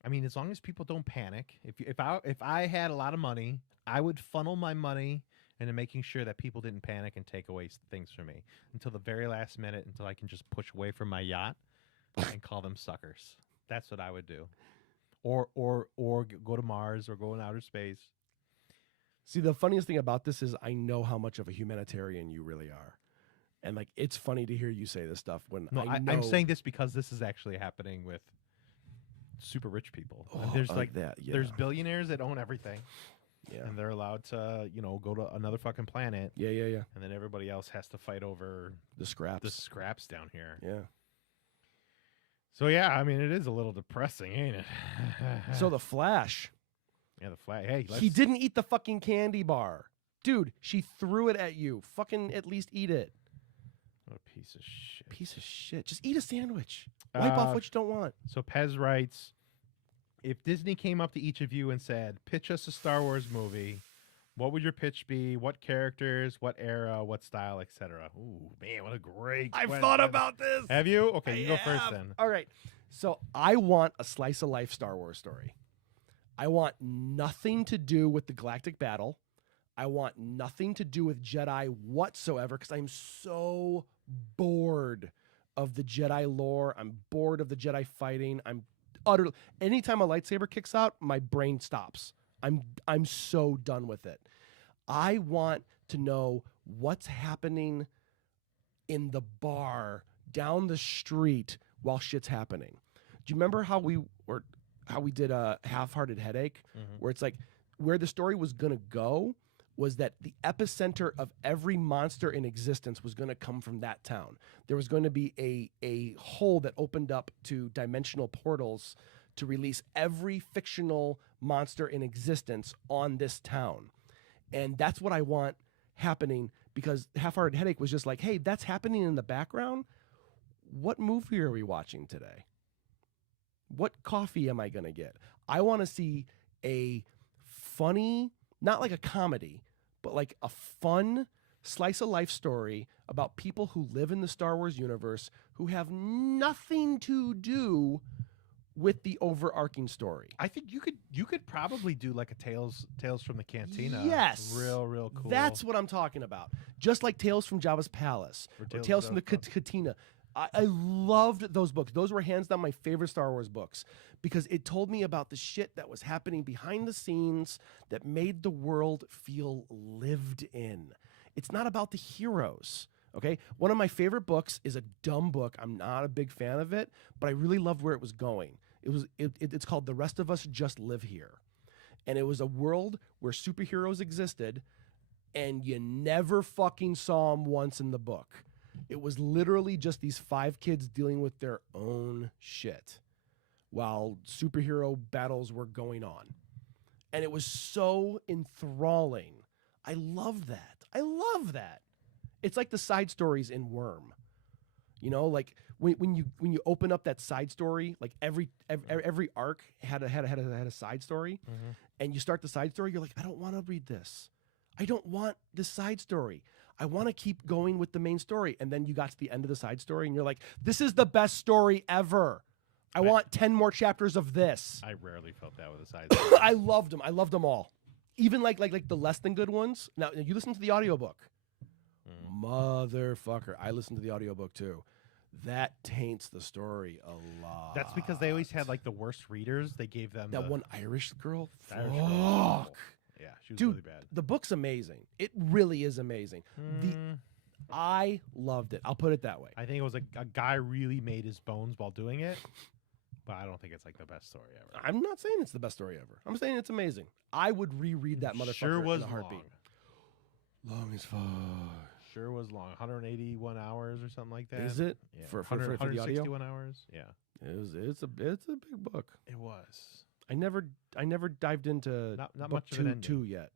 I mean, as long as people don't panic. If I had a lot of money, I would funnel my money into making sure that people didn't panic and take away things from me until the very last minute, until I can just push away from my yacht and call them suckers. That's what I would do. Or go to Mars or go in outer space. See, the funniest thing about this is I know how much of a humanitarian you really are. And like it's funny to hear you say this stuff when No, I know I'm saying this because this is actually happening with super rich people. And there's like that. Yeah. there's billionaires that own everything, yeah. and they're allowed to go to another fucking planet, Yeah. and then everybody else has to fight over The scraps. the scraps down here. Yeah. So yeah, I mean it is a little depressing, ain't it? So the Flash, yeah, the flag. Hey, he didn't eat the fucking candy bar. Dude, she threw it at you. Fucking at least eat it. What a piece of shit. Piece of shit. Just eat a sandwich. Wipe off what you don't want. So Pez writes, if Disney came up to each of you and said, pitch us a Star Wars movie, what would your pitch be? What characters? What era? What style? Etc. Ooh, man, what a great I've question. thought about this. Have you? Okay, you I go first have. then. All right. So I want a slice of life Star Wars story. I want nothing to do with the galactic battle. I want nothing to do with Jedi whatsoever because I'm so bored of the Jedi lore. I'm bored of the Jedi fighting. I'm utterly. Anytime a lightsaber kicks out, my brain stops. I'm so done with it. I want to know what's happening in the bar down the street while shit's happening. Do you remember how we did a Half-Hearted Headache, where it's like where the story was gonna go was that the epicenter of every monster in existence was going to come from that town. There was going to be a hole that opened up to dimensional portals to release every fictional monster in existence on this town. And that's what I want happening because Half-Hearted Headache was just like, hey, that's happening in the background. What movie are we watching today? What coffee am I going to get? I want to see a funny, not like a comedy, but like a fun slice of life story about people who live in the Star Wars universe who have nothing to do with the overarching story. I think you could probably do like a Tales from the Cantina. Yes. Real cool. That's what I'm talking about. Just like Tales from Jabba's Palace or Tales from the Cantina. I loved those books. Those were hands down my favorite Star Wars books because it told me about the shit that was happening behind the scenes that made the world feel lived in. It's not about the heroes. Okay, one of my favorite books is a dumb book. I'm not a big fan of it, but I really loved where it was going. It's called The Rest of Us Just Live Here. And it was a world where superheroes existed and you never fucking saw them once in the book. It was literally just these 5 kids dealing with their own shit while superhero battles were going on. And it was so enthralling. I love that. I love that. It's like the side stories in Worm. You know, like when you open up that side story, like every arc had a side story, and you start the side story, you're like, I don't want to read this. I don't want this side story. I want to keep going with the main story. And then you got to the end of the side story, and you're like, this is the best story ever. I want 10 more chapters of this. I rarely felt that with a side story. I loved them. I loved them all. Even like the less than good ones. Now, you listen to the audiobook. Motherfucker. I listened to the audiobook too. That taints the story a lot. That's because they always had like the worst readers. They gave them that one Irish girl. The Irish girl. Fuck. Yeah, she was Dude, really bad. The book's amazing. It really is amazing. I loved it. I'll put it that way. I think it was a guy really made his bones while doing it, but I don't think it's like the best story ever. I'm not saying it's the best story ever. I'm saying it's amazing. I would reread that motherfucker Sure was in a heartbeat. Long as fuck. Sure was long. 181 hours or something like that. Is it? Yeah. For the audio? 161 hours. Yeah. It's a big book. It was. I never dived into Not book much of an ending. 2 yet.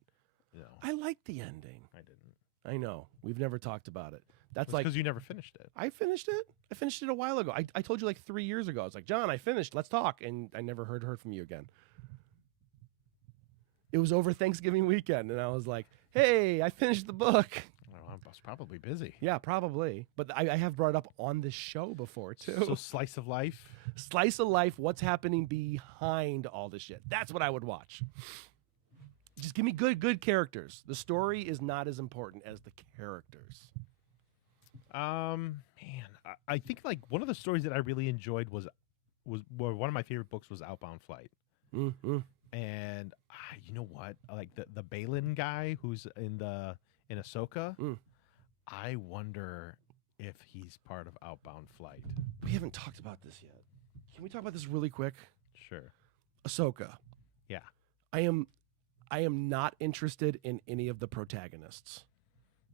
No. I liked the ending. I didn't. I know. We've never talked about it. That's like because you never finished it. I finished it. I finished it a while ago. I told you like 3 years ago. I was like, John, I finished. Let's talk. And I never heard from you again. It was over Thanksgiving weekend, and I was like, hey, I finished the book. I was probably busy. Yeah, probably. But I have brought it up on this show before, too. So slice of life. Slice of life, what's happening behind all this shit. That's what I would watch. Just give me good characters. The story is not as important as the characters. Man, I think like one of the stories that I really enjoyed was one of my favorite books was Outbound Flight. Mm-hmm. And you know what? Like the Balin guy who's in Ahsoka. I wonder if he's part of Outbound Flight. We haven't talked about this yet. Can we talk about this really quick? Sure. Ahsoka. Yeah. I am not interested in any of the protagonists.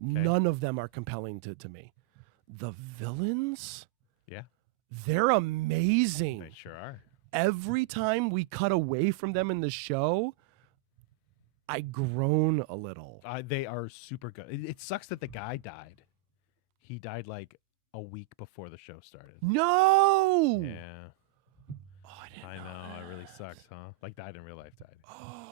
Okay. None of them are compelling to me. The villains? Yeah. They're amazing. They sure are. Every time we cut away from them in the show, I groan a little. They are super good. It sucks that the guy died. He died like a week before the show started. No! Yeah. Oh, I know. It really sucks, huh? Like died in real life, died. Oh.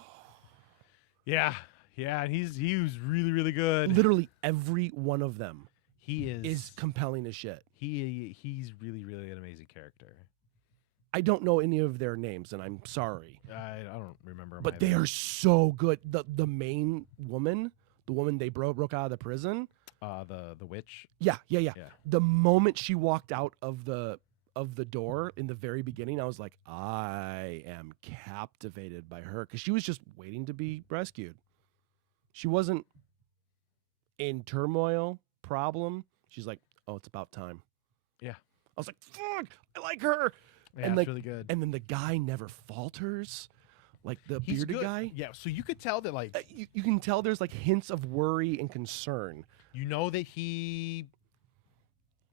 Yeah. Yeah, and he was really, really good. Literally every one of them He is compelling as shit. He's really, really an amazing character. I don't know any of their names, and I'm sorry. I don't remember them But either. they are so good. The main woman, the woman they broke out of the prison. The witch. Yeah. The moment she walked out of the door in the very beginning, I was like, I am captivated by her because she was just waiting to be rescued. She wasn't in turmoil, problem. She's like, oh, it's about time. Yeah. I was like, fuck, I like her. Yeah, and it's like, really good. And then the guy never falters, like the He's bearded good. guy. Yeah, so you could tell that like You can tell there's like hints of worry and concern. you know that he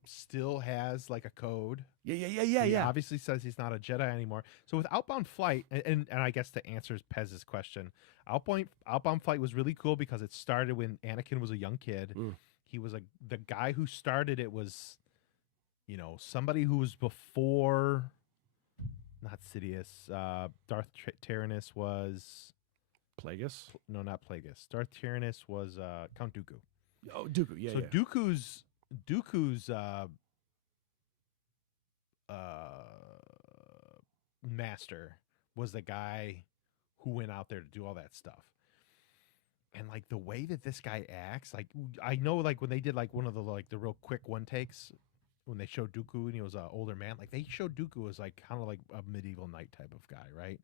still has like a code. Yeah. He obviously says he's not a Jedi anymore. So with Outbound Flight, and I guess to answer Pez's question, Outbound Flight was really cool because it started when Anakin was a young kid. He was the guy who started it was, somebody who was before, not Sidious. Darth Tyrannus was Plagueis. no, not Plagueis. Darth Tyrannus was Count Dooku. Oh, Dooku. Yeah, So yeah. Dooku's uh, master was the guy who went out there to do all that stuff. And like the way that this guy acts, like I know, like when they did like one of the real quick one takes when they showed Dooku and he was an older man, like they showed Dooku as like kind of like a medieval knight type of guy, right?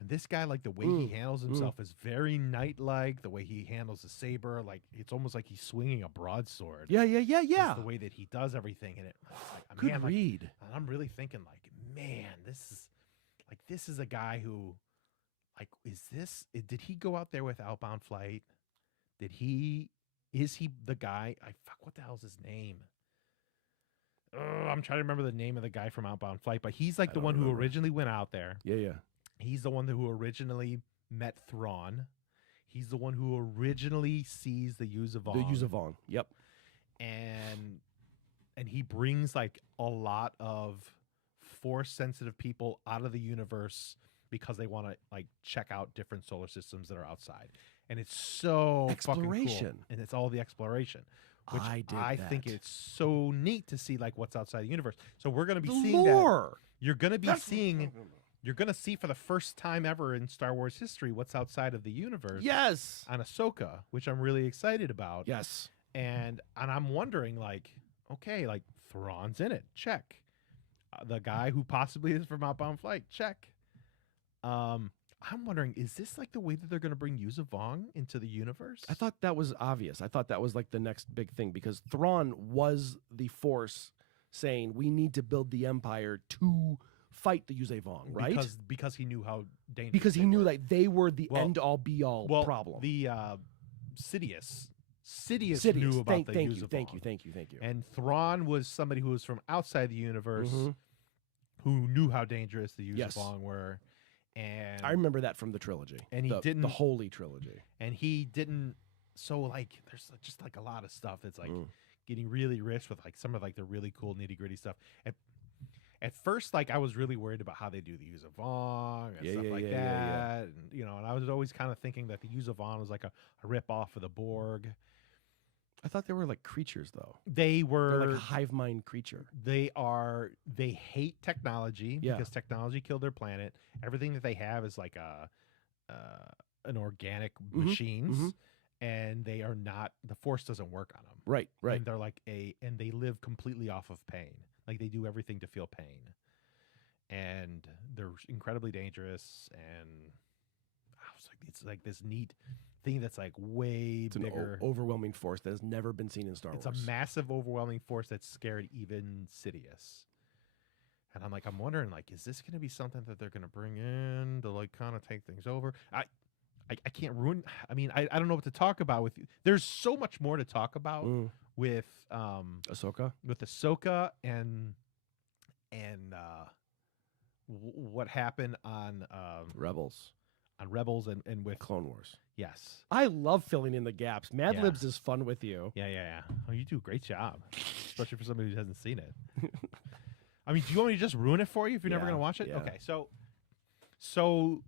And this guy, like the way he handles himself is very knight-like. The way he handles the saber, like it's almost like he's swinging a broadsword. Yeah, yeah, yeah, yeah. The way that he does everything, and it's like, Good man, read. and I'm really thinking, like, man, this is a guy who, like, did he go out there with Outbound Flight? Is he the guy? What the hell's his name? I'm trying to remember the name of the guy from Outbound Flight, but he's like the one who originally went out there. Yeah, yeah. He's the one who originally met Thrawn. He's the one who originally sees the Yuzavong. The Yuzavong. Yep. And he brings like a lot of force sensitive people out of the universe because they want to like check out different solar systems that are outside. And it's so fucking cool. And it's all the exploration. Which I think it's so neat to see like what's outside the universe. So we're going to be seeing that. You're going to be seeing you're going to see for the first time ever in Star Wars history what's outside of the universe. Yes. On Ahsoka, which I'm really excited about. Yes. And I'm wondering, like, okay, like Thrawn's in it. Check. The guy who possibly is from Outbound Flight. Check. I'm wondering, is this like the way that they're going to bring Yuzavong into the universe? I thought that was obvious. I thought that was like the next big thing because Thrawn was the Force saying we need to build the Empire to fight the Yuzavong, right? Because he knew how dangerous. Because he knew like they were the end all be all problem. The Sidious knew about the Yuzavong. Thank you. And Thrawn was somebody who was from outside the universe who knew how dangerous the Yuzavong were. And I remember that from the trilogy. And he didn't the Holy Trilogy. And he didn't. So like, there's just like a lot of stuff that's like getting really rich with like some of like the really cool nitty gritty stuff. At first, like I was really worried about how they do the Yuzavong and stuff like that, and you know, and I was always kind of thinking that the Yuzavong was like a rip off of the Borg. I thought they were like creatures, though. They're like a hive mind creature. They hate technology because technology killed their planet. Everything that they have is like an organic machines, and they are not. The Force doesn't work on them. Right. And they're like and they live completely off of pain. Like they do everything to feel pain, and they're incredibly dangerous. And I was like, it's like this neat thing that's like way bigger, overwhelming force that has never been seen in Star Wars. It's a massive, overwhelming force that scared even Sidious. And I'm like, I'm wondering, like, is this going to be something that they're going to bring in to like kind of take things over? I can't ruin. I mean, I don't know what to talk about with you. There's so much more to talk about with Ahsoka, and what happened on Rebels. On Rebels and with Clone Wars. Yes. I love filling in the gaps. Mad Libs is fun with you. Yeah. Oh, you do a great job, especially for somebody who hasn't seen it. I mean, do you want me to just ruin it for you if you're never going to watch it? Yeah. Okay, so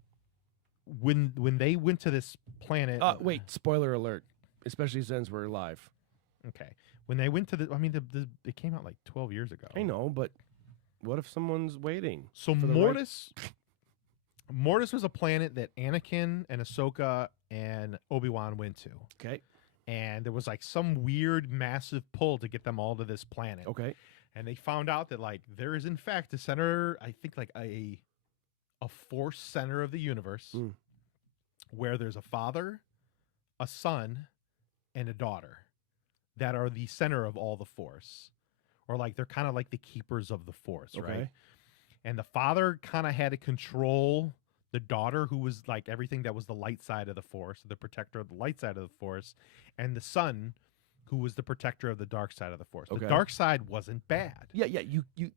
when they went to this planet... wait, spoiler alert, especially since we're live. Okay. When they went to the... I mean, it came out like 12 years ago. I know, but what if someone's waiting? So Mortis was a planet that Anakin and Ahsoka and Obi-Wan went to. Okay. And there was like some weird massive pull to get them all to this planet. Okay. And they found out that like there is in fact a center, I think like a force center of the universe where there's a father, a son, and a daughter that are the center of all the force. Or like they're kind of like the keepers of the force, right? And the father kind of had to control the daughter, who was like everything that was the light side of the force, the protector of the light side of the force, and the son, who was the protector of the dark side of the force. The dark side wasn't bad. Yeah.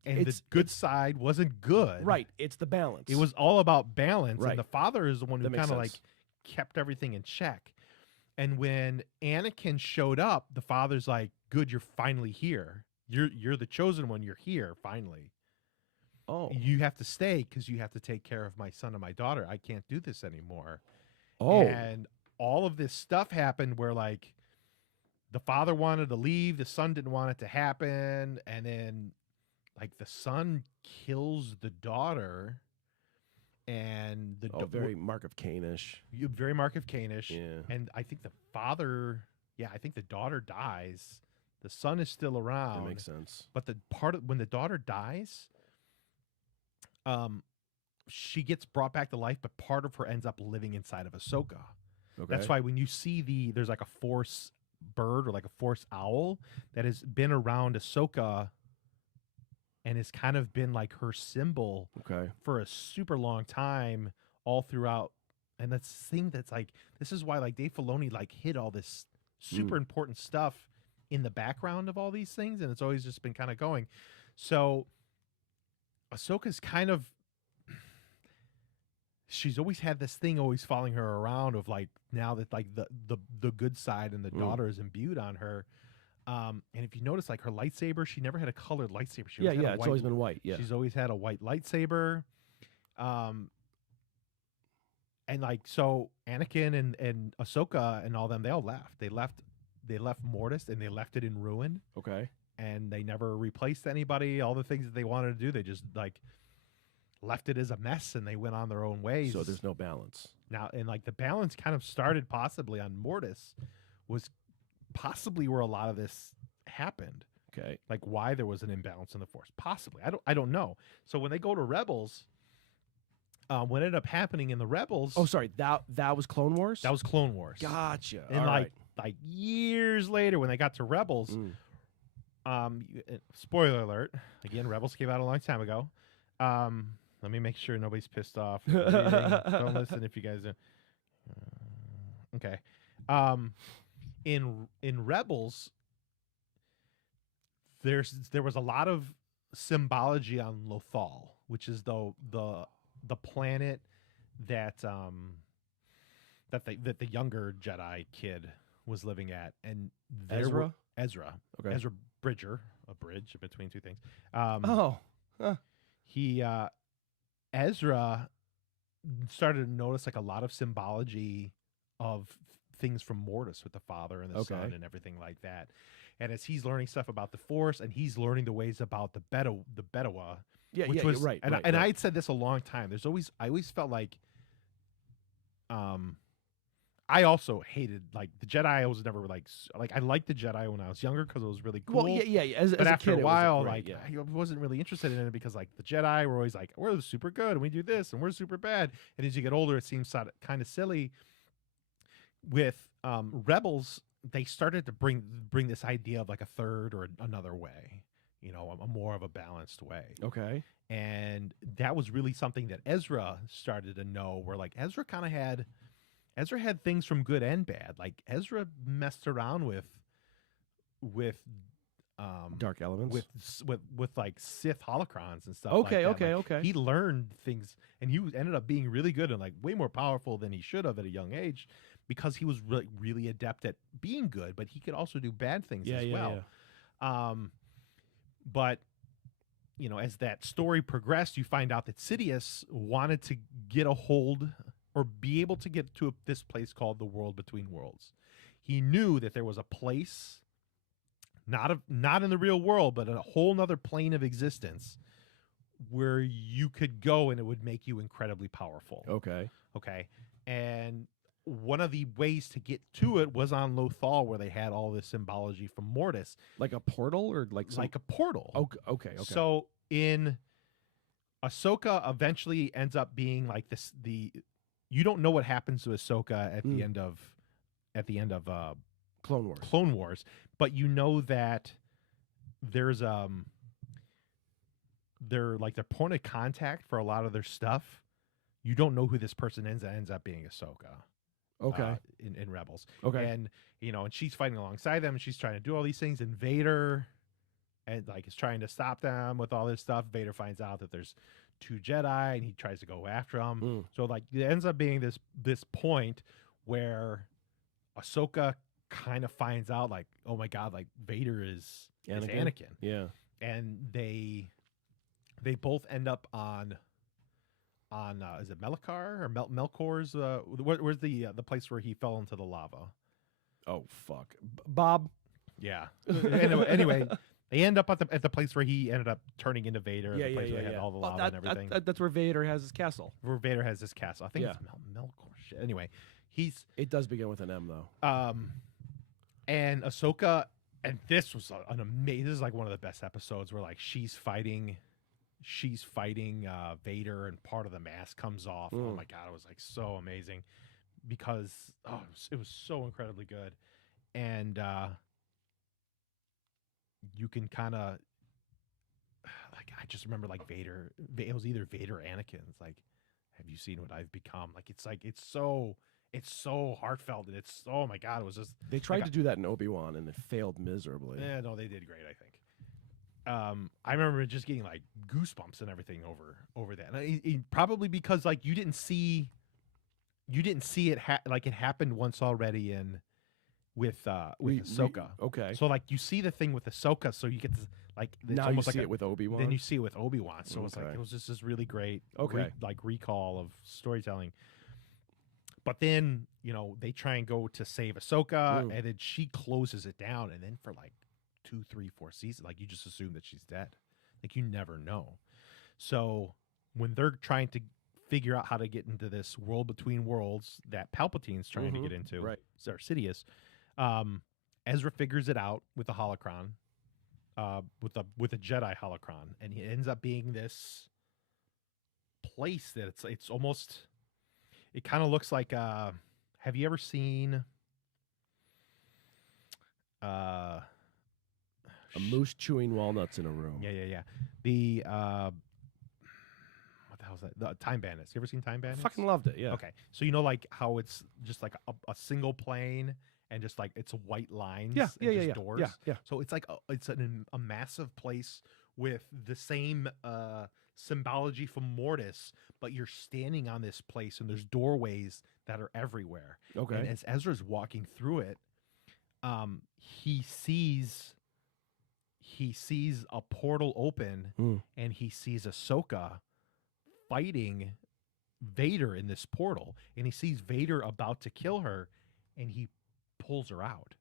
And the good side wasn't good. Right. It's the balance. It was all about balance. Right. And the father is the one who kind of like kept everything in check. And when Anakin showed up, the father's like, "Good, you're finally here. You're the chosen one. You're here finally. Oh, you have to stay because you have to take care of my son and my daughter. I can't do this anymore." Oh, and all of this stuff happened where like the father wanted to leave, the son didn't want it to happen, and then like the son kills the daughter, and very Mark of Cainish. very Mark of Cainish. Yeah. And I think the father, I think the daughter dies. The son is still around. That makes sense. But the part of when the daughter dies, she gets brought back to life, but part of her ends up living inside of Ahsoka. Okay. That's why when you see there's like a Force bird or like a Force owl that has been around Ahsoka and has kind of been like her symbol for a super long time all throughout. And that's the thing that's like, this is why like Dave Filoni like hid all this super important stuff in the background of all these things. And it's always just been kind of going. So Ahsoka's kind of, she's always had this thing always following her around of like, now that like the good side and the daughter is imbued on her. And if you notice, like her lightsaber, she never had a colored lightsaber. She always had a it's white, always been white. Yeah, she's always had a white lightsaber. And like so, Anakin and Ahsoka and all them, they all left. They left Mortis and they left it in ruin. Okay, and they never replaced anybody. All the things that they wanted to do, they just like left it as a mess and they went on their own ways. So there's no balance now, and like the balance kind of started possibly on Mortis, was possibly where a lot of this happened. Okay, like why there was an imbalance in the Force, possibly. I don't know. So when they go to Rebels, what ended up happening in the Rebels? Oh, sorry, that was Clone Wars. That was Clone Wars. Gotcha. And all like years later, when they got to Rebels, spoiler alert. Again, Rebels came out a long time ago. Let me make sure nobody's pissed off. Don't listen if you guys are. Okay. In Rebels, there was a lot of symbology on Lothal, which is the planet that the younger Jedi kid was living at, and Ezra. Okay. Ezra Bridger, a bridge between two things. Ezra started to notice like a lot of symbology of things from Mortis with the father and the son and everything like that. And as he's learning stuff about the Force, and he's learning the ways about the Bedawa. Which was, right. And right. I had said this a long time. I always felt like, I also hated like the Jedi. I was never like I liked the Jedi when I was younger because it was really cool. Well, yeah. But after a kid, a while, I wasn't really interested in it because like the Jedi were always like, we're super good and we do this and we're super bad. And as you get older, it seems kind of silly. With Rebels, they started to bring this idea of like a third or another way. A more of a balanced way. Okay. And that was really something that Ezra started to know, where like Ezra had things from good and bad. Like Ezra messed around with dark elements, with like Sith holocrons and stuff. Okay. like that. Okay. He learned things, and he ended up being really good and like way more powerful than he should have at a young age, because he was really adept at being good, but he could also do bad things as well. Yeah. But as that story progressed, you find out that Sidious wanted to get a hold or be able to get to this place called the World Between Worlds. He knew that there was a place, not in the real world, but in a whole nother plane of existence, where you could go and it would make you incredibly powerful. Okay. And one of the ways to get to it was on Lothal, where they had all this symbology from Mortis, like a portal, or like a portal. Okay. So in Ahsoka, eventually ends up being like this. You don't know what happens to Ahsoka at the end of Clone Wars, but you know that there's they're like their point of contact for a lot of their stuff. You don't know who this person ends up being Ahsoka. Okay. In Rebels. Okay. And and she's fighting alongside them, and she's trying to do all these things, and Vader and like is trying to stop them with all this stuff. Vader finds out that there's 2 Jedi, and he tries to go after them. So like it ends up being this point where Ahsoka kind of finds out like, oh my god, like Vader is Anakin. Yeah. And they both end up on is it Melkor or Melkor's where's the place where he fell into the lava? Oh fuck. Bob, Yeah. Anyway, they end up at the place where he ended up turning into Vader. Yeah, the place yeah, where yeah, they had yeah. all the Well, lava and everything. that's where Vader has his castle. Where Vader has this castle. I think Yeah. it's Melkor. Shit. Anyway, he's It does begin with an M though. and Ahsoka, and this was an amazing. This is like one of the best episodes where like she's fighting Vader, and part of the mask comes off. Oh my god, it was like so amazing because it was so incredibly good, and you can kind of like I just remember like Vader. It was either Vader or Anakin. It's like, have you seen what I've become? Like it's so heartfelt, and it's oh my god, it was just They tried to do that in Obi-Wan and it failed miserably. yeah, no, they did great, I think. I remember just getting like goosebumps and everything over that, and probably because like you didn't see it like it happened once already with Ahsoka. Okay. So like you see the thing with Ahsoka, so you get this, like it's Now you almost see like it with Obi-Wan. then you see it with Obi-Wan. So it's like Okay. it was just this really great Okay. recall of storytelling. But then, they try and go to save Ahsoka, and then she closes it down, and then for like 2, 3, 4 seasons, like you just assume that she's dead. Like you never know. So when they're trying to figure out how to get into this world between worlds that Palpatine's trying to get into, right? Or Sidious, Ezra figures it out with the holocron, with a Jedi holocron, and he ends up being this place that it's almost. It kind of looks like. Have you ever seen? A moose chewing walnuts in a room. Yeah. The what the hell is that? The Time Bandits. You ever seen Time Bandits? Fucking loved it. Yeah. Okay, so like how it's just like a single plane and just like it's white lines. Yeah. and just Yeah. Doors. Yeah. So it's like it's a massive place with the same symbology from Mortis, but you're standing on this place and there's doorways that are everywhere. Okay. And as Ezra's walking through it, he sees a portal open, and he sees Ahsoka fighting Vader in this portal, and he sees Vader about to kill her, and he pulls her out.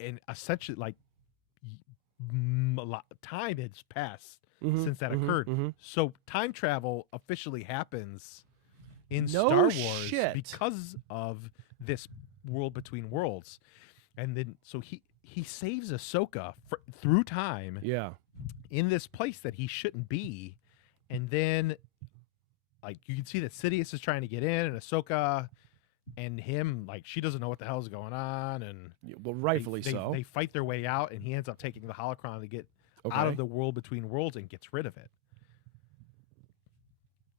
And essentially, like, a lot time has passed since that occurred. So time travel officially happens in Star Wars because of this world between worlds. And then so he saves Ahsoka through time in this place that he shouldn't be. And then like you can see that Sidious is trying to get in, and Ahsoka and him, like she doesn't know what the hell is going on, and well, rightfully so. They fight their way out, and he ends up taking the holocron to get out of the world between worlds and gets rid of it.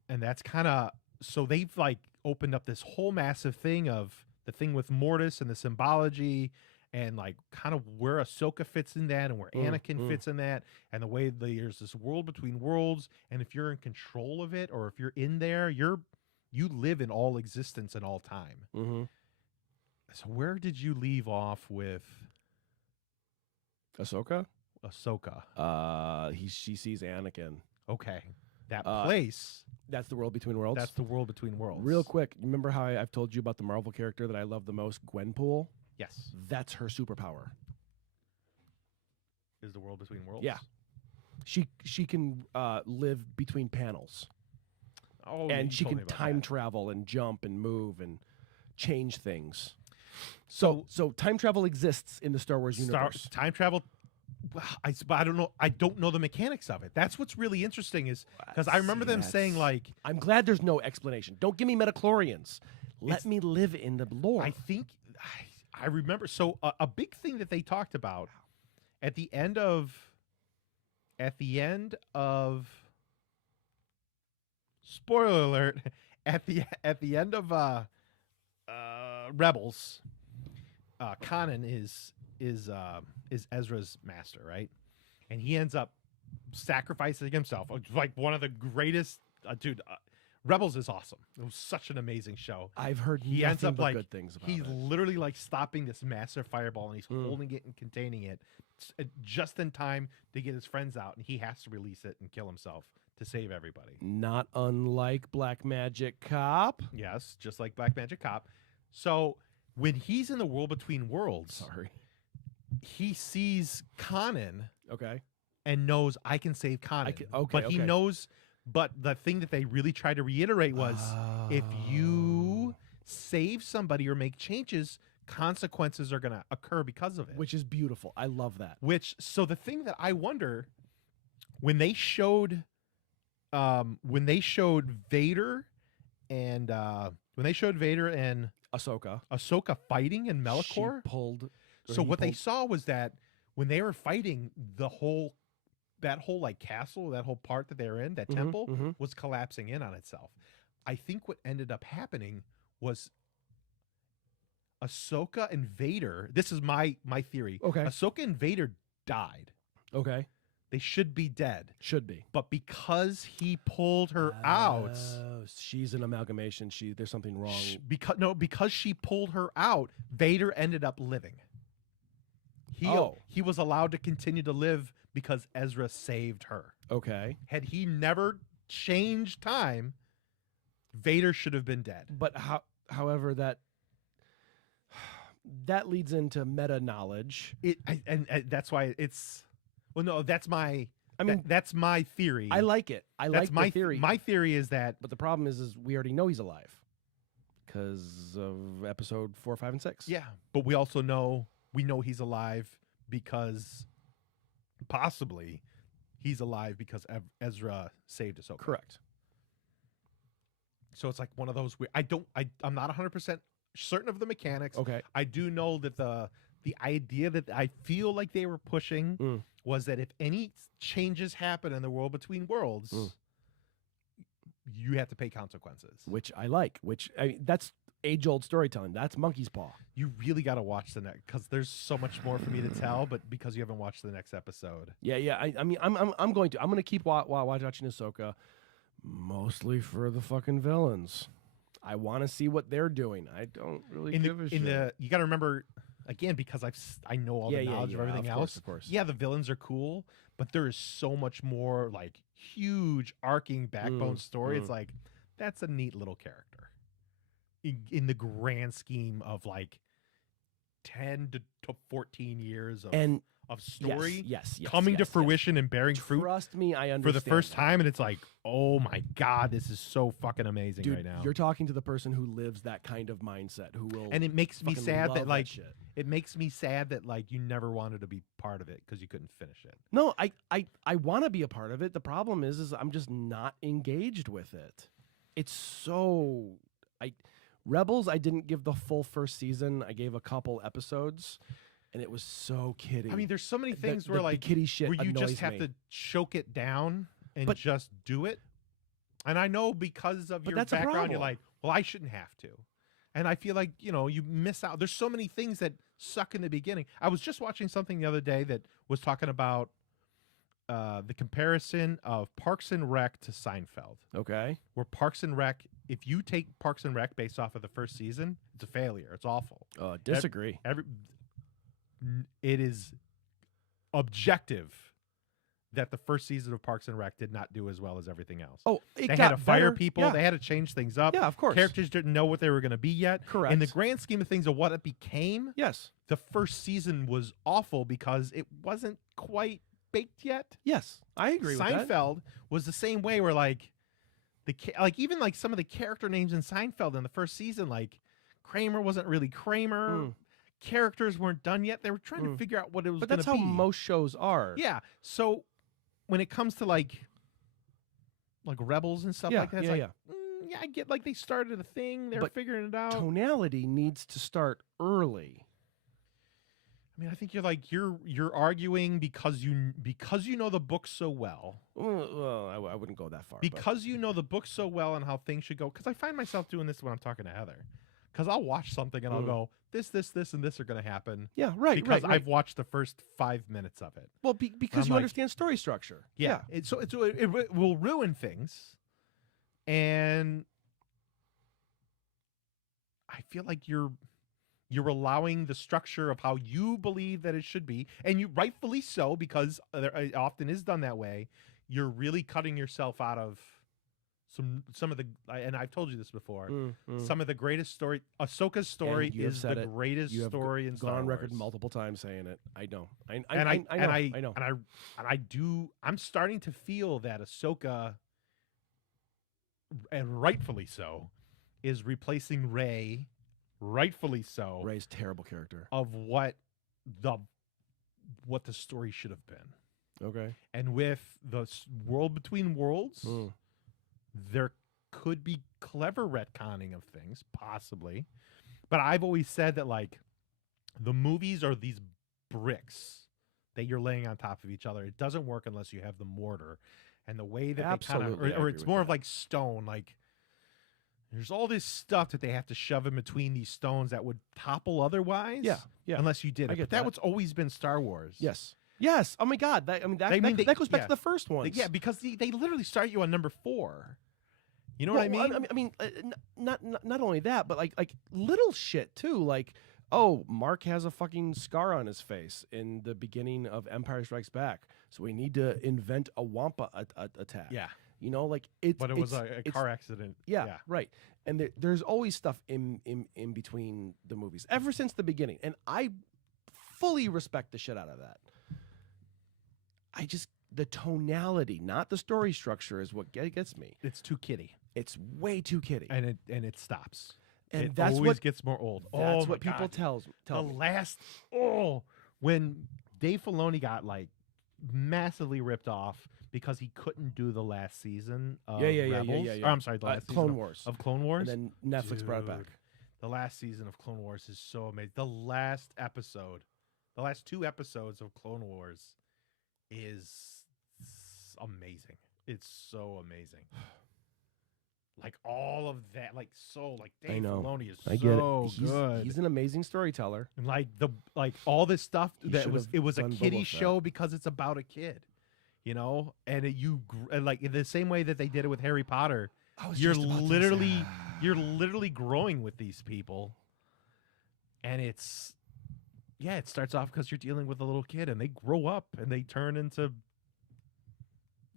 And that's kind of so they've like opened up this whole massive thing of the thing with Mortis and the symbology, and like kind of where Ahsoka fits in that, and where Anakin fits in that, and the way there's this world between worlds, and if you're in control of it, or if you're in there, you live in all existence and all time. So where did you leave off with Ahsoka? She sees Anakin. Okay, that place. That's the world between worlds. That's the world between worlds. Real quick, remember how I've told you about the Marvel character that I love the most, Gwenpool? Yes. That's her superpower. Is the world between worlds? Yeah. She can live between panels. Oh, and she can time travel and jump and move and change things. So time travel exists in the Star Wars universe. Time travel. I don't know. I don't know the mechanics of it. That's what's really interesting, is because I remember them saying like, I'm glad there's no explanation. Don't give me midichlorians. Let me live in the lore. I think I remember. So a big thing that they talked about at the end of spoiler alert, at the end of Rebels, Kanan is Ezra's master, right? And he ends up sacrificing himself. Like one of the greatest, Rebels is awesome. It was such an amazing show. I've heard he ends up like good things about he's it. literally like stopping this massive fireball, and he's holding it and containing it just in time to get his friends out, and he has to release it and kill himself to save everybody. Not unlike Black Magic Cop. Yes, just like Black Magic Cop. So when he's in the world between worlds, he sees Kanan Okay. and knows I can save Kanan. Okay, but he okay. knows. But the thing that they really tried to reiterate was, if you save somebody or make changes, consequences are going to occur because of it. Which is beautiful. I love that. So the thing that I wonder, when they showed Vader and Ahsoka fighting in Melkor, She pulled. so what they saw was that when they were fighting, that whole like castle, that whole part that they were in, that temple was collapsing in on itself. I think what ended up happening was Ahsoka and Vader. This is my theory. Okay. Ahsoka and Vader died. Okay. They should be dead. Should be. But because he pulled her out, She's an amalgamation. There's something wrong. because she pulled her out, Vader ended up living. He was allowed to continue to live because Ezra saved her. Okay. Had he never changed time, Vader should have been dead. But however, that leads into meta knowledge. And that's why it's. Well, no, that's my. I mean, that's my theory. I like it. That's my theory. My theory is that. But the problem is we already know he's alive because of episode 4, 5, and 6. Yeah, but we also know he's alive because possibly he's alive because Ezra saved Ahsoka. Correct. So it's like one of those weird. I'm not 100% certain of the mechanics. Okay. I do know that the idea that I feel like they were pushing was that if any changes happen in the world between worlds, you have to pay consequences. Which I like. That's age-old storytelling. That's Monkey's Paw. You really got to watch the next, because there's so much more for me to tell. But because you haven't watched the next episode, Yeah. I'm going to keep watching Ahsoka, mostly for the fucking villains. I want to see what they're doing. I don't really give a shit. You got to remember, again, because I know all the knowledge of everything else. Of course. Yeah, the villains are cool, but there is so much more like huge arcing backbone story. It's like, that's a neat little character in the grand scheme of like 10 to 14 years of story coming to fruition and bearing fruit. Trust me, I understand. For the first time, and it's like, oh my God, this is so fucking amazing. Dude, right now. You're talking to the person who lives that kind of mindset, who will. And it makes me sad that like shit. It makes me sad that like you never wanted to be part of it because you couldn't finish it. No, I want to be a part of it. The problem is I'm just not engaged with it. It's so Rebels, I didn't give the full first season. I gave a couple episodes, and it was so kiddie. I mean, there's so many things where like kiddie shit where you just have me. to choke it down and just do it. And I know because of your background, you're like, well, I shouldn't have to. And I feel like, you miss out. There's so many things that suck in the beginning. I was just watching something the other day that was talking about the comparison of Parks and Rec to Seinfeld. Okay. Where Parks and Rec, if you take Parks and Rec based off of the first season, it's a failure. It's awful. Disagree. It is objective that the first season of Parks and Rec did not do as well as everything else. Oh, they had to fire people. Yeah. They had to change things up. Yeah, of course. Characters didn't know what they were going to be yet. Correct. In the grand scheme of things of what it became, yes, the first season was awful because it wasn't quite baked yet. Yes, I agree with that. Seinfeld was the same way where like even like some of the character names in Seinfeld in the first season, like Kramer wasn't really Kramer. Characters weren't done yet. They were trying to figure out what it was going to be. But that's how most shows are. Yeah. So when it comes to like Rebels and stuff like that, it's I get like they started a thing. They're figuring it out. Tonality needs to start early. I mean, I think you're arguing because you know the book so well. Well, I wouldn't go that far. Because you know the book so well and how things should go. Because I find myself doing this when I'm talking to Heather. Because I'll watch something and I'll go, this, and this are going to happen. Yeah, right. Because I've watched the first 5 minutes of it. Well, because you understand story structure. Yeah. It will ruin things, and I feel like you're allowing the structure of how you believe that it should be, and you rightfully so, because it often is done that way. You're really cutting yourself out of some of the and I've told you this before. Mm. Some of the greatest story. Ahsoka's story And you have is said the it. greatest You have story in gone Star on Wars. record multiple times saying it. I know. I know. I'm starting to feel that Ahsoka, and rightfully so, is replacing Rey, rightfully so, Rey's terrible character. of what the story should have been. Okay. And with the world between worlds, Mm. there could be clever retconning of things, possibly. But I've always said that, like, the movies are these bricks that you're laying on top of each other. It doesn't work unless you have the mortar. And the way that Absolutely, they I kind of, or agree it's with more of that. like stone, like there's all this stuff that they have to shove in between these stones that would topple otherwise. Yeah. Yeah. Unless you did I it. get But that's that. what's always been Star Wars. Yes. Yes. Oh my God. That that goes back yeah. to the first one. Yeah, because they literally start you on number 4. You know what I mean? Not only that, but like little shit too. Like, oh, Mark has a fucking scar on his face in the beginning of Empire Strikes Back, so we need to invent a Wampa attack. Yeah. You know, like it's. But it was it's- a it's- car accident. Yeah, right. And there's always stuff in between the movies ever since the beginning, and I fully respect the shit out of that. The tonality, not the story structure, is what gets me. It's too kiddie. It's way too kiddie, And it stops. and it that's always what gets more old. that's oh what my people God. tell the me. last when Dave Filoni got like massively ripped off because he couldn't do the last season of Rebels. yeah. Or, I'm sorry, the last Clone season Wars, of Clone Wars. and then Netflix brought it back. Dude, The last season of Clone Wars is so amazing. The last episode, the last 2 episodes of Clone Wars is amazing. It's so amazing. Like all of that, like I Dave know. Filoni is I get so it. good. He's an amazing storyteller. And like all this stuff He that should was have it was a done kiddie Boba Fett. show because it's about a kid, you know, and like in the same way that they did it with Harry Potter. You're literally growing with these people, and it starts off because you're dealing with a little kid, and they grow up and they turn into,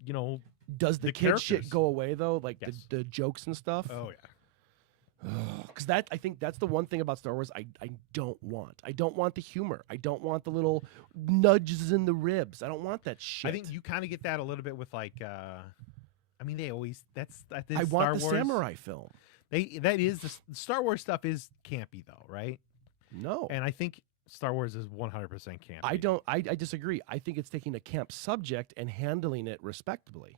you know, Does the the kid shit characters. go away though? Like Yes. the jokes and stuff. oh yeah. Because I think that's the one thing about Star Wars I don't want. I don't want the humor. I don't want the little nudges in the ribs. I don't want that shit. I think you kind of get that a little bit with like. I mean, they always that's I Star want the Wars. samurai film. The Star Wars stuff is campy though, right? No. And I think Star Wars is 100% campy. I don't. I disagree. I think it's taking a camp subject and handling it respectably.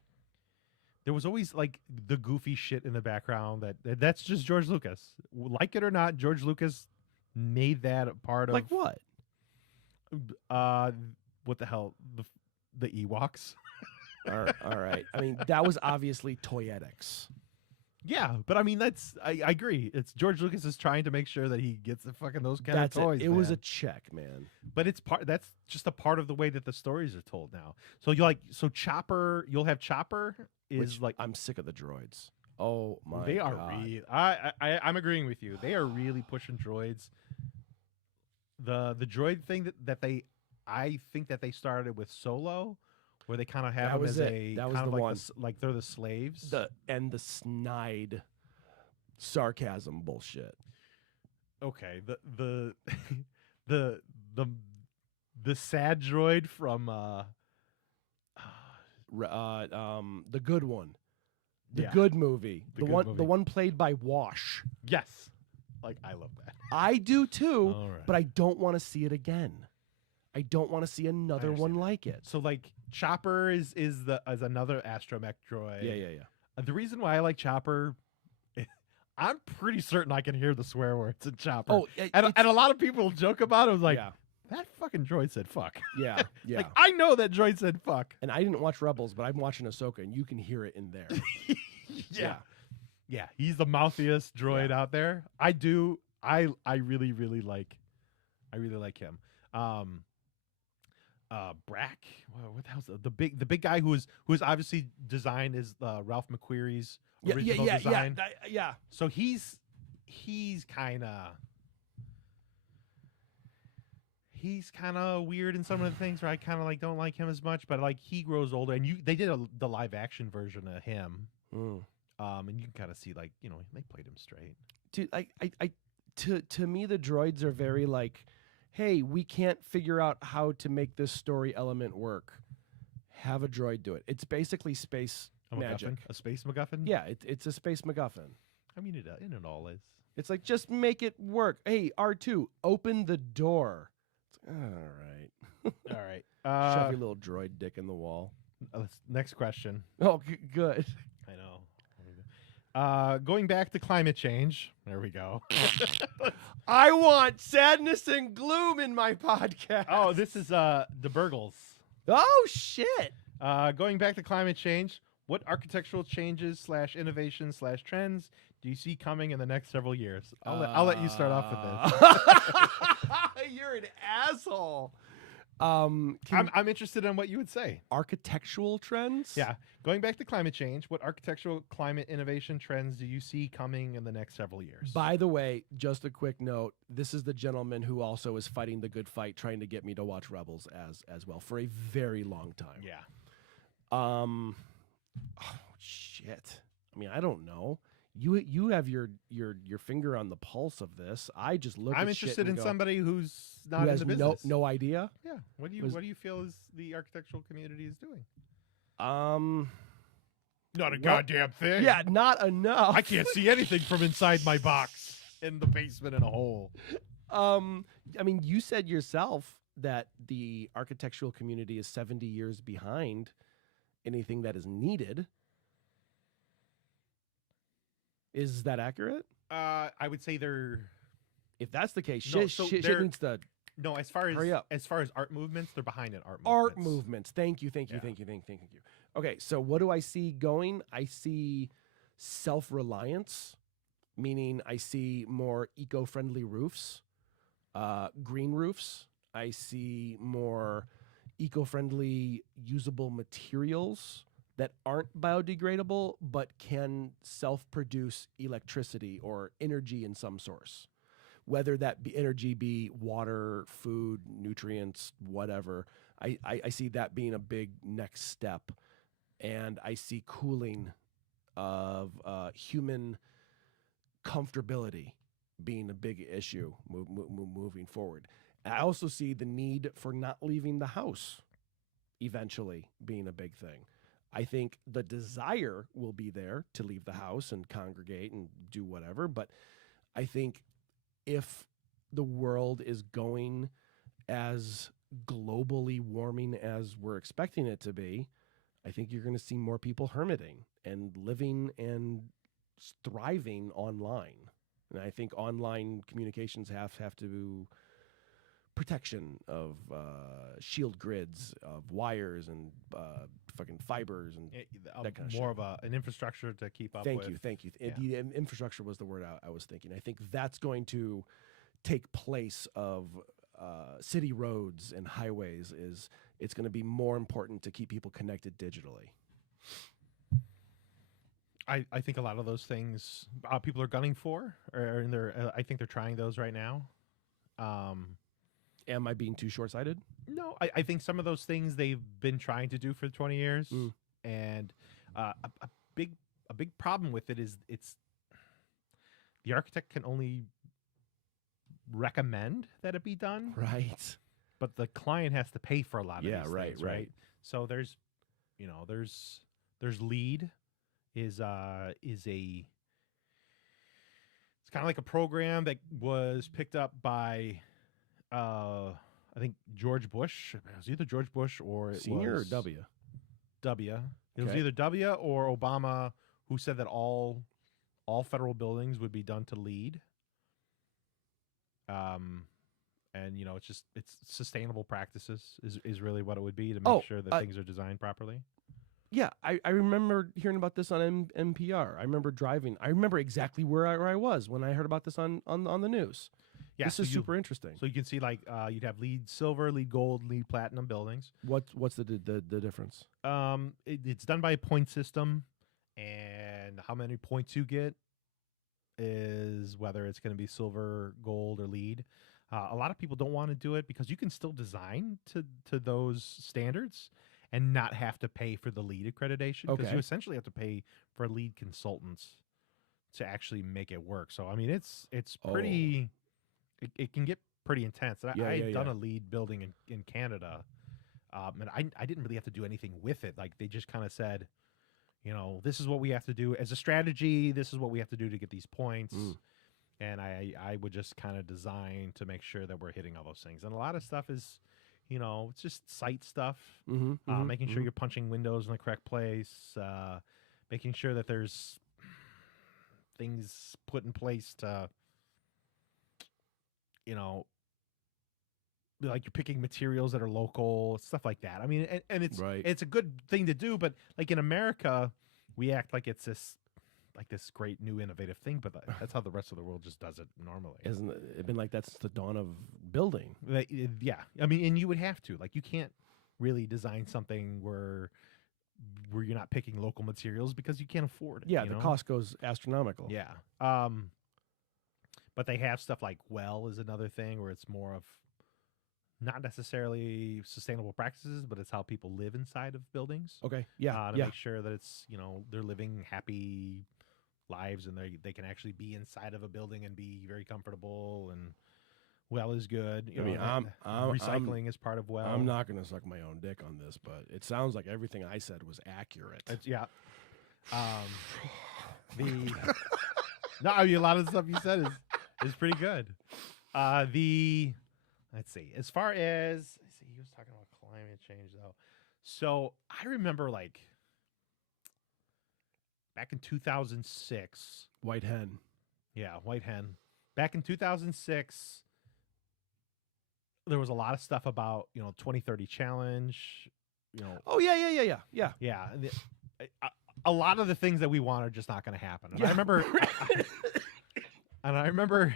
There was always like the goofy shit in the background that's just George Lucas. Like it or not, George Lucas made that a part Like what? of what the hell, the Ewoks. All right. I mean, that was obviously toyetics. Yeah, but I mean I agree. It's George Lucas is trying to make sure that he gets the fucking those kind That's of toys. it. It was a man. check, man. But that's just a part of the way that the stories are told now. So Chopper, you'll have Chopper is Which like I'm sick of the droids. Oh my they are God. I'm agreeing with you. They are really pushing droids. The droid thing that I think that they started with Solo, where they kind of have That them was as it. a That was kind of the like one. like they're the slaves. the snide sarcasm bullshit. Okay, the sad droid from The good one. The Yeah. good movie. The The good one movie. the one played by Wash. yes, like I love that. I do too, All right. but I don't want to see it again. I don't want to see another one understand. like it. So like Chopper is another astromech droid. Yeah. The reason why I like Chopper, I'm pretty certain I can hear the swear words in Chopper. Oh, and a lot of people joke about it. I was like, yeah, that fucking droid said fuck. yeah, yeah. Like I know that droid said fuck. And I didn't watch Rebels, but I'm watching Ahsoka, and you can hear it in there. Yeah, he's the mouthiest droid out there. I do. I really like. I really like him. Brack. What the hell's the big guy who is obviously designed is Ralph McQuarrie's original design. Yeah. So he's kind of weird in some of the things where I kind of like don't like him as much, but like he grows older, and they did the live action version of him. Mm. And you can kind of see like they played him straight. Dude, to me, the droids are very like, hey, we can't figure out how to make this story element work. Have a droid do it. It's basically space A magic. MacGuffin? A space MacGuffin? Yeah, it's a space MacGuffin. I mean, it all is. It's like, just make it work. Hey, R2, open the door. It's like, all right. All right. Shove your little droid dick in the wall. Next question. Oh, good. I know. Going back to climate change. There we go. I want sadness and gloom in my podcast. Oh, this is the Burgles. Oh, shit. Going back to climate change, what architectural changes / innovations / trends do you see coming in the next several years? I'll let you start off with this. You're an asshole. I'm interested in what you would say. Architectural trends? Yeah. Going back to climate change, what architectural climate innovation trends do you see coming in the next several years? By the way, just a quick note. This is the gentleman who also is fighting the good fight, trying to get me to watch Rebels as well for a very long time. Yeah. Oh, shit. I mean, I don't know. You have your finger on the pulse of this. I just look. I'm at shit interested and in go, somebody who's not who in has the business. no idea. Yeah. What do you feel is the architectural community is doing? Not a goddamn thing. Yeah, not enough. I can't see anything from inside my box in the basement in a hole. I mean, you said yourself that the architectural community is 70 years behind anything that is needed. Is that accurate? I would say they're If that's the case, No, shit, so shit they're- needs to no as Hurry up. far as art movements, they're behind in art art movements. movements. Thank you. Yeah. Okay, so what do I see going? I see self-reliance, meaning I see more eco-friendly roofs, green roofs. I see more eco-friendly usable materials that aren't biodegradable but can self-produce electricity or energy in some source. Whether that be energy be water, food, nutrients, whatever. I see that being a big next step. And I see cooling of human comfortability being a big issue moving forward. I also see the need for not leaving the house eventually being a big thing. I think the desire will be there to leave the house and congregate and do whatever, but I think if the world is going as globally warming as we're expecting it to be, I think you're going to see more people hermiting and living and thriving online. And I think online communications have to protection of shield grids, of wires and fucking fibers and that kind of more shit. of an infrastructure to keep up Thank with. you. Yeah. The infrastructure was the word I was thinking. I think that's going to take place of city roads and highways. It's going to be more important to keep people connected digitally. I think a lot of those things people are gunning for, or in their, I think they're trying those right now. Am I being too short-sighted? No, I think some of those things they've been trying to do for 20 years, and a big problem with it is it's the architect can only recommend that it be done, Right. but the client has to pay for a lot of Yeah, these right, things, right. So there's LEED is a it's kind of like a program that was picked up by I think George Bush. It was either George Bush or it Senior was or W? W. It was Okay. either W or Obama who said that all federal buildings would be done to LEED. And it's sustainable practices is really what it would be to make sure that things are designed properly. Yeah, I remember hearing about this on NPR. I remember driving. I remember exactly where I was when I heard about this on the news. Yeah, This is super interesting. So you can see you'd have LEED silver, LEED gold, LEED platinum buildings. What's the difference? It's done by a point system, and how many points you get is whether it's going to be silver, gold, or LEED. A lot of people don't want to do it because you can still design to those standards and not have to pay for the lead accreditation, because Okay. you essentially have to pay for lead consultants to actually make it work. So I mean, it's pretty. It can get pretty intense. And Yeah, I yeah, had done yeah. a lead building in Canada, and I didn't really have to do anything with it. Like they just kind of said, this is what we have to do as a strategy. This is what we have to do to get these points. Mm. And I would just kind of design to make sure that we're hitting all those things. And a lot of stuff is, it's just site stuff, making sure you're punching windows in the correct place, making sure that there's things put in place to, like you're picking materials that are local, stuff like that. I mean, and it's Right. it's a good thing to do, but like in America, we act like it's this great new innovative thing, but that's how the rest of the world just does it normally. Isn't it been like that since the dawn of building? Yeah, I mean, and you would have to, like, you can't really design something where you're not picking local materials because you can't afford it. Yeah, you the know? cost goes astronomical. Yeah. But they have stuff like WELL is another thing where it's more of not necessarily sustainable practices, but it's how people live inside of buildings. Okay. Yeah. To yeah. make sure that it's, they're living happy lives and they can actually be inside of a building and be very comfortable, and WELL is good. I mean, recycling is part of WELL. I'm not going to suck my own dick on this, but it sounds like everything I said was accurate. Yeah. No, I mean, a lot of the stuff you said is pretty good. Let's see. As far as he was talking about climate change though. So I remember like back in 2006. White hen. Yeah, White Hen. Back in 2006, there was a lot of stuff about 2030 challenge. Oh yeah. Yeah. A lot of the things that we want are just not going to happen. And I remember,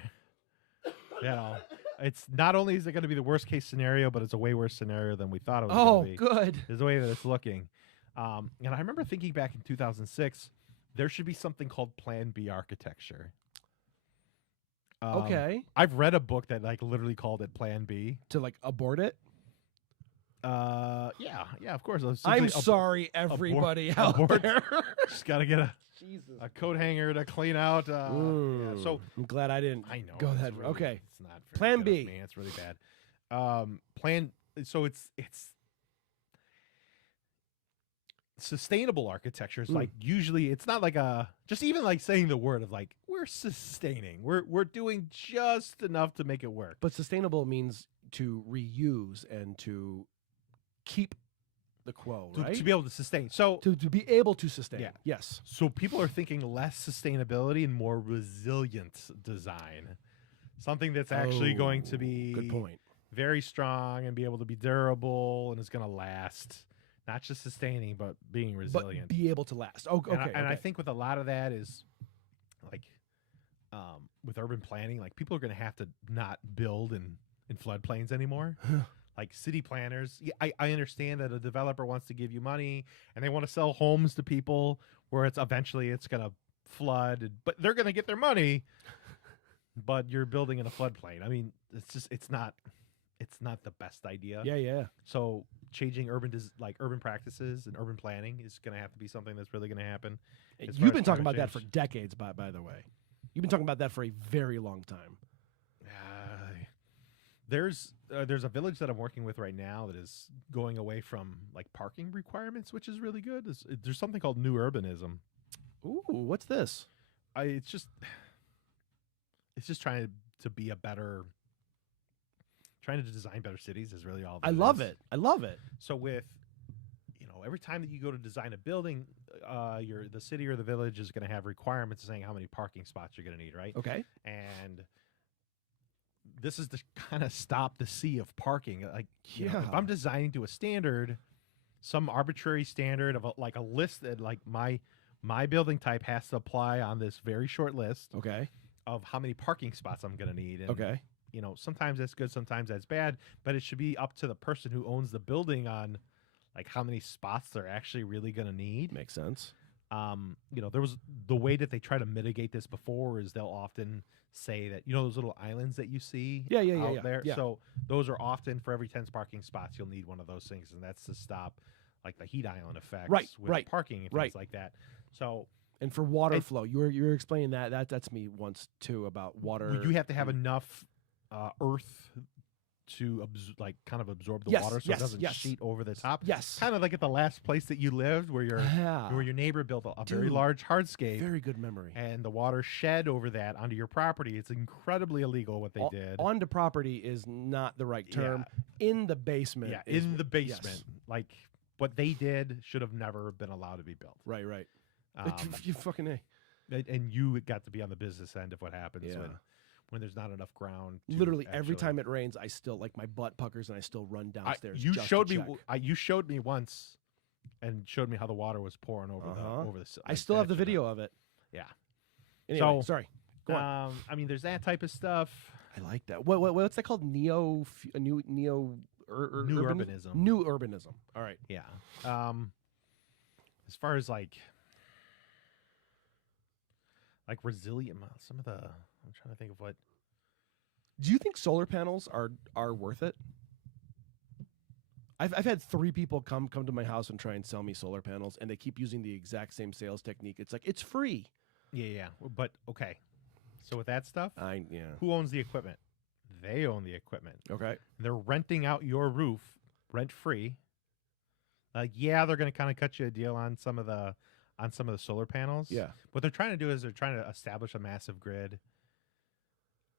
it's not only is it going to be the worst case scenario, but it's a way worse scenario than we thought it was going to be. Oh, good. Is the way that it's looking. And I remember thinking back in 2006, there should be something called Plan B architecture. Okay. I've read a book that like literally called it Plan B. To like abort it? Yeah, of course. I'm sorry, everybody out there. Just got to get a coat hanger to clean out. Yeah, so I'm glad I didn't. I know. Go ahead. Really, okay. It's not Plan good B. for me. It's really bad. So it's sustainable architecture is like usually it's not like just even like saying the word of like we're sustaining. We're doing just enough to make it work. But sustainable means to reuse and to keep the quo, right? To be able to sustain. So to be able to sustain. Yeah. Yes. So people are thinking less sustainability and more resilient design. Something that's actually going to be good point. Very strong and be able to be durable and is going to last. Not just sustaining, but being resilient. But be able to last. Oh, okay. And I think with a lot of that is like with urban planning, like people are going to have to not build in floodplains anymore. Like city planners, I understand that a developer wants to give you money and they want to sell homes to people where it's eventually going to flood, but they're going to get their money. But you're building in a floodplain. I mean, it's not the best idea. Yeah. So changing urban practices and urban planning is going to have to be something that's really going to happen. You've been talking about that for decades, by the way. You've been talking about that for a very long time. There's a village that I'm working with right now that is going away from like parking requirements, which is really good. There's something called new urbanism. Ooh, what's this? It's just trying to be trying to design better cities is really all. I love it. So with every time that you go to design a building, the city or the village is going to have requirements saying how many parking spots you're going to need, right? Okay. And this is to kind of stop the sea of parking. Like, if I'm designing to a standard, some arbitrary standard of a list that like my building type has to apply on this very short list. Okay. Of how many parking spots I'm going to need. And, okay. Sometimes that's good, sometimes that's bad, but it should be up to the person who owns the building on like how many spots they're actually really going to need. Makes sense. There was the way that they try to mitigate this before is they'll often say that, those little islands that you see out there. Yeah. So those are often for every 10 parking spots, you'll need one of those things. And that's to stop like the heat island effects Right, with right, parking and right. things like that. So And for water And- flow, you were explaining that's me once too about water. you have to have and- enough earth to kind of absorb the Yes, water, so yes, it doesn't yes. sheet over the top. Yes. Kind of like at the last place that you lived, where Yeah. your neighbor built a very Dude, large hardscape, Very good memory. and the water shed over that onto your property. It's incredibly illegal what they did. Onto property is not the right term. In the basement. Yeah, is in the yes. basement. Like what they did should have never been allowed to be built. Right, right. Um, You fucking A. and you got to be on the business end of what happens Yeah. when there's not enough ground. To Literally every actually- time it rains, I still like my butt puckers and I still run downstairs. you just showed to me. check. You showed me once, and showed me how the water was pouring over Uh-huh. the. I still have the edge of it. video of it. Yeah. Anyway, So, sorry. Go on. I mean, there's that type of stuff. I like that. What's that called? New New urbanism. New urbanism. All right. Yeah. As far as like resilient, some of the. I'm trying to think of what. Do you think solar panels are worth it? I've had 3 people come to my house and try and sell me solar panels, and they keep using the exact same sales technique. It's like it's free. Yeah. But okay. So with that stuff, Yeah. who owns the equipment? They own the equipment. Okay. They're renting out your roof rent free. Yeah, they're going to kind of cut you a deal on some of the solar panels. Yeah. What they're trying to do is they're trying to establish a massive grid.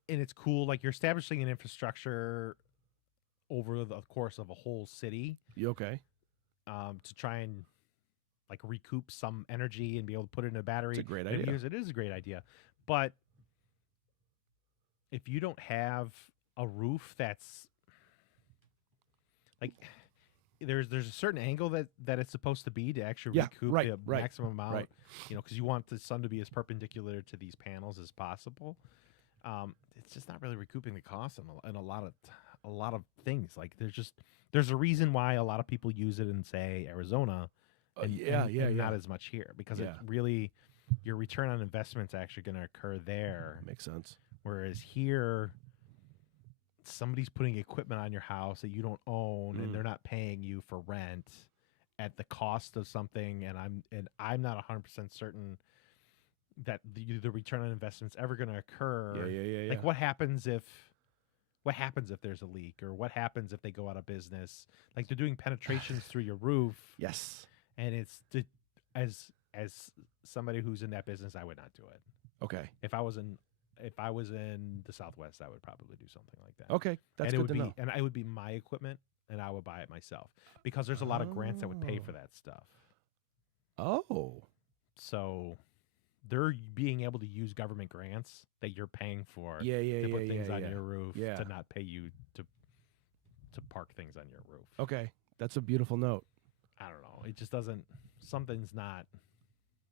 And it's cool, like you're establishing an infrastructure over the course of a whole city, You okay? to try and like recoup some energy and be able to put it in a battery. It's a great and idea. use it. It is a great idea. But if you don't have a roof that's like there's a certain angle that it's supposed to be to actually Yeah, recoup right, the right, maximum amount, right. because you want the sun to be as perpendicular to these panels as possible. It's just not really recouping the cost in a lot of things. Like there's a reason why a lot of people use it in, say, Arizona, and not as much here, because it Yeah. really, your return on investment's actually going to occur there. Makes sense. Whereas here, somebody's putting equipment on your house that you don't own, and they're not paying you for rent at the cost of something. And I'm not 100% certain that the return on investment's ever going to occur. Yeah. Like what happens if there's a leak, or what happens if they go out of business? Like they're doing penetrations through your roof, Yes. and as somebody who's in that business, I would not do it. Okay. If I was in the Southwest, I would probably do something like that. Okay. That's and good to know. And it would be my equipment, and I would buy it myself, because there's a lot of grants that would pay for that stuff. Oh. So they're being able to use government grants that you're paying for Yeah. to put things on your roof Yeah. to not pay you to park things on your roof. Okay. That's a beautiful note. I don't know. It just doesn't. Something's not.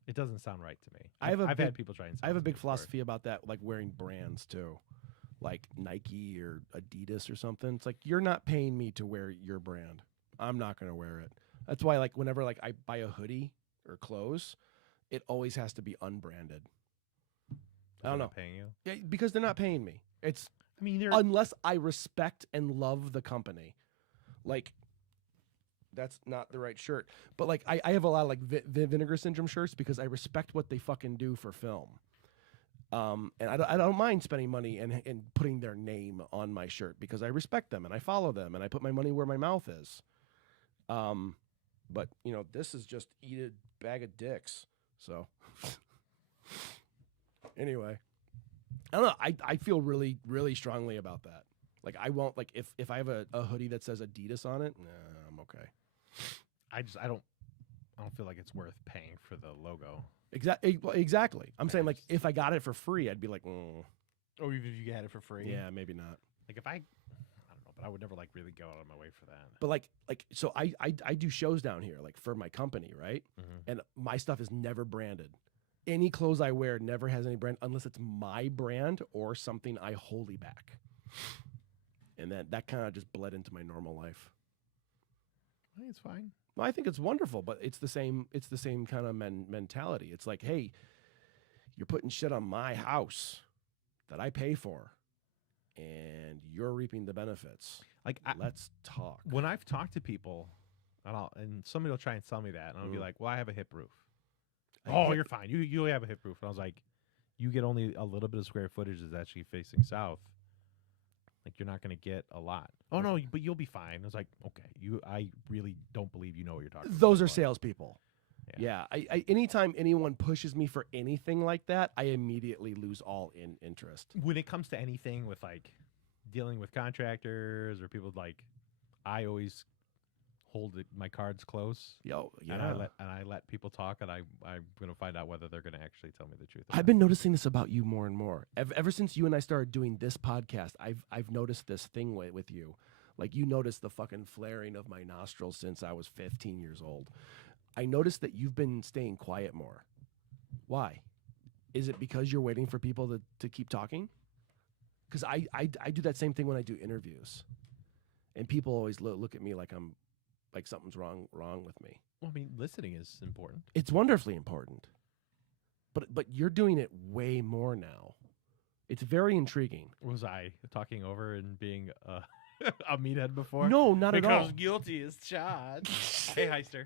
It doesn't sound right to me. I've had people try and. I have a sell it to big me for it. philosophy about that, like wearing brands too, like Nike or Adidas or something. It's like, you're not paying me to wear your brand. I'm not going to wear it. That's why, like, whenever like I buy a hoodie or clothes, it always has to be unbranded. I They're don't not know. paying you. Yeah, because they're not paying me. It's I mean, they're unless I respect and love the company. Like, that's not the right shirt. But like, I have a lot of like Vinegar Syndrome shirts because I respect what they fucking do for film. And I don't mind spending money and putting their name on my shirt because I respect them and I follow them and I put my money where my mouth is. But this is just eat a bag of dicks. So anyway, I don't know. I feel really, really strongly about that. Like, I won't, like, if I have a hoodie that says Adidas on it, nah, I'm okay. I don't feel like it's worth paying for the logo. Exactly. I'm saying, like, if I got it for free, I'd be like, Or even if you had it for free. yeah, maybe not. Like if I don't know, but I would never like really go out of my way for that. But like so I do shows down here, like, for my company, right? Mm-hmm. And my stuff is never branded. Any clothes I wear never has any brand unless it's my brand or something I wholly back. And that kind of just bled into my normal life. I think it's fine. Well, I think it's wonderful, but it's the same kind of mentality. It's like, hey, you're putting shit on my house that I pay for, and you're reaping the benefits. Like Let's talk. when I've talked to people and somebody will try and sell me that, and I'll be Mm. like, well, I have a hip roof. I Oh, hate- you're fine. You have a hip roof. And I was like, you get only a little bit of square footage that's actually facing south. Like you're not going to get a lot. Oh no, but you'll be fine. I was like, okay, I really don't believe you know what you're talking about. Those are but- salespeople. Yeah. Yeah. I anytime anyone pushes me for anything like that, I immediately lose all interest. When it comes to anything with like dealing with contractors or people like, I always hold my cards close. Yo, yeah. And I let people talk, and I'm gonna find out whether they're gonna actually tell me the truth. or I've not. been noticing this about you more and more. Ever since you and I started doing this podcast, I've noticed this thing with you. Like you noticed the fucking flaring of my nostrils since I was 15 years old. I noticed that you've been staying quiet more. Why? Is it because you're waiting for people to keep talking? Because I do that same thing when I do interviews, and people always look at me like I'm like something's wrong with me. Well, I mean, listening is important. It's wonderfully important. But you're doing it way more now. It's very intriguing. Was I talking over and being a meathead before? No, not at all. Because guilty is charged. Hey, Heister.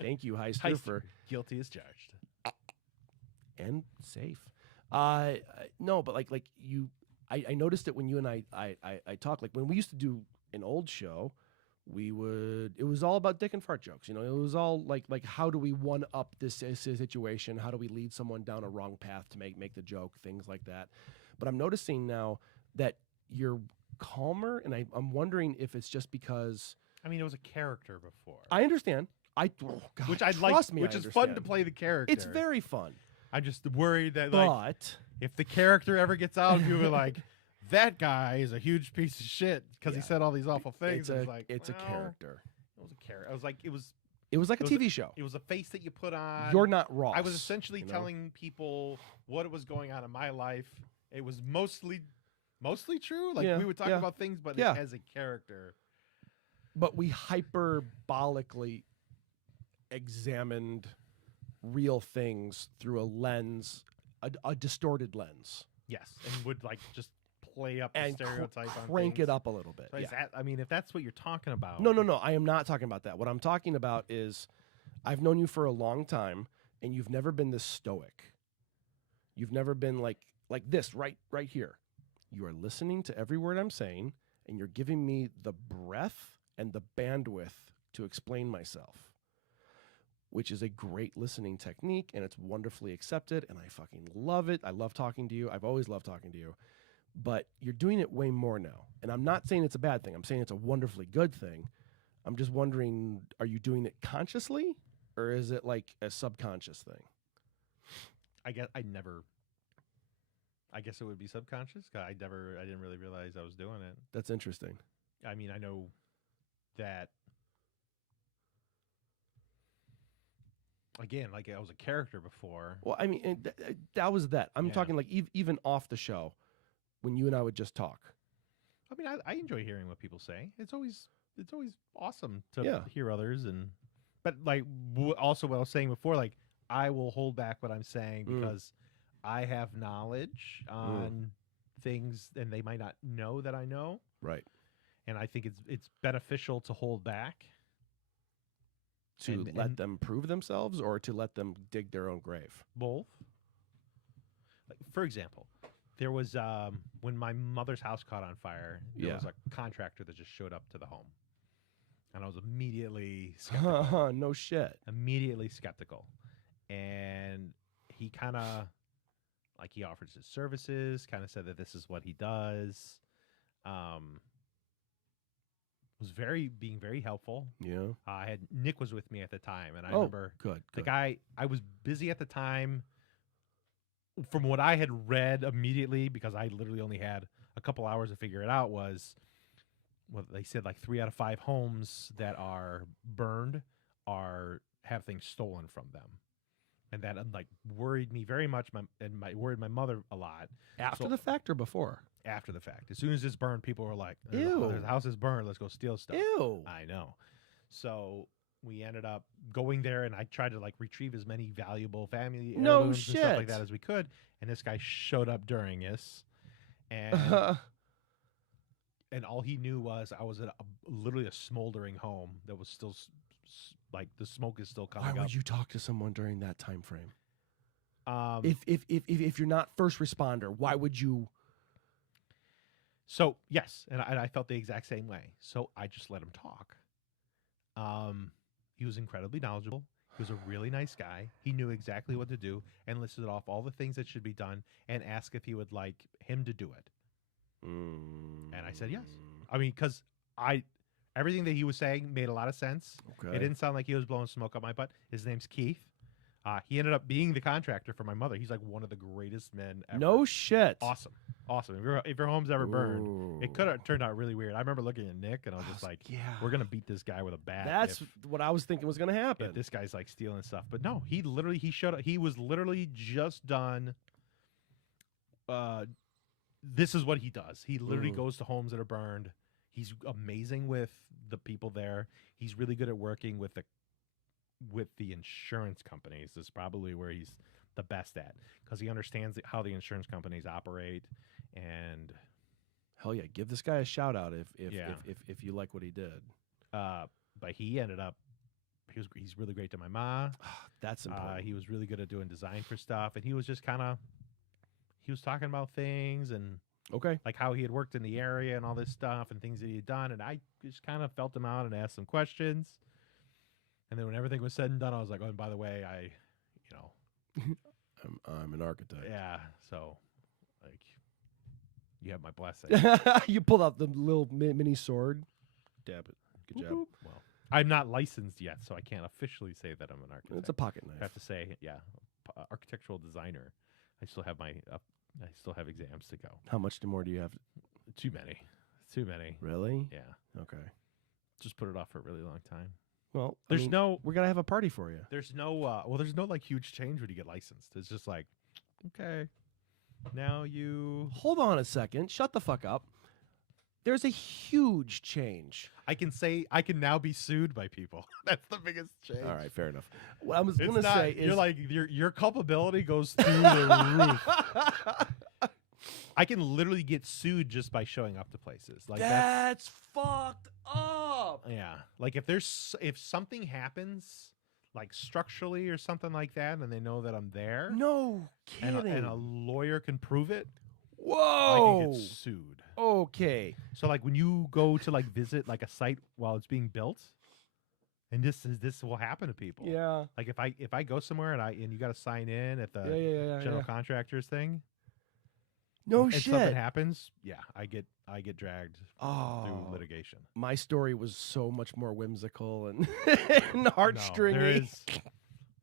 Thank you, Heister, Heister. for Guilty is charged. and safe. No, but like you, I noticed it when you and I talk. Like when we used to do an old show, it was all about dick and fart jokes. You know, it was all like how do we one up this situation? How do we lead someone down a wrong path to make the joke? Things like that. But I'm noticing now that you're calmer, and I'm wondering if it's just because I mean, it was a character before. I understand. God, which I'd trust like, me, which I is fun to understand. play the character. It's very fun, I'm just worried that like but if the character ever gets out, people are like, that guy is a huge piece of shit because Yeah. he said all these awful things. it's And a like, it's a well, character. It was a character. I was like, it was It was like a it was TV show. it was a face that you put on. You're not Ross. I was essentially you know? telling people what was going on in my life. It was mostly true. Like Yeah, we would talk yeah, about things, but yeah. as a character. But we hyperbolically examined real things through a lens, a distorted lens, Yes, and would like just play up the and stereotype on crank things. it up a little bit. So Yeah. is that, I mean, if that's what you're talking about. No, I am not talking about that. What I'm talking about is I've known you for a long time, and you've never been this stoic. You've never been like this right here. You are listening to every word I'm saying, and you're giving me the breath and the bandwidth to explain myself, which is a great listening technique, and it's wonderfully accepted, and I fucking love it. I love talking to you. I've always loved talking to you. But you're doing it way more now. And I'm not saying it's a bad thing. I'm saying it's a wonderfully good thing. I'm just wondering, are you doing it consciously, or is it like a subconscious thing? I guess it would be subconscious. 'Cause I didn't really realize I was doing it. That's interesting. I mean, I know that again, like I was a character before. Well, I mean, that was that. I'm Yeah. talking like even off the show, when you and I would just talk. I mean, I enjoy hearing what people say. It's always awesome to Yeah. hear others, but like also what I was saying before, like I will hold back what I'm saying because I have knowledge on things, and they might not know that I know, Right. and I think it's beneficial to hold back. To And- let and- them prove themselves, or to let them dig their own grave. Both. Like, for example, there was when my mother's house caught on fire, there Yeah. was a contractor that just showed up to the home, and I was immediately skeptical. No shit. And he kind of like he offered his services, kind of said that this is what he does. Was being very helpful. Yeah. Nick was with me at the time, and I Oh, remember good. the guy. I was busy at the time. From what I had read immediately, because I literally only had a couple hours to figure it out, was what they said, like 3 out of 5 homes that are burned have things stolen from them, and that like worried me very much. Worried my mother a lot. After So- the fact or before? After the fact, as soon as this burned, people were like, Ew. the house is burned. Let's go steal stuff." Ew. I know. So we ended up going there, and I tried to like retrieve as many valuable family No heirlooms and stuff like shit. that as we could. And this guy showed up during this, and all he knew was I was literally a smoldering home that was still like the smoke is still coming Why up. would you talk to someone during that time frame? Um, If you're not first responder, why would you? So yes, and I felt the exact same way. So I just let him talk. He was incredibly knowledgeable. He was a really nice guy. He knew exactly what to do and listed off all the things that should be done and asked if he would like him to do it. And I said yes. I mean, because everything that he was saying made a lot of sense. Okay. It didn't sound like he was blowing smoke up my butt. His name's Keith. He ended up being the contractor for my mother. He's like one of the greatest men ever. No shit. Awesome. If your home's ever burned, it Ooh. could have turned out really weird. I remember looking at Nick and I was just like, yeah. we're going to beat this guy with a bat. That's if, what I was thinking was going to happen. if this guy's like stealing stuff. But no, he showed up. He was literally just done. This is what he does. He literally goes to homes that are burned. He's amazing with the people there. He's really good at working with the insurance companies. Is probably where he's the best at, because he understands how the insurance companies operate. And Hell yeah, give this guy a shout out if Yeah. if you like what he did. but he ended up he's really great to my ma. That's important. He was really good at doing design for stuff, and he was just he was talking about things and Okay. like how he had worked in the area and all this stuff and things that he had done, and I just kind of felt him out and asked some questions. And then when everything was said and done, I was like, oh, and by the way, I'm an architect. yeah, so like you have my blessing. You pulled out the little mini sword. Dab it. Good job. Well, I'm not licensed yet, so I can't officially say that I'm an architect. It's a pocket I knife. have to say, yeah, architectural designer. I still have I still have exams to go. How much more do you have? Too many. Really? Yeah, Okay. just put it off for a really long time. Well, There's no we're gonna have a party for you. there's no like huge change when you get licensed. It's just like, okay, now you. Hold on a second. Shut the fuck up. There's a huge change. I can now be sued by people. That's the biggest change. All right, fair enough. What I was It's gonna not, say is you're like your culpability goes through the roof. I can literally get sued just by showing up to places. Like that's fucked up. yeah. Like if something happens like structurally or something like that, and they know that I'm there, No and kidding. a lawyer can prove it, I Whoa. can get sued. Okay. So like when you go to like visit like a site while it's being built, and this will happen to people. Yeah. Like if I go somewhere and you got to sign in at the Yeah. general contractors thing, No and shit. something happens, yeah, I get dragged Oh, through litigation. my story was so much more whimsical and, and No, heartstringy.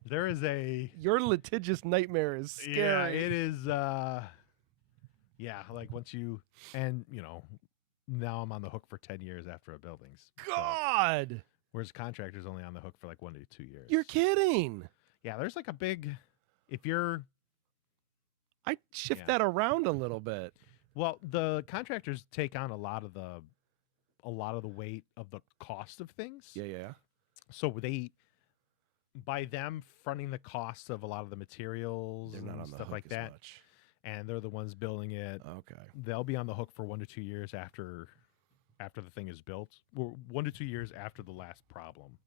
there is a Your litigious nightmare is scary. yeah, it is yeah, like once you and now I'm on the hook for 10 years after a building's built, God, whereas contractors only on the hook for like 1 to 2 years. you're kidding. Yeah, there's like a big if you're I shift Yeah. that around a little bit. well, the contractors take on a lot of the weight of the cost of things. Yeah. So by them fronting the cost of a lot of the materials They're and not on the stuff hook like as that, much. and they're the ones building it, Okay. they'll be on the hook for 1 to 2 years after the thing is built, or 1 to 2 years after the last problem,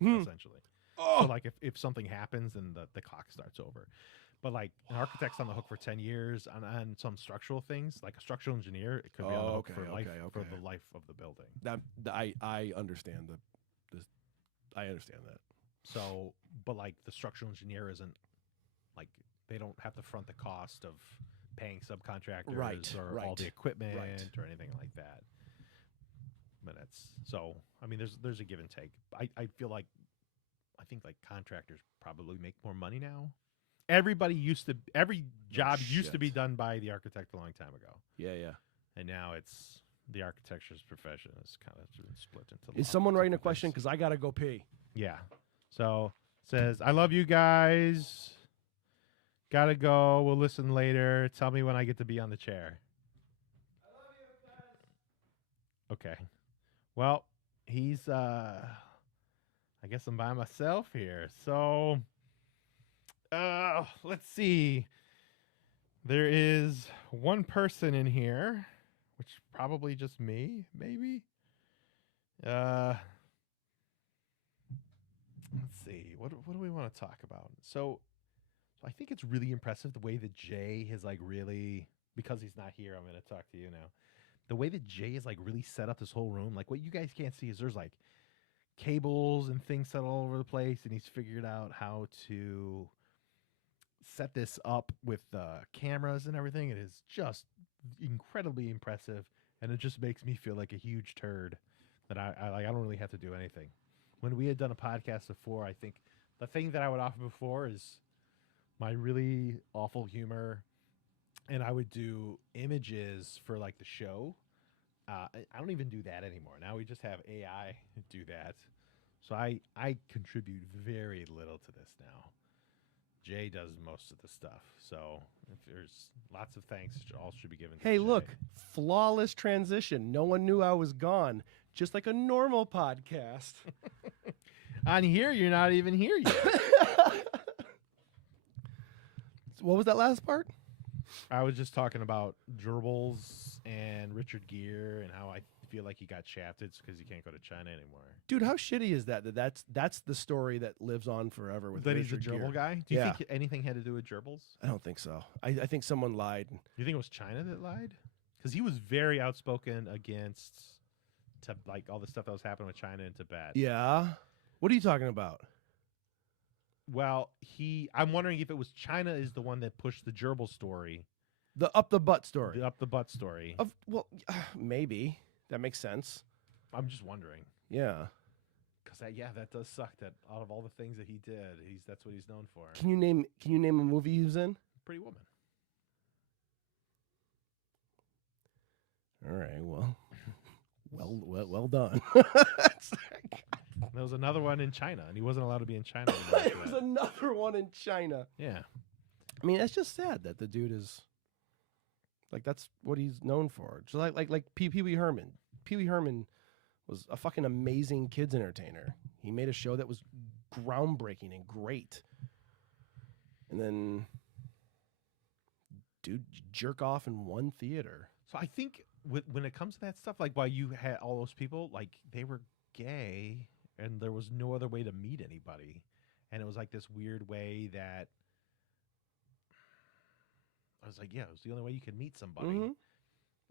essentially. Oh, So like if something happens, then the clock starts over. But like an architect's on the hook for 10 years on some structural things, like a structural engineer, it could be on the hook for the life of the building. I understand I understand that. So, but like the structural engineer isn't like they don't have to front the cost of paying subcontractors Right, or all right, the equipment right. or anything like that. But I mean, there's a give and take. I feel like I think like contractors probably make more money now. Every job used to be shit. done by the architect a long time ago, Yeah. and now it's the architecture's profession is kind of split into. Is lots someone of writing a different question? things. Because I gotta go pee. Yeah. So it says, I love you guys. Gotta go. We'll listen later. Tell me when I get to be on the chair. I love you guys. Okay. Well, he's I guess I'm by myself here. So let's see. There is one person in here, which is probably just me, maybe. Uh, let's see. What do we want to talk about? So I think it's really impressive the way that Jay has like really, because he's not here, I'm going to talk to you now. The way that Jay has like really set up this whole room, like what you guys can't see is there's like cables and things set all over the place, and he's figured out how to set this up with cameras and everything. It is just incredibly impressive, and it just makes me feel like a huge turd that I don't really have to do anything. When we had done a podcast before, I think the thing that I would offer before is my really awful humor, and I would do images for like the show. I don't even do that anymore. Now we just have AI do that. So I contribute very little to this now. Jay does most of the stuff. So if there's lots of thanks, all should be given to Hey, Jay. look, flawless transition. No one knew I was gone, just like a normal podcast. On here, you're not even here yet. What was that last part? I was just talking about gerbils and Richard Gere and how I feel like he got shafted because he can't go to China anymore. Dude, how shitty is that? That's the story that lives on forever with That Richard he's a Gere. gerbil guy? Do you Yeah. think anything had to do with gerbils? I don't think so. I think someone lied. You think it was China that lied? Because he was very outspoken against like all the stuff that was happening with China and Tibet. Yeah. What are you talking about? Well, I'm wondering if it was China is the one that pushed the gerbil story, The up the butt story. the up the butt story. Well, maybe that makes sense. I'm just wondering Yeah. because that does suck. That out of all the things that he did, that's what he's known for. Can you name a movie he was in? Pretty Woman. All right. Well done. There was another one in China, and he wasn't allowed to be in China anymore. There after was that. another one in China. Yeah. I mean, it's just sad that the dude is like that's what he's known for. Just like Pee Wee Herman. Pee Wee Herman was a fucking amazing kids entertainer. He made a show that was groundbreaking and great. And then dude jerk off in one theater. So I think when it comes to that stuff, like while you had all those people, like they were gay, and there was no other way to meet anybody, and it was like this weird way that I was like, yeah, it was the only way you could meet somebody. Mhm.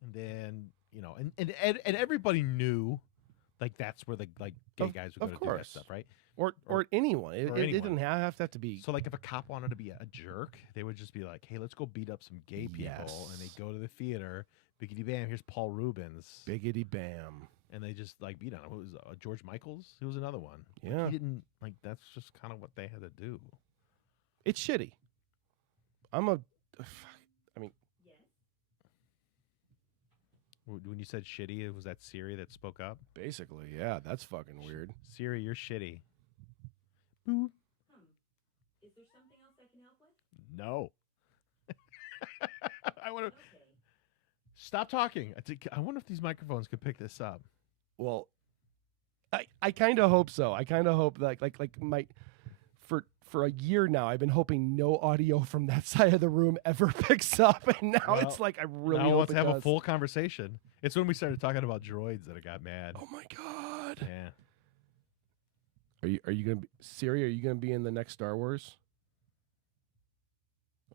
And then and everybody knew, like that's where the like gay Of- guys were of going to do that course. stuff, right? Or anyone. It, or it anyone. didn't have to be. So like if a cop wanted to be a jerk, they would just be like, hey, let's go beat up some gay people, and they Yes. go to the theater. Biggity bam, here's Paul Rubens. Biggity bam. And they just like beat on him. Who was George Michaels? He was another one. Like, Yeah. he didn't like. That's just kind of what they had to do. It's shitty. I mean, When you said shitty, it was that Siri that spoke up. basically, yeah, that's fucking weird. Siri, you're shitty. Is there something else I can help with? No. I want to Okay. stop talking. I wonder if these microphones could pick this up. Well, I kind of hope so. I kind of hope that like my for a year now, I've been hoping no audio from that side of the room ever picks up, and now Well, it's like I really now hope let's it have a does. full conversation. It's when we started talking about droids that I got mad. Oh my god! Yeah. Are you gonna be Siri? Are you gonna be in the next Star Wars?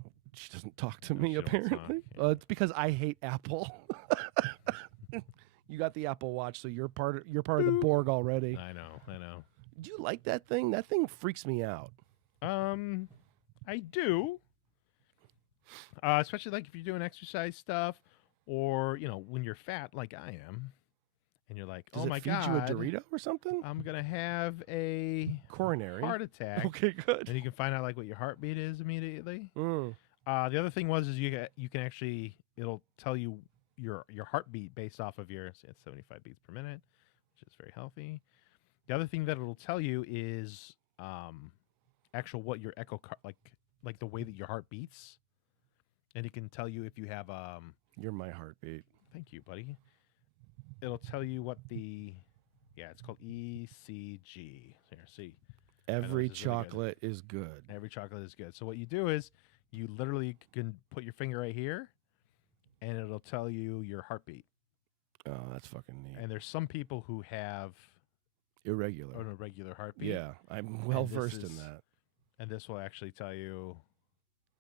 Oh, she doesn't talk to No, me she don't talk, apparently. yeah. It's because I hate Apple. You got the Apple Watch, so you're part of the Borg already. I know. Do you like that thing? That thing freaks me out. I do. Especially like if you're doing exercise stuff, or when you're fat like I am, and you're like, Does oh it my feed god, you a Dorito or something? I'm gonna have a Coronary. heart attack. Okay, good. And you can find out like what your heartbeat is immediately. Mm. The other thing is you can actually, it'll tell you your heartbeat based off of it's 75 beats per minute, which is very healthy. The other thing that it'll tell you is actual what your like the way that your heart beats, and it can tell you if you have You're my heartbeat. thank you, buddy. It'll tell you what it's called ECG. Here, see. Every this is really good. chocolate is good. Every chocolate is good. So what you do is you literally can put your finger right here, and it'll tell you your heartbeat. Oh, that's fucking neat. And there's some people who have Irregular. an irregular heartbeat. Yeah, I'm well this versed in is- that. And this will actually tell you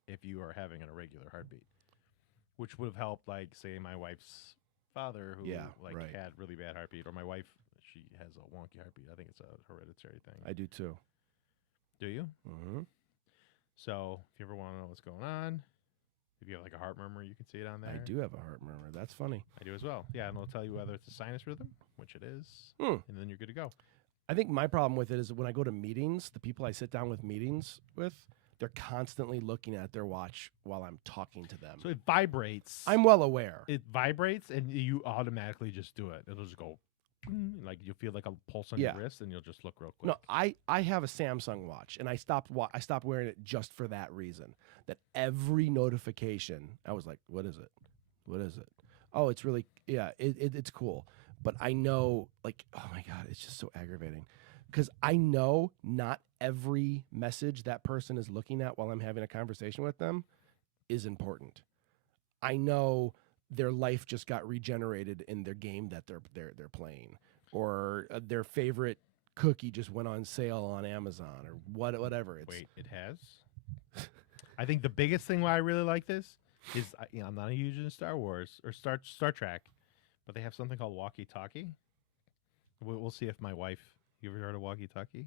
if you are having an irregular heartbeat, which would have helped, like, say, my wife's father who Yeah, like right. had really bad heartbeat, or my wife, she has a wonky heartbeat. I think it's a hereditary thing. I do too. Do you? Mm-hmm. So if you ever want to know what's going on, if you have like a heart murmur, you can see it on there. I do have a heart murmur. That's funny. I do as well. Yeah, and it'll tell you whether it's a sinus rhythm, which it is, Hmm. and then you're good to go. I think my problem with it is when I go to meetings, the people I sit down with meetings with, they're constantly looking at their watch while I'm talking to them. So it vibrates. I'm well aware. It vibrates, and you automatically just do it. It'll just go, like you feel like a pulse on Yeah. your wrist, and you'll just look real quick. No, I have a Samsung watch, and I stopped wearing it just for that reason. That every notification, I was like, "What is it? What is it? Oh, it's really it's cool." But I know, like, oh my god, it's just so aggravating because I know not every message that person is looking at while I'm having a conversation with them is important. I know their life just got regenerated in their game that they're playing, or their favorite cookie just went on sale on Amazon, or whatever. It's Wait, it has? I think the biggest thing why I really like this is, I'm not a huge in Star Wars or Star Trek, but they have something called walkie-talkie. We'll see if my wife. You ever heard of walkie-talkie?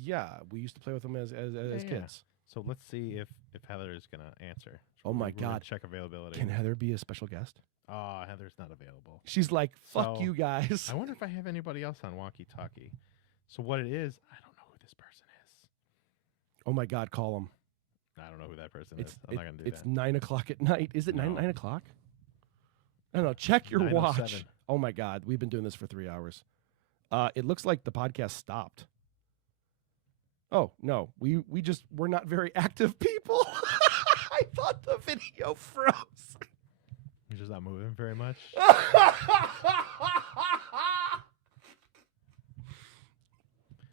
yeah, we used to play with them as Yeah. kids. So let's see if Heather is gonna answer. Oh my We're gonna God. check availability. Can Heather be a special guest? Oh, Heather's not available. She's like, fuck So, you guys. I wonder if I have anybody else on walkie-talkie. So what it is, I don't know who this person is. Oh my God, call them. I don't know who that person It's is. I'm not gonna do it's that. 9:00 at night. Is it No. 9 o'clock? I don't know. Check your watch. 9:07. Oh my God, we've been doing this for 3 hours. It looks like the podcast stopped. Oh no, we're not very active people. I thought the video froze. You're just not moving very much.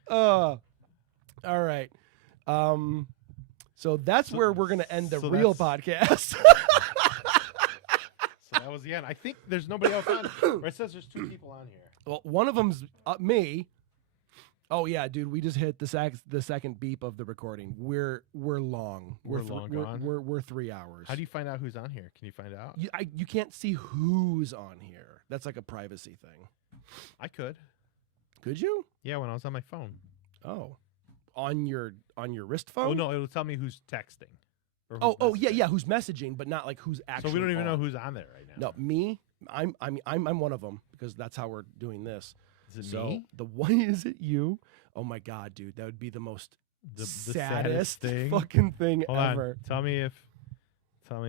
All right. So that's So- where we're gonna end the so real that's- podcast. So that was the end. I think there's nobody else on. Or it says there's 2 people on here. Well, one of them's me. Oh yeah, dude, we just hit the second beep of the recording. We're long. We're long gone? We're 3 hours. How do you find out who's on here? Can you find out? you can't see who's on here. That's like a privacy thing. I could. Could you? Yeah, when I was on my phone. Oh, on your wrist phone? Oh no, it'll tell me who's texting. Or Oh, who's yeah, messaging. yeah. Who's messaging, but not like who's actually. So we don't even know on. who's on there right now. No, me. I'm one of them because that's how we're doing this. Is it So me? the one is it you? Oh my God, dude, that would be the most The saddest thing. fucking thing Hold ever. on. Tell me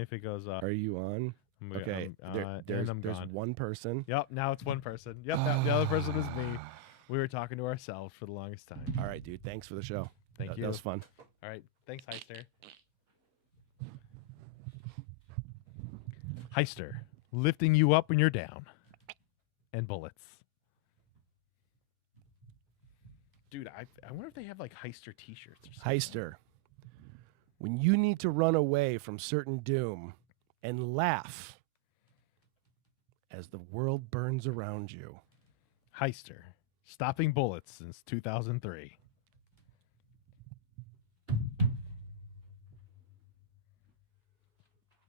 if it goes up. Are you on? I'm- Okay, I'm, there's I'm gone. one person. Yep, now it's one person. Yep, the other person is me. We were talking to ourselves for the longest time. All right, dude. Thanks for the show. Thank That you. was fun. All right. Thanks, Heister. Heister, lifting you up when you're down. And bullets. Dude, I wonder if they have like Heister t-shirts or something. Heister, when you need to run away from certain doom and laugh as the world burns around you. Heister, stopping bullets since 2003.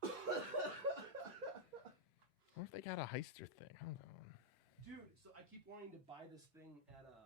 I wonder if they got a Heister thing. Hold on. Dude, so I keep wanting to buy this thing at a